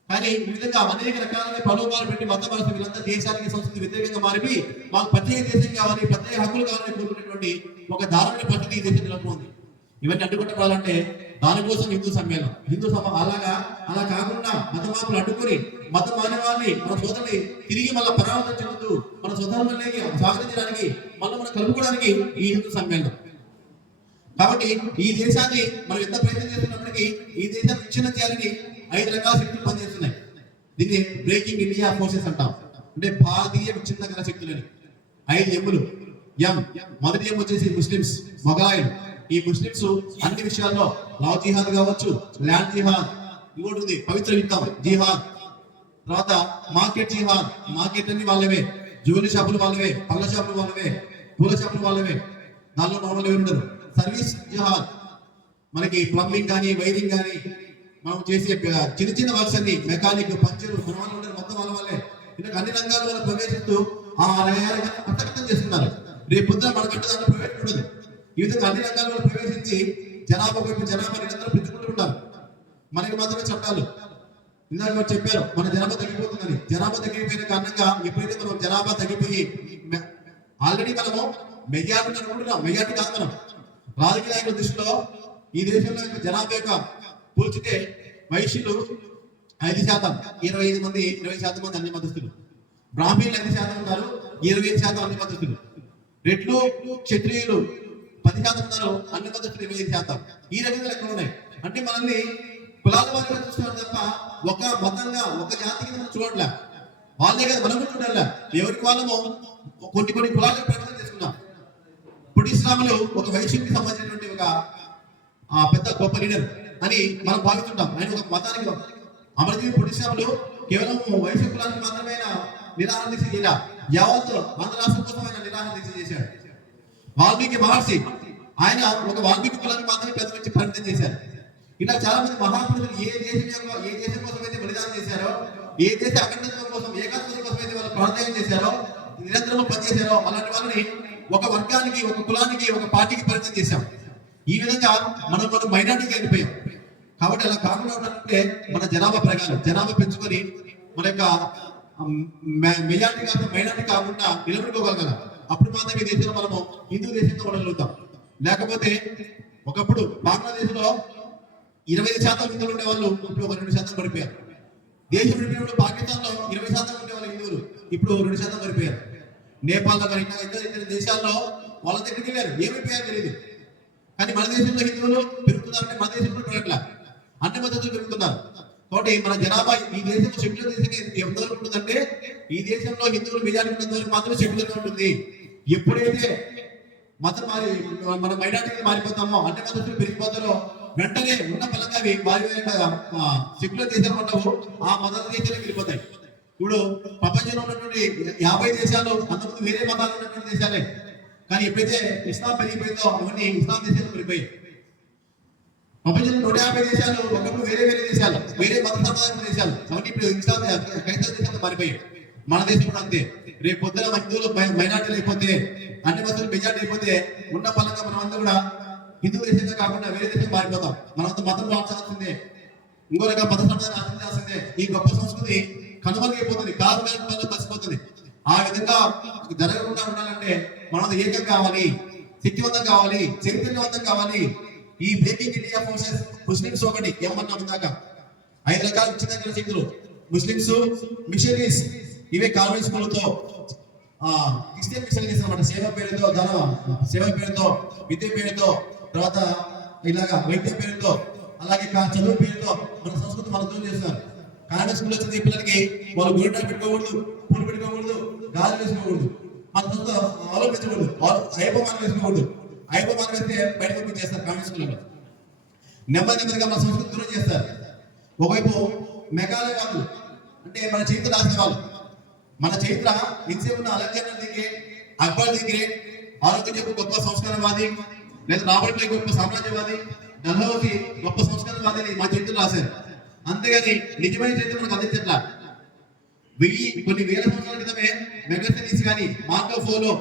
కానీ ఈ విధంగా అనేక రకాలైన ప్రలోభాలు పెట్టి మత భాష వీళ్ళంతా దేశానికి, సంస్కృతి వ్యతిరేకంగా మారి మాకు ప్రత్యేక దేశం కావాలి, ప్రత్యేక హక్కులు కావాలని కోరుకునేటువంటి ఒక దారుణ పరిస్థితి ఈ దేశం నిలబడుతుంది. ఇవన్నీ అడ్డుకట్టాలంటే దానికోసం హిందూ సమ్మేళనం, అలా కాకుండా మత మార్పులు అడ్డుకొని మతం మానే వాళ్ళని, మన సోదరుని తిరిగి మళ్ళీ పరామర్శం చెందుతూ మన సోదరులకి స్వాగతించడానికి, మళ్ళీ మనం కలుపుకోవడానికి ఈ హిందూ సమ్మేళనం. కాబట్టి ఈ దేశాన్ని మనం ఎంత ప్రయత్నం చేస్తున్నప్పటికీ ఈ దేశాన్ని విచ్ఛిన్నం చేయాలని 5 రకాల శక్తులు పనిచేస్తున్నాయి. దీన్ని బ్రేకింగ్ ఇండియా ఫోర్సెస్ అంటాం. అంటే భారతీయ విచ్ఛిన్నకర శక్తులని. 5 ఎమ్ములు. ఎం మొదటి ఎం వచ్చేసి ముస్లిమ్స్, మొగలాయిలు. ఈ ముస్లిమ్స్ అన్ని విషయాల్లో లవ్ జిహాద్ కావచ్చు, ల్యాండ్ జిహాద్, ఇంకోటి ఉంది పవిత్ర యుద్ధం జిహాద్, తర్వాత మార్కెట్ జిహాద్, మార్కెట్ అన్ని వాళ్ళవే, జ్యువెలరీ షాపులు వాళ్ళవే, పళ్ళ షాపులు వాళ్ళవే, పూల షాపులు వాళ్ళవే, దానిలో మామూలు ఎవరు ఉండరు. సర్వీస్ జిహాద్, మనకి ప్లంబింగ్ కానీ వైరింగ్ కానీ మనం చేసే చిన్న చిన్న వర్క్స్ అన్ని, మెకానిక్, పంచరు, మన వాళ్ళు ఉంటారు, మొత్తం వాళ్ళ వాళ్ళే. ఇలా అన్ని రంగాల వాళ్ళు ప్రవేశిస్తూ ఆ రంగాలను అర్థం చేస్తున్నారు. రేపు పొద్దున మనకంటే దాంట్లో ప్రవేశం ఉండదు. ఈ విధంగా అన్ని రంగాల వాళ్ళు ప్రవేశించి జనాభా నిరంతరం పెంచుకుంటూ ఉంటారు. మనకి మాత్రమే చట్టాలు. ఇందాక వారు చెప్పారు మన జనాభా తగ్గిపోతుందని. జనాభా తగ్గిపోయిన కారణంగా ఎప్పుడైతే మనం జనాభా తగ్గిపోయి ఆల్రెడీ మనము మెజారిటీ అనుకుంటున్నాం, మెజారిటీ కాదు మనం. రాజకీయ నాయకుల దృష్టిలో ఈ దేశంలో యొక్క జనాభా యొక్క పోల్చితే వైశ్యులు 5%, 25 మంది 20% మంది అన్ని మతస్థులు. బ్రాహ్మణులు 5% ఉన్నారు, 25% అన్ని మతస్థులు. రెడ్లు క్షత్రియులు 10% ఉన్నారు, అన్ని మతస్థులు 25%. ఈ రకంగా లెక్కలు ఉన్నాయి. అంటే మనల్ని కులాల వారిగా చూస్తున్నారు తప్ప ఒక మతంగా ఒక జాతికి మనం చూడలే. వాళ్ళే కదా మనం కూడా చూడాలి. ఎవరికి వాళ్ళము కొన్ని కులాలకు ప్రకటన చేసుకున్నాం. ఇప్పుడు ఇస్లాంలో ఒక వైశ్యుడికి సంబంధించినటువంటి ఒక పెద్ద గొప్ప లీడర్ అని మనం భావిస్తుంటాం. ఆయన ఒక మతానికి అమరజీవి పొడిశాములు కేవలం వైశ్య కులానికి మాత్రమే నిరాహార దీక్ష చేయాల, యావత్ ఆంధ్ర రాష్ట్రం కోసం ఆయన నిరాహార దీక్ష చేశాడు. వాల్మీకి మహర్షి ఆయన ఒక వాల్మీకి కులానికి మాత్రమే పెద్ద నుంచి పరిమితం చేశారు. ఇలా చాలా మంది మహాపురుషులు ఏ దేశం కోసం అయితే బలిదానం చేశారో, ఏ దేశ అఖండత్వం కోసం, ఏకాత్మత కోసం అయితే వాళ్ళు ప్రార్థన చేశారో, నిరంతరం పనిచేశారో, అలాంటి వాళ్ళని ఒక వర్గానికి, ఒక కులానికి, ఒక పార్టీకి పరిచయం చేశాం. ఈ విధంగా మనం మైనార్టీకి వెళ్ళిపోయాం. కాబట్టి అలా కాకుండా ఉండాలంటే మన జనాభా ప్రకారం జనాభా పెంచుకొని మన యొక్క మైనార్టీ కాకుండా నిలబెట్టుకోగలగాలి. అప్పుడు మాత్రమే ఈ దేశంలో మనము హిందూ దేశంతో ఉండగలుగుతాం. లేకపోతే ఒకప్పుడు బంగ్లాదేశ్లో 25% హిందువులు ఉండేవాళ్ళు, ఇప్పుడు ఒక 2% పడిపోయారు. దేశం విడిపోయినప్పుడు పాకిస్తాన్లో 20% ఉండేవాళ్ళు హిందువులు, ఇప్పుడు 2% పడిపోయారు. నేపాల్లో కానీ ఇతర దేశాల్లో వాళ్ళ దగ్గరికి వెళ్ళారు, ఏమైపోయారు తెలియదు. కానీ మన దేశంలో హిందువులు పెరుగుతున్నారంటే మన దేశంలో పెరగట్లా, అన్ని మద్దతులు పెరుగుతున్నారు. కాబట్టి మన జనాభా ఈ దేశంలో సెక్యులర్ దేశంగా ఎంతవరకు ఉంటుందంటే ఈ దేశంలో హిందువులు మెజారిటీ ఉన్నంత వరకు మాత్రమే సెక్యులర్గా ఉంటుంది. ఎప్పుడైతే మతం మారి మన మైనార్టీగా మారిపోతామో, అన్ని మద్దతులు పెరిగిపోతారో వెంటనే ఉన్న పలంగా వారి సెక్యులర్ దేశాలు ఉండవు, ఆ మత దేశాలకు వెళ్ళిపోతాయి. ఇప్పుడు ప్రపంచంలో ఉన్నటువంటి 50 దేశాలు అంతకుముందు వేరే మతాలు ఉన్నటువంటి దేశాలే. కానీ ఎప్పుడైతే ఇస్లాం పెరిగిపోయిందో అవన్నీ ఇస్లాం దేశాలు పెరిగిపోయాయి. ప్రపంచంలో 150 దేశాలు ఒకప్పుడు వేరే దేశాలు, వేరే మత సంప్రదాయ దేశాలు, అవన్నీ ఇప్పుడు ఇస్లాం క్రైస్తవ దేశాలు మారిపోయాయి. మన దేశం కూడా అంతే. రేపు పొద్దున హిందువులు మైనార్టీలు అయిపోతే, అన్ని మతాలు మెజార్టీ అయిపోతే ఉన్న పలంగా మనమంతా కూడా హిందూ దేశంగా కాకుండా వేరే దేశం మారిపోతాం. మనంతా మతం మార్చాల్సిందే, ఇంకో రకం మత సంప్రదాయం ఆచరించాల్సిందే. ఈ గొప్ప సంస్కృతి కనుమరుగైపోతుంది, కాలు కలిసిపోతుంది. ఆ విధంగా జరగకుండా ఉండాలంటే మనం ఏకం కావాలి, శక్తివంతం కావాలి, చైతన్యవంతం కావాలి. ఈ బ్రేకింగ్ ఇండియా ఫోర్సెస్ ముస్లిమ్స్ ఒకటి ఏమన్నా దాకా 5 రకాల ఉచిత శక్తులు, ముస్లిమ్స్, మిషనరీస్, ఇవే కాన్వెంట్ స్కూల్తో క్రిస్టియన్ మిషనరీస్ అన్నమాట. సేవ పేరుతో, విద్య పేరుతో, తర్వాత ఇలాగా వైద్య పేరుతో, అలాగే చదువు పేరుతో మన సంస్కృతి మన దూరం చేస్తున్నారు. కాన్వెంట్ స్కూల్ వచ్చిన పిల్లలకి వాళ్ళు గోరింటాలు పెట్టుకోకూడదు, పూలు పెట్టుకోకూడదు, గాజులు వేసుకోకూడదు, మన సొంత ఆలోచించకూడదు, అయ్యప్పమానం వేసుకోకూడదు. అయ్యప్పమానం వేస్తే బయట పంపించేస్తారు కాన్వెంట్ స్కూల్లో. నెమ్మదిగా మన సంస్కృతి దూరం చేస్తారు. ఒకవైపు మెకాలే కాదు అంటే మన చరిత్ర రాసిన వాళ్ళు, మన చరిత్ర ఇంతసేపు ఉన్న Alexander the great, Akbar the great, Aurangzeb గొప్ప సంస్కారవాది, లేదా రాబర్ట్ క్లైవ్ గొప్ప సామ్రాజ్యవాది, డల్హౌసీ గొప్ప సంస్కారవాది అని మా చరిత్ర రాశారు. అంతేగాని నిజమైన చరిత్ర మనకు అందించట్లా. కొన్ని వేల సంవత్సరాల క్రితమే మెగాస్థెనీస్ కానీ, మార్కో పోలో,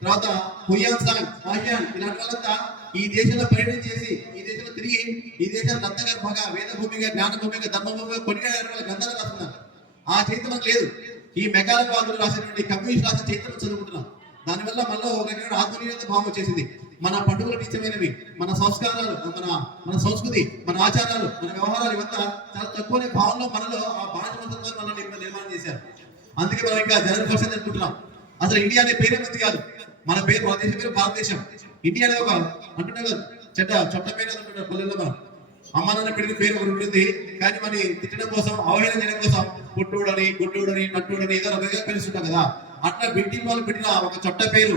తర్వాత హుయాన్ సాంగ్, ఆహ్యాన్, ఇలాంటి వాళ్ళంతా ఈ దేశంలో పర్యటన చేసి, ఈ దేశంలో తిరిగి, ఈ దేశం రత్నగర్భగా, వేదభూమిగా, జ్ఞానభూమిగా, ధర్మభూమిగా కొన్ని గ్రంథాలు రాస్తున్నారు. ఆ చరిత్ర మనకు లేదు. ఈ మెకానిక్ వాళ్ళు రాసినటువంటి కమ్యూనిస్ట్ రాసిన చరిత్రను చదువుకుంటున్నాం. దానివల్ల మనలో ఒక రకమైన ఆత్మీయత భావం వచ్చేసింది. మన పండుగలు నిత్యమైనవి, మన సంస్కారాలు, మన సంస్కృతి, మన ఆచారాలు, మన వ్యవహారాలు ఇవంతా చాలా తక్కువనే భావంలో మనలో ఆ బాధ్యతతో మనల్ని ఇక్కడ నిర్మాణం చేశారు. అందుకే మనం ఇంకా జనరల్ పర్సెంట్ అనుకుంటున్నాం. అసలు ఇండియా అనే పేరే మంది కాదు, మన దేశం పేరు భారతదేశం. ఇండియా అనేది ఒక అంటున్నాం కదా, చొట్ట పేరు అంటున్నారు పల్లెల్లో. మనం అమ్మ నాన్న పెట్టిన పేరు ఒకటి ఉంటుంది, కానీ మరి తిట్టడం కోసం, అవహేళన చేయడం కోసం పుట్టుడని, గుడ్డుడని, నట్టుడని ఏదో రకంగా పిలుస్తుంటాం కదా. అట్లా బ్రిటిష్ వాళ్ళు పెట్టిన ఒక చట్ట పేరు,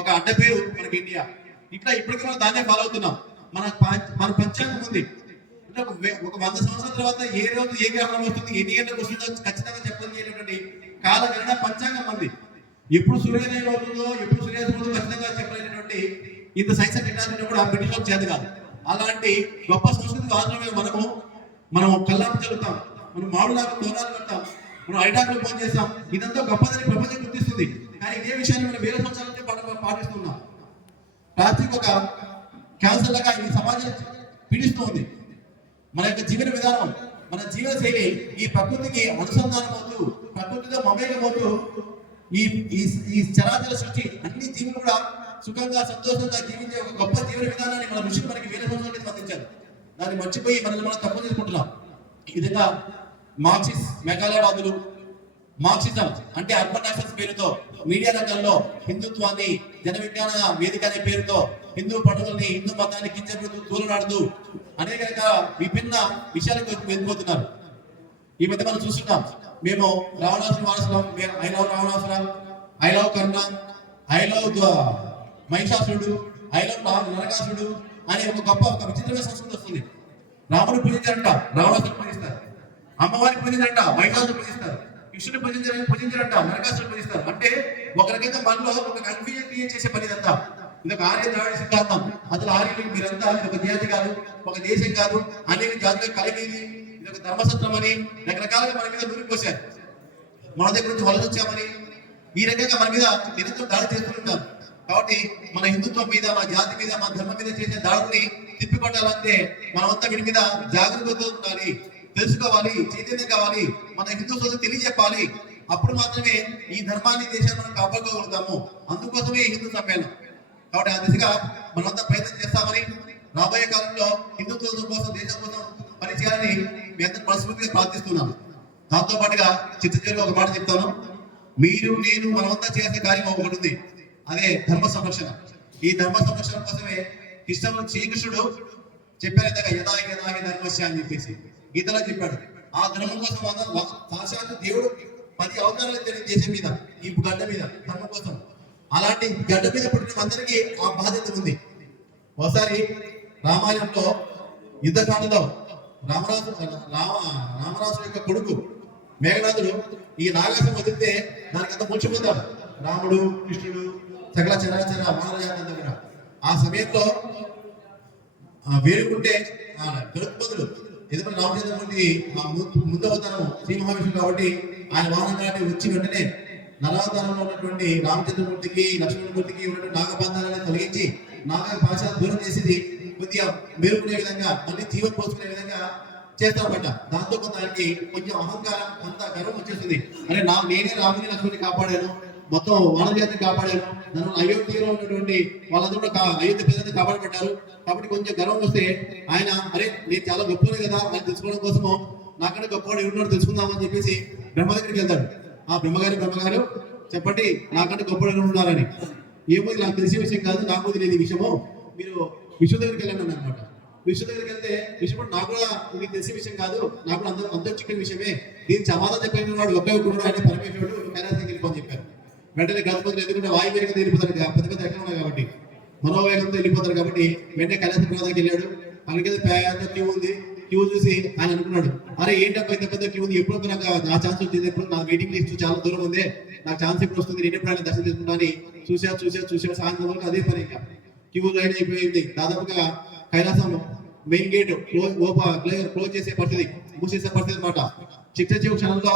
ఒక అడ్డ పేరు మనకి ఇండియా. ఇట్లా ఇప్పటికీ మనం దాన్నే ఫాలో అవుతున్నాం. మన పంచాంగం ఉంది. అంటే ఒక 100 సంవత్సరాల తర్వాత ఏ రోజు ఏ గ్రహణం వస్తుంది, ఎన్ని గంటలకు వస్తుందో ఖచ్చితంగా చెప్పలేనటువంటి కాలగణన పంచాంగం ఉంది. ఎప్పుడు సూర్యోదయం అవుతుందో, ఎప్పుడు సూర్యాస్తమయం అవుతుందో ఖచ్చితంగా చెప్పలేనటువంటి ఇంత సైన్స్ అండ్ టెక్నాలజీ కూడా బ్రిటిష్ వాళ్ళకి చేత కాదు. అలాంటి గొప్ప సంస్కృతి ఆంధ్రలో మనం కల్లాపు చదువుతాం, మనం మామిడిలాగా తోనాలు కడతాం, మనం ఐడాకులు ఫోన్ చేస్తాం. ఇదంతా గొప్పదని ప్రపంచం గుర్తిస్తుంది. కానీ ఇదే విషయాన్ని మనం వేల సంవత్సరాల నుంచి పాటిస్తున్నాం. ప్లాస్టిక్ ఒక క్యాన్సర్ లాగా ఈ సమాజం పీడిస్తూ ఉంది. మన యొక్క జీవన విధానం, మన జీవన శైలి ఈ ప్రకృతికి అనుసంధానం అవుతూ, ప్రకృతితో మమేకమవుతూ ఈ చరాచర సృష్టి అన్ని జీవులు కూడా సుఖంగా సంతోషంగా జీవించే ఒక గొప్ప జీవన విధానాన్ని మన ఋషులు మనకి వేల సంవత్సరాల క్రితం అందించారు. దాన్ని మర్చిపోయి మనల్ని మనం తప్పు చేసుకుంటున్నాం. ఈ విధంగా మార్క్సిస్ట్ మెకాలేవాదులు, మార్క్సిజం అంటే అర్బన్ నేషనల్స్ పేరుతో మీడియా రంగంలో హిందుత్వాన్ని, జన విజ్ఞాన వేదిక అనే పేరుతో హిందూ పండుగల్ని, హిందూ మతాన్ని కించబడుతూ తూలనాడుతూ అనేక రకాల విభిన్న విషయాలకు వెళ్ళిపోతున్నారు. ఈ మధ్య మనం చూస్తున్నాం. మేము రావణాసుర వారసులం, I love Ravanasura, I love Karna, I love మహిషాసురుడు, ఐ లవ్ నరకాసురుడు అనే ఒక విచిత్రమైన సంస్కృతి వస్తుంది. రాముడు పూజించారంట, రావణాసురుడు పూజిస్తారు. అమ్మవారిని పూజించారంట, మహిషాసురుడు పూజిస్తారు. కృష్ణుని పూజించారంట, నరకాసురుడు పూజిస్తారు. అంటే ఒక రకంగా మనలో ఒక కన్ఫ్యూజన్ క్రియేట్ చేసే పని ఇదంతా. ఇది ఒక ఆర్య ద్రావిడ సిద్ధాంతం. అసలు ఆర్యులు మీరంతా ఒక జాతి కాదు, ఒక దేశం కాదు, అనేక జాతులకు కలిగేది, ఇది ఒక ధర్మసత్రం అని రకరకాలుగా మన మీద నూరిపోశారు. మన దగ్గర నుంచి వలసొచ్చామని ఈ రకంగా మన మీద నిరంతరం దాడి చేస్తుంటారు. కాబట్టి మన హిందుత్వం మీద, మన జాతి మీద, మన ధర్మం మీద చేసే దాడుల్ని తిప్పికొట్టాలంటే మనమంతా వీటి మీద జాగ్రత్తతో ఉండాలి, తెలుసుకోవాలి, చైతన్యం కావాలి, మన హిందూ సోదరు తెలియజెప్పాలి. అప్పుడు మాత్రమే ఈ ధర్మాన్ని, దేశాన్ని మనం కాపాడుకోగలుగుతాము. అందుకోసమే ఈ హిందూ సమ్మేళనం. కాబట్టి ఆ దిశగా మనమంతా ప్రయత్నం చేస్తామని, రాబోయే కాలంలో హిందుత్వం కోసం, దేశం కోసం పనిచేయాలని మీ అందరూ మనస్ఫూర్తిగా ప్రార్థిస్తున్నాను. దాంతో పాటుగా చిత్తూరులో ఒక మాట చెప్తాను. మీరు, నేను, మనమంతా చేసే కార్యం ఒకటి ఉంది. అదే ధర్మ సంరక్షణ. ఈ ధర్మ సంరక్షణ కోసమే కృష్ణుడు, శ్రీకృష్ణుడు చెప్పారు ఇందాక యథాహి ధర్మస్య అని చెప్పేసి గీతలో చెప్పాడు. ఆ ధర్మం కోసం సాక్షాత్తు దేవుడు 10 అవతారాలు ఎత్తాడు దేశం మీద, ఈ గడ్డ మీద, ధర్మం కోసం. అలాంటి గడ్డ మీద పుట్టిన అందరికీ ఆ బాధ్యత ఉంది. ఒకసారి రామాయణంలో యుద్ధకాండలో రామరాజు యొక్క కొడుకు మేఘనాథుడు ఈ నాగాసం వదిలితే దానికంతా ముంచిపోతాడు. రాముడు, కృష్ణుడు, సకల చరాచర మానవజాతంతా కూడా. ఆ సమయంలో వేడుకుంటే గరుత్మంతుడు ఎందుకంటే రామచంద్రమూర్తి ముందు అవతారం శ్రీ మహావిష్ణువు కాబట్టి ఆయన వాహనంగా వచ్చి వెంటనే నరావతారంలో ఉన్నటువంటి రామచంద్రమూర్తికి, లక్ష్మణమూర్తికి ఉన్నటువంటి నాగబంధాలను తొలగించి నాగ భాష దూరం చేసేది కొద్దిగా మేలుకునే విధంగా, మళ్ళీ జీవం పోసుకునే విధంగా చేస్తామట. దాంతో కొంతకి కొంచెం అహంకారం, కొంత గర్వం వచ్చేస్తుంది. అంటే నేనే రాముని, లక్ష్మణ్ని కాపాడాను, మొత్తం వానర జాతిని కాపాడాను, నన్ను అయోధ్యలో ఉన్నటువంటి వాళ్ళందరూ కూడా అయోధ్య ప్రజలను కాపాడబడ్డారు. కాబట్టి కొంచెం గర్వం వస్తే ఆయన నేను చాలా గొప్పనే కదా అని తెలుసుకోవడం కోసము నాకంటే గొప్పవాడు ఎవరున్నాడు తెలుసుకుందామని చెప్పేసి బ్రహ్మ దగ్గరికి వెళ్తాడు. ఆ బ్రహ్మగారు చెప్పండి నాకంటే గొప్పవాడు ఎవరు ఉన్నారని. ఏమో నాకు తెలిసే విషయం కాదు, నాకు తెలియదు ఈ విషయము, మీరు విష్ణు దగ్గరికి వెళ్ళండి అనమాట. విష్ణు దగ్గరికి వెళ్తే విష్ణు నాకు కూడా మీకు తెలిసే విషయం కాదు, నాకు అందరూ చిక్కని విషయమే, దీనికి సమాధానం చెప్పిన వాడు ఒకే ఒకడు ఆయన పరమేశ్వరుడు, కైలాసం వెళ్ళిపోని చెప్పారు. వెంటనే గణపతులు ఎందుకంటే వాయు వేగంతో వెళ్ళిపోతారు, పెద్ద పెద్ద ఎక్కడ ఉన్నాయి కాబట్టి, మనోవేగంతో వెళ్ళిపోతారు కాబట్టి వెంటనే కైలాస ప్రదానికి వెళ్ళాడు. అక్కడికి పెద్ద క్యూ ఉంది. క్యూ చూసి ఆయన అనుకున్నాడు, అరే ఏంటబ్బా ఇంత పెద్ద క్యూ ఉంది, ఎప్పుడు నాకు ఆ ఛాన్స్ వచ్చింది, ఎప్పుడు నాకు వెయిటింగ్ లిస్ట్ చాలా దూరం ఉంది, నాకు ఛాన్స్ ఎప్పుడు వస్తుంది, నేను ఎప్పుడు ఆయన దర్శనం చేసుకుంటా అని చూసా సాయంత్రం వరకు అదే పని. ఇంకా క్యూ లైన్ అయిపోయింది. దాదాపుగా కైలాసం మెయిన్ గేట్ క్లోజ్ చేసే పరిస్థితి, మూసేసే పరిస్థితి అనమాట. చిట్ట క్షణంలో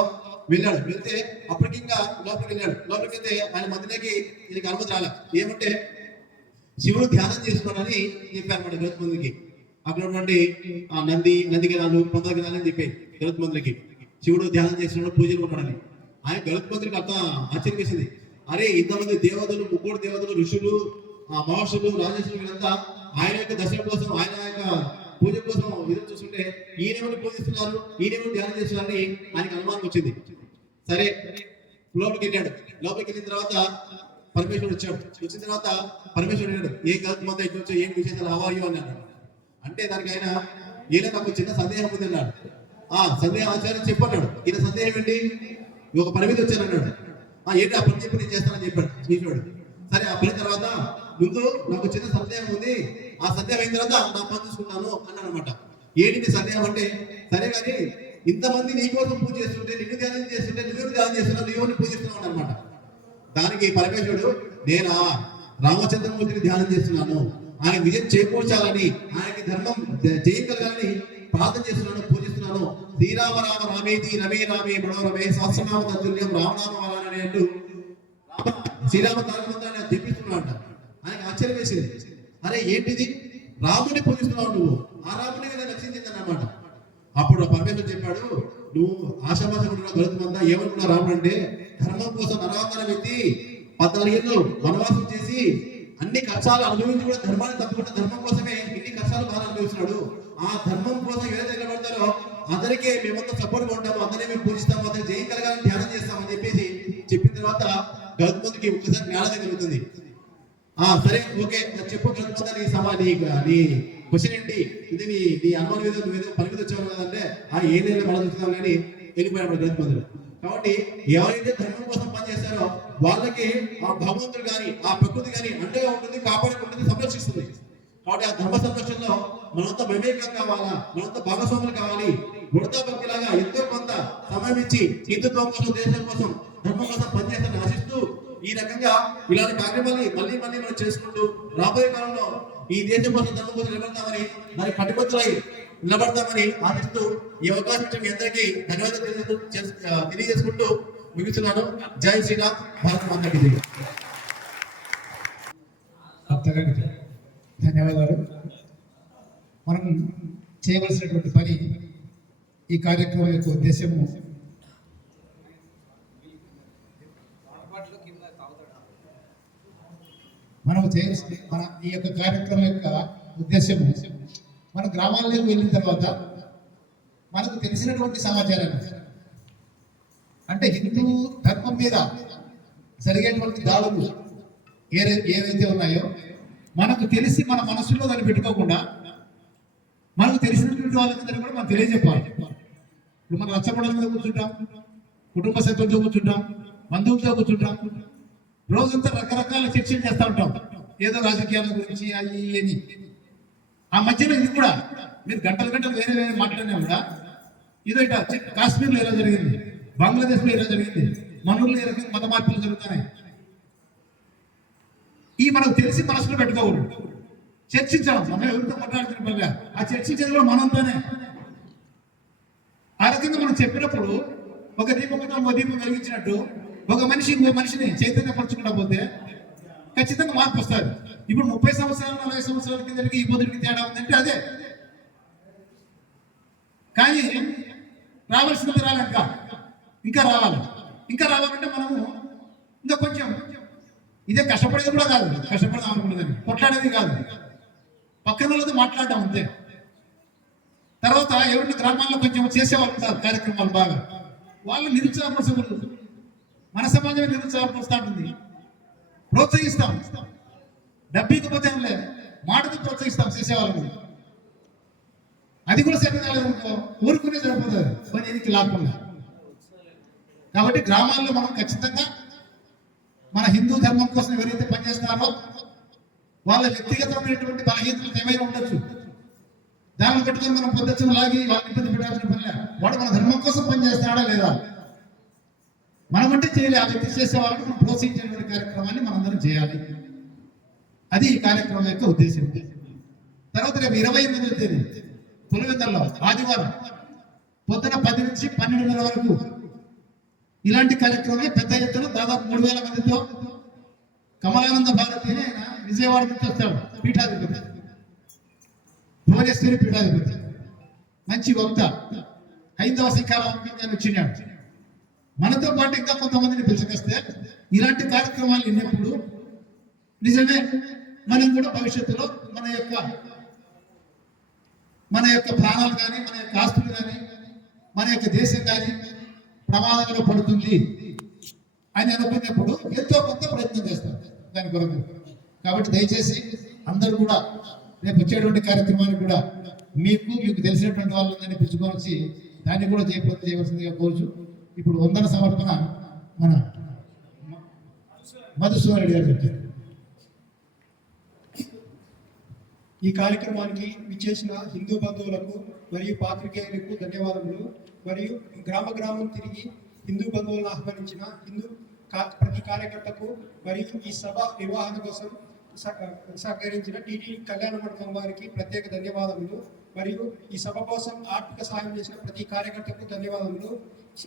వెళ్తే అప్పటికి ఇంకా లోపలికి వెళ్తే ఆయన మధ్యలోకి ఈయనకి అనుమతి రాలే. ఏమంటే శివుడు ధ్యానం చేసుకోవాలని చెప్పారు అన్నమాట గరుత్మంతుడికి. అక్కడ ఉన్నటువంటి నందిగిరాలు, పందగిరాలు అని చెప్పాయి గరుత్మంతుడికి. శివుడు ధ్యానం చేస్తున్నాడు, పూజలు ఉన్నాడని. ఆయన గరుత్మంతుడికి అర్థం ఆశ్చర్యం వేసింది. అరే ఇంతమంది దేవతలు, 3 దేవతలు, ఋషులు, మహర్షులు, రాజేశ్వరులు వీళ్ళంతా ఆయన యొక్క దర్శనం కోసం, ఆయన యొక్క పూజ కోసం ఎదురు చూస్తుంటే ఈయనేమని పూజిస్తున్నారు, ఈయనేమని ధ్యానం చేస్తున్నారని ఆయనకు అనుమానం వచ్చింది. సరే లోపలికి వెళ్ళిన తర్వాత పరమేశ్వరుడు వచ్చాడు. వచ్చిన తర్వాత పరమేశ్వరుడు అన్నాడు, ఏ గరుత్మంతుడు ఎక్కడ వచ్చావు, ఏం విశేషాలు, హవాయు అని అన్నాడు. అంటే దానికి ఆయన ఈయన నాకు చిన్న సందేహం ఉంది అన్నాడు. సందేహం ఆచార్యం చెప్పన్నాడు. ఈయన సందేహం ఏంటి, ఒక పని మీద వచ్చాను అన్నాడు. ఏంటి ఆ పని చెప్పి నేను చేస్తానని చెప్పాడు శ్రీశుడు. సరే ఆ పని తర్వాత ముందు నాకు చిన్న సందేహం ఉంది, ఆ సందేహం అయిన తర్వాత నా పని చూసుకుంటాను అన్నాడు అనమాట. ఏంటి నీ సందేహం అంటే, సరే కానీ ఇంతమంది నీ కోసం పూజ చేస్తుంటే, నిన్ను ధ్యానం చేస్తుంటే నువ్వు ధ్యానం చేస్తున్నావు, నువ్వు పూజిస్తున్నావు అనమాట. దానికి పరమేశ్వరుడు, నేనా రామచంద్రమూర్తిని ధ్యానం చేస్తున్నాను, ఆయన విజయం చేకూర్చాలని, ఆయనకి ధర్మం చేయగలగాలని ప్రార్థన చేస్తున్నాను, పూజిస్తున్నాను. శ్రీరామ రామ రామేతి రమే రామే మనోరమే సహస్రనామ తత్తుల్యం రామనామ వరాలని అంటూ శ్రీరామ తారకమంత్రాన్ని జపిస్తున్నాడు. ఆయనకి ఆశ్చర్యం వేసింది, అరే ఏంటిది, రాముని పూజిస్తున్నావు నువ్వు, ఆ రాముని కదా రక్షించింది అన్నమాట. అప్పుడు పరమేశ్వరుడు చెప్పాడు, నువ్వు ఆశామాసంగా గలుగుతుందా, ఏమనుకున్నా రాముడు అంటే, ధర్మం కోసం నరవతారం ఎత్తి 14 ఏళ్ళు వనవాసం చేసి అన్ని కష్టాలు అనుభవించి కూడా ధర్మాన్ని తప్పకుండా ధర్మం కోసమే ఇన్ని కష్టాలు బాగా అనుభవిస్తున్నాడు. ఆ ధర్మం కోసం ఏదైతే నిలబడతారో అందరికీ మేమంతా సపోర్ట్గా ఉంటాము, అందరినీ మేము పూజిస్తాము, అందరికి జయం కలగాలని ధ్యానం చేస్తామని చెప్పేసి చెప్పిన తర్వాత గౌతముడికి ఒక్కసారి జ్ఞానం కలుగుతుంది. సరే ఓకే చెప్పు గౌతమ, నీ క్వశ్చన్ ఏంటి, ఇది నీ అనుమానం ఏదో నువ్వేదో పని మీద వచ్చావు కదంటే, ఏం లేదు మనం చూస్తున్నాం కానీ వెళ్ళిపోయాడు గౌతముడు. కాబట్టి ఎవరైతే ధర్మం కోసం పనిచేస్తారో వాళ్ళకి ఆ భగవంతుడు కానీ ఆ ప్రకృతి కానీ అండగా ఉంటుంది, కాపాడుకుంటుంది, సంరక్షిస్తుంది. కాబట్టి ఆ ధర్మ సంరక్షణలో మనంతా వివేకం కావాలా, మనంతా భాగస్వాములు కావాలి. ఉడతా భక్తిలాగా ఎంతో కొంత సమయం ఇచ్చి హిందుత్వం కోసం, దేశం కోసం, ధర్మం కోసం పనిచేస్తారని ఆశిస్తూ ఈ రకంగా ఇలాంటి కార్యక్రమాన్ని మళ్ళీ మనం చేసుకుంటూ రాబోయే కాలంలో ఈ దేశం కోసం, ధర్మం కోసం నిలబడతామని, దానికి కట్టుబడులై నిలబడతామని ఆశిస్తూ ఈ అవకాశం ఇచ్చిన మీ అందరికీ ధన్యవాదాలు తెలియజేసుకుంటూ ముగిస్తున్నాను. జై శ్రీరామ్, భారత మాతాకి జై. ధన్యవాదాలు. మనం చేయవలసినటువంటి పని, ఈ కార్యక్రమం యొక్క ఉద్దేశము మనం చేయాల్సిన ఈ యొక్క కార్యక్రమం యొక్క ఉద్దేశము, మన గ్రామాల్లోకి వెళ్ళిన తర్వాత మనకు తెలిసినటువంటి సమాచారాన్ని, అంటే హిందూ ధర్మం మీద జరిగేటువంటి దాడులు ఏవైతే ఉన్నాయో మనకు తెలిసి మన మనసులో దాన్ని పెట్టుకోకుండా మనకు తెలిసినటువంటి వాళ్ళందరూ కూడా మనం తెలియజెప్పాలి. ఇప్పుడు మనం రచ్చపడల మీద కూర్చుంటాం, కుటుంబ సభ్యులతో కూర్చుంటాం, బంధువులతో కూర్చుంటాం, రోజంతా రకరకాల చర్చలు చేస్తూ ఉంటాం, ఏదో రాజకీయాల గురించి అవి అని. ఆ మధ్యలో ఇది కూడా మీరు గంటలు వేరే మాట్లాడినా కూడా, ఏదో ఇట కాశ్మీర్లో ఎలా జరిగింది, బంగ్లాదేశ్లో ఎలా జరిగింది, మనూర్లో ఏ రకంగా మత మార్పులు జరుగుతున్నాయి, ఈ మనకు తెలిసి మనసులో పెట్టుకోకూడదు. చర్చించాం, మనం ఎవరితో మాట్లాడుతున్న పనిగా ఆ చర్చించేది కూడా మనంతోనే. ఆ రకంగా మనం చెప్పినప్పుడు ఒక దీపం వెలిగించినట్టు ఒక మనిషి ఇంకో మనిషిని చైతన్యపరచుకుంటా పోతే ఖచ్చితంగా మార్పు వస్తుంది. ఇప్పుడు 30 సంవత్సరాలు 40 సంవత్సరాల కిందకి ఈ పొద్దుడికి తేడా ఉందంటే అదే. కానీ రావాల్సినది రాలేక ఇంకా రావాలంటే మనము ఇంకా కొంచెం ఇదే కష్టపడేది కూడా కాదు, కష్టపడదాం అనుకున్నదని కొట్లాడేది కాదు, పక్కన వాళ్ళతో మాట్లాడడం అంతే. తర్వాత ఎవరిని గ్రామాల్లో కొంచెం చేసేవాళ్ళు ఉంటారు కార్యక్రమాలు బాగా, వాళ్ళు నిరుత్సాహపరచకూడదు. మన సమాజమే నిరుత్సాహపరుస్తూ ఉంటుంది. ప్రోత్సహిస్తాం, డబ్బీకపోతే మాటతో ప్రోత్సహిస్తాం చేసేవాళ్ళని. అది కూడా సరి కాలేదనుకో ఊరుకునే సరిపోతుంది, పని ఎనికి లాభంగా. కాబట్టి గ్రామాల్లో మనం ఖచ్చితంగా మన హిందూ ధర్మం కోసం ఎవరైతే పనిచేస్తున్నారో వాళ్ళ వ్యక్తిగతమైనటువంటి బలహీనతలు ఏమైనా ఉండొచ్చు, దాన్ని పెట్టుకొని మనం పద్ధతిని లాగి వాళ్ళని ఇబ్బంది పెట్టాల్సిన పని లేదు. వాడు మన ధర్మం కోసం పనిచేస్తున్నాడా లేదా, మనమంటే చేయాలి. ఆ వ్యక్తి చేసే వాళ్ళకి మనం ప్రోత్సహించేటువంటి కార్యక్రమాన్ని మనందరం చేయాలి. అది ఈ కార్యక్రమం యొక్క ఉద్దేశం. తర్వాత రేపు 28వ తేదీ పులివెందులలో ఆదివారం పొద్దున 10 నుంచి 12:30 వరకు ఇలాంటి కార్యక్రమం పెద్ద ఎత్తున దాదాపు 3000 మందితో కమలానంద భారతి అని ఆయన విజయవాడ నుంచి వస్తాడు, పీఠాధిపతి, భువనేశ్వరి పీఠాధిపతి, మంచి వక్త, హైందవ శిఖారాన్ని వచ్చినాడు. మనతో పాటు ఇంకా కొంతమందిని పిలుచుకొస్తే ఇలాంటి కార్యక్రమాలు విన్నప్పుడు నిజమే మనం కూడా భవిష్యత్తులో మన యొక్క ప్రాణాలు కానీ, మన యొక్క ఆస్తులు కానీ, మన యొక్క దేశం కానీ ప్రమాదంలో పడుతుంది అని అనుకున్నప్పుడు ఎంతో కొంత ప్రయత్నం చేస్తాం దాని కొరకు. కాబట్టి దయచేసి అందరూ కూడా రేపు వచ్చేటువంటి కార్యక్రమాన్ని కూడా మీకు తెలిసినటువంటి వాళ్ళందరినీ పిలుచుకొని వచ్చి దాన్ని కూడా చేయవలసిందిగా కోరుచు. ఇప్పుడు వందన సమర్పణ మన మధుసూదన్ రెడ్డి గారు చెప్తారు. ఈ కార్యక్రమానికి విచ్చేసిన హిందూ బంధువులకు మరియు పాత్రికేయులకు ధన్యవాదములు. మరియు గ్రామం తిరిగి హిందూ బంధువులను ఆహ్వానించిన ప్రతి కార్యకర్తకు మరియు ఈ సభ నిర్వహణ కోసం సహకరించిన టీటీ కళ్యాణ మండపం వారికి ప్రత్యేక ధన్యవాదములు. మరియు ఈ సభ కోసం ఆర్థిక సహాయం చేసిన ప్రతి కార్యకర్తకు ధన్యవాదములు.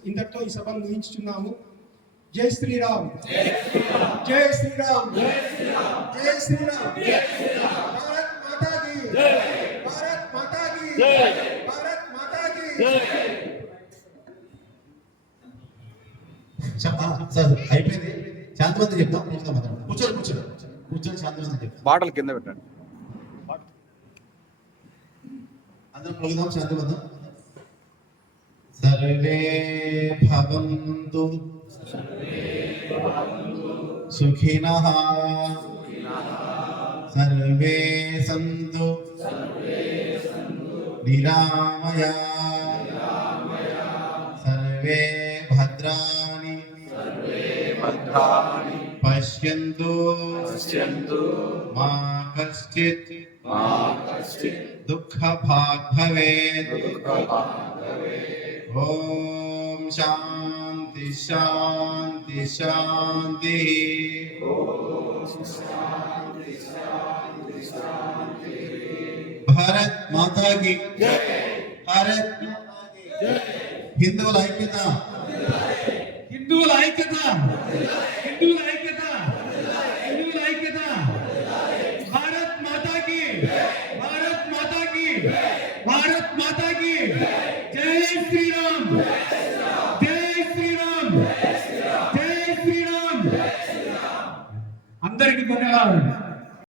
ఇంతటితో ఈ సభను ముగించుచున్నాము. జై శ్రీరామ్, జై శ్రీరామ్, జై శ్రీరామ్. భారత్ మాతా కీ, భారత్ మాతా కీ, భారత్ మాతా కీ. సార్ అయిపోయింది. శాంతివంతం చెప్తాం. కూర్చొని శాంతివంతం చెప్తాం. బాటలు కింద పెట్టండి. అందరం పలుకుదాం శాంతివంతం. సర్వే భవంతు సుఖినః సర్వే సంతు నిరామయా సర్వే భద్రాణి పశ్యంతు మా కశ్చిత్ దుఃఖభాగ్ భవేత్. ఓం శాంతి శాంతి శాంతి. భారత్ మాతా కీ జై. భారత్ మాతా కీ జై. హిందువుల ఐక్యత, హిందువుల ఐక్యత, హిందువుల ఐక్యత, హిందువుల ఐక్యత. భారత్ మాతా కీ, భారత్ మాతా కీ, భారత్ మాతా కీ. జై శ్రీరామ్, జై శ్రీరామ్, జై శ్రీరామ్. అందరికీ ధన్యవాదాలు.